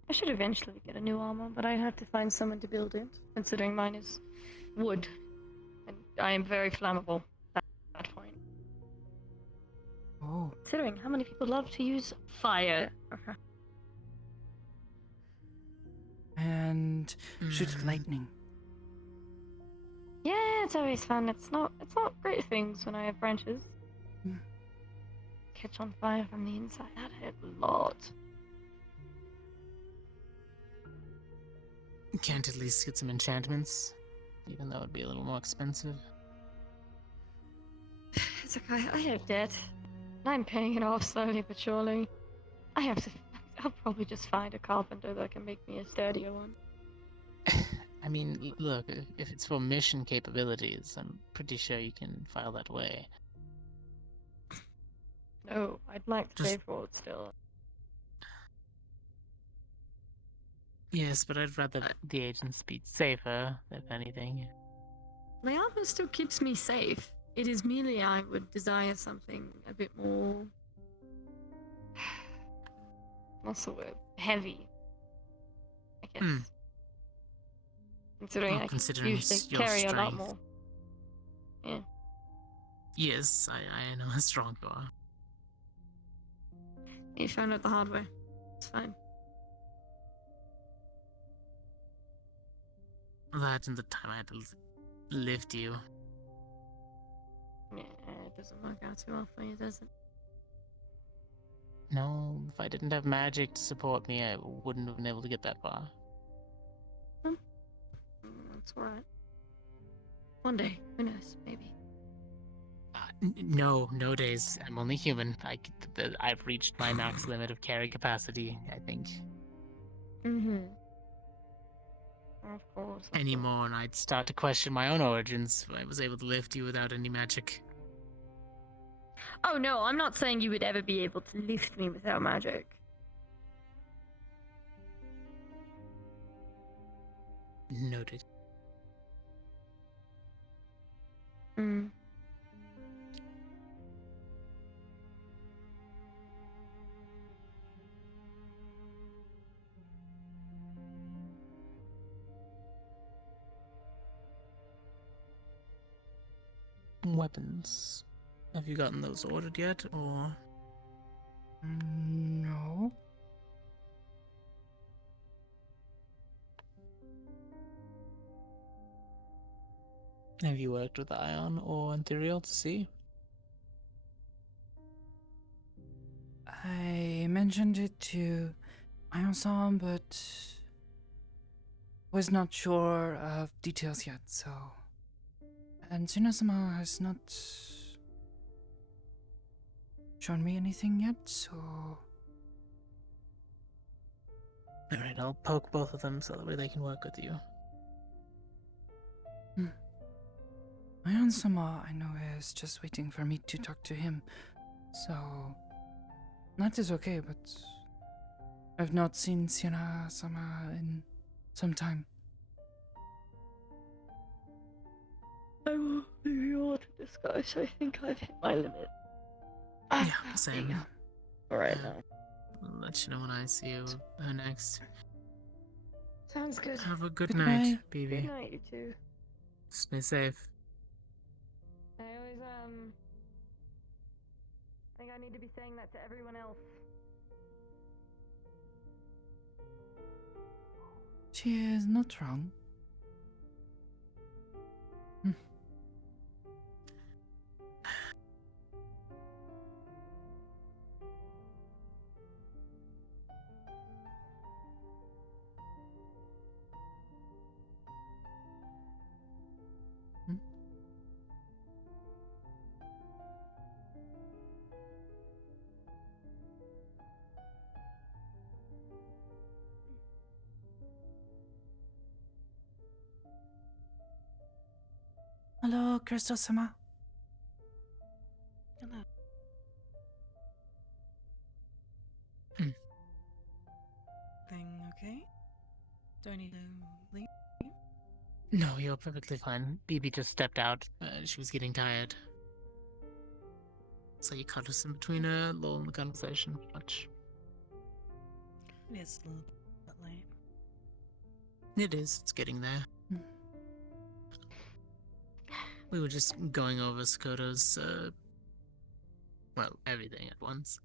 I should eventually get a new armor, but I have to find someone to build it, considering mine is wood. And I am very flammable at that point. Oh. Considering how many people love to use fire. And shoot lightning. Yeah, it's always fun. It's not great things when I have branches. Catch on fire from the inside. That hurt a lot. Can't at least get some enchantments? even though it'd be a little more expensive. It's okay. I have debt. I'm paying it off slowly but surely. I'll probably just find a carpenter that can make me a sturdier one. I mean, look, if it's for mission capabilities, I'm pretty sure you can file that way. Oh, I'd like to pay Just- for it still. Yes, but I'd rather the agents be safer, if anything. My armor still keeps me safe. It is merely I would desire something a bit more... what's the word? Heavy. I guess. Hmm. Considering Well, I considering usually your carry a lot strength. more. Yeah. Yes, I know how strong you are. You found out the hard way. It's fine. That and the time I had to lift you. Yeah, it doesn't work out too well for you, does it? No, if I didn't have magic to support me, I wouldn't have been able to get that far. That's alright. One day, who knows, maybe. No days. I'm only human. I've reached my max limit of carry capacity, I think. Mm-hmm. Of course. Any more, and I'd start to question my own origins if I was able to lift you without any magic. Oh no, I'm not saying you would ever be able to lift me without magic. Noted. Hmm. Weapons. Have you gotten those ordered yet, or...? No. Have you worked with Ion or Ethereal to see? I mentioned it to Ayon-san, but was not sure of details yet, so... And Tsuna-sama has not shown me anything yet, so... Alright, I'll poke both of them so that way they can work with you. Ayon-sama, I know, is just waiting for me to talk to him, so... That is okay, but... I've not seen Tsuna-sama in some time. I will leave you all to discuss. I think I've hit my limit. Yeah, same. Alright now. I'll let you know when I see you next. Sounds good. Have a good Good night, night. Good BB. night, you two. Stay safe. I always, I think I need to be saying that to everyone else. She is not wrong. Hello, Crystal-sama. Hello. Thing okay? Do I need to leave? No, you're perfectly fine. BB just stepped out. She was getting tired. So you caught us in between a lull in the conversation. Much. It is a little bit late. It is. It's getting there. We were just going over Sakoto's, well, everything at once.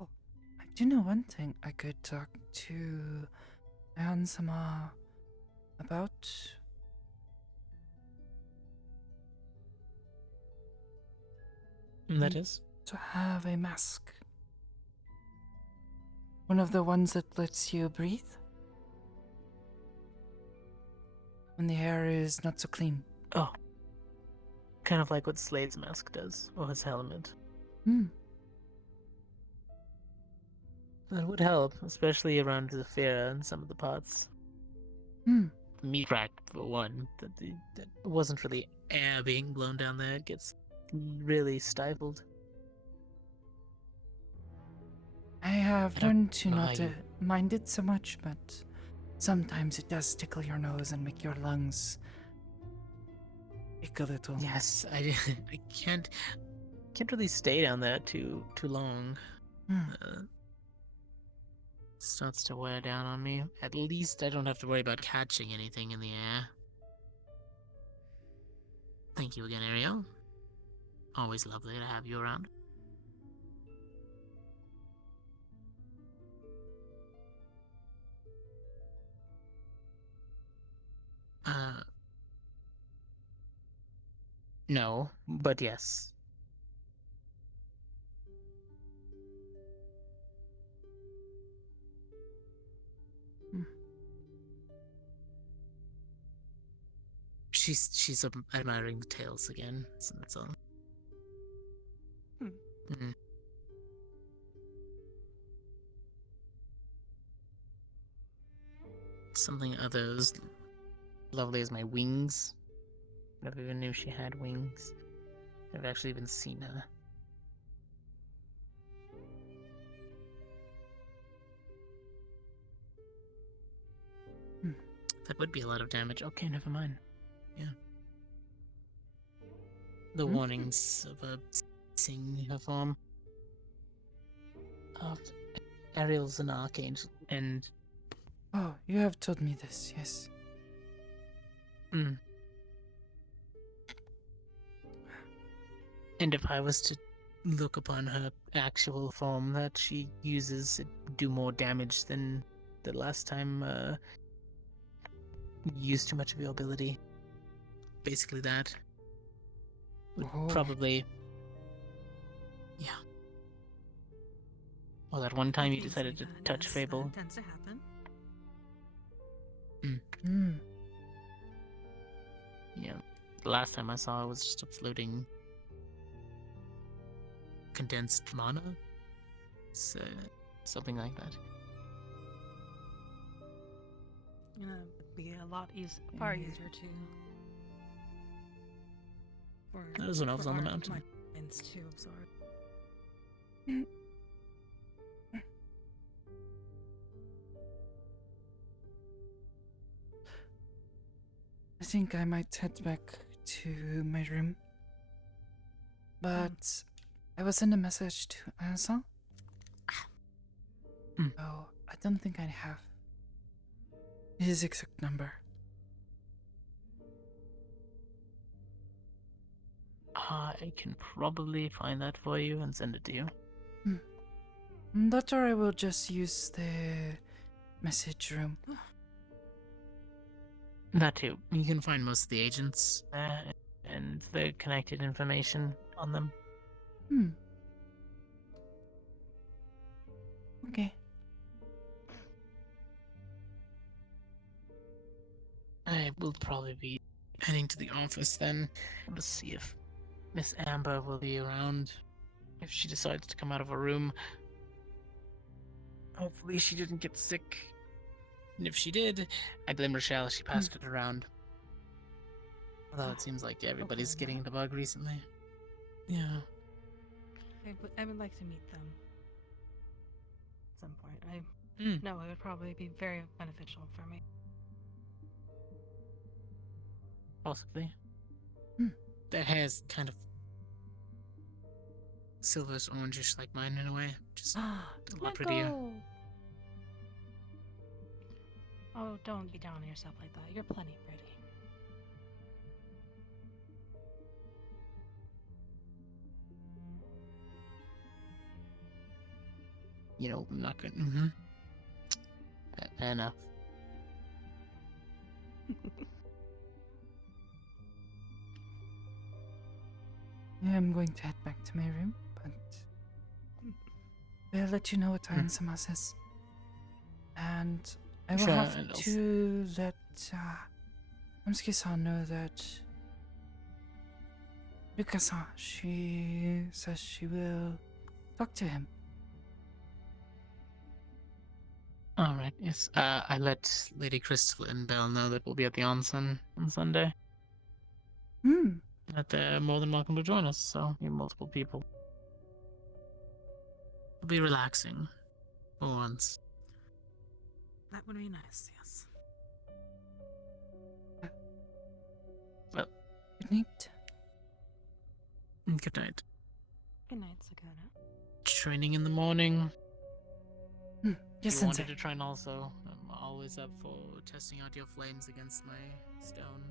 Oh, I do know one thing I could talk to Ayon-sama about. And that is? To have a mask. One of the ones that lets you breathe? When the air is not so clean. Oh. Kind of like what Slade's mask does, or his helmet. Hmm. That would help, especially around Zephyra and some of the parts. Hmm. The meat rack, for one, that wasn't really air being blown down there. It gets really stifled. I have I don't learned to know not how you- mind it so much, but sometimes it does tickle your nose and make your lungs ache a little. Yes, I can't really stay down there too long. Hmm. Starts to wear down on me. At least I don't have to worry about catching anything in the air. Thank you again, Ariel. Always lovely to have you around. No, but yes. She's admiring the tails again, so that's all. Mm. Something other as lovely as my wings. Never even knew she had wings. Never actually even seen her. That would be a lot of damage. Okay, never mind. Yeah. The warnings of seeing her form. Ariel's an archangel, and... Oh, you have told me this, yes. And if I was to look upon her actual form that she uses, it'd do more damage than the last time you used too much of your ability. Basically that. Would probably... Yeah. Well, that one time you decided to touch Fable. That tends to happen. Yeah. The last time I saw it was just a floating condensed mana. So, something like that. You know, it'd be a lot far easier to. That was when I was on the mountain. Minds to absorb. I think I might head back to my room. But I will send a message to Ansa. Oh, I don't think I have his exact number. I can probably find that for you and send it to you. That or I will just use the message room. That too. You can find most of the agents and the connected information on them. Okay. I will probably be heading to the office then. Let's see if Miss Amber will be around. If she decides to come out of her room. Hopefully she didn't get sick. And if she did, I blame Rochelle. She passed it around. Although it seems like everybody's getting the bug recently. Yeah. I would like to meet them at some point. No, it would probably be very beneficial for me. Possibly. Their hair's kind of silverish orangish like mine in a way. Just a lot prettier. Oh, don't be down on yourself like that. You're plenty pretty. You know, I'm not gonna. Fair enough. Yeah, I'm going to head back to my room, but I'll let you know what time Sama says. And I will Sure, have and to let Namsuke-san know that Yuka-san, she says she will talk to him. Alright, yes. I let Lady Crystal and Belle know that we'll be at the onsen on Sunday. Hmm. That they're more than welcome to join us, so we have multiple people. It'll be relaxing. For once. That would be nice, yes. Well, Good night. Good night. Good night, Sakoto. Training in the morning. Yes, You Sensei. wanted to train also. I'm always up for testing out your flames against my stone.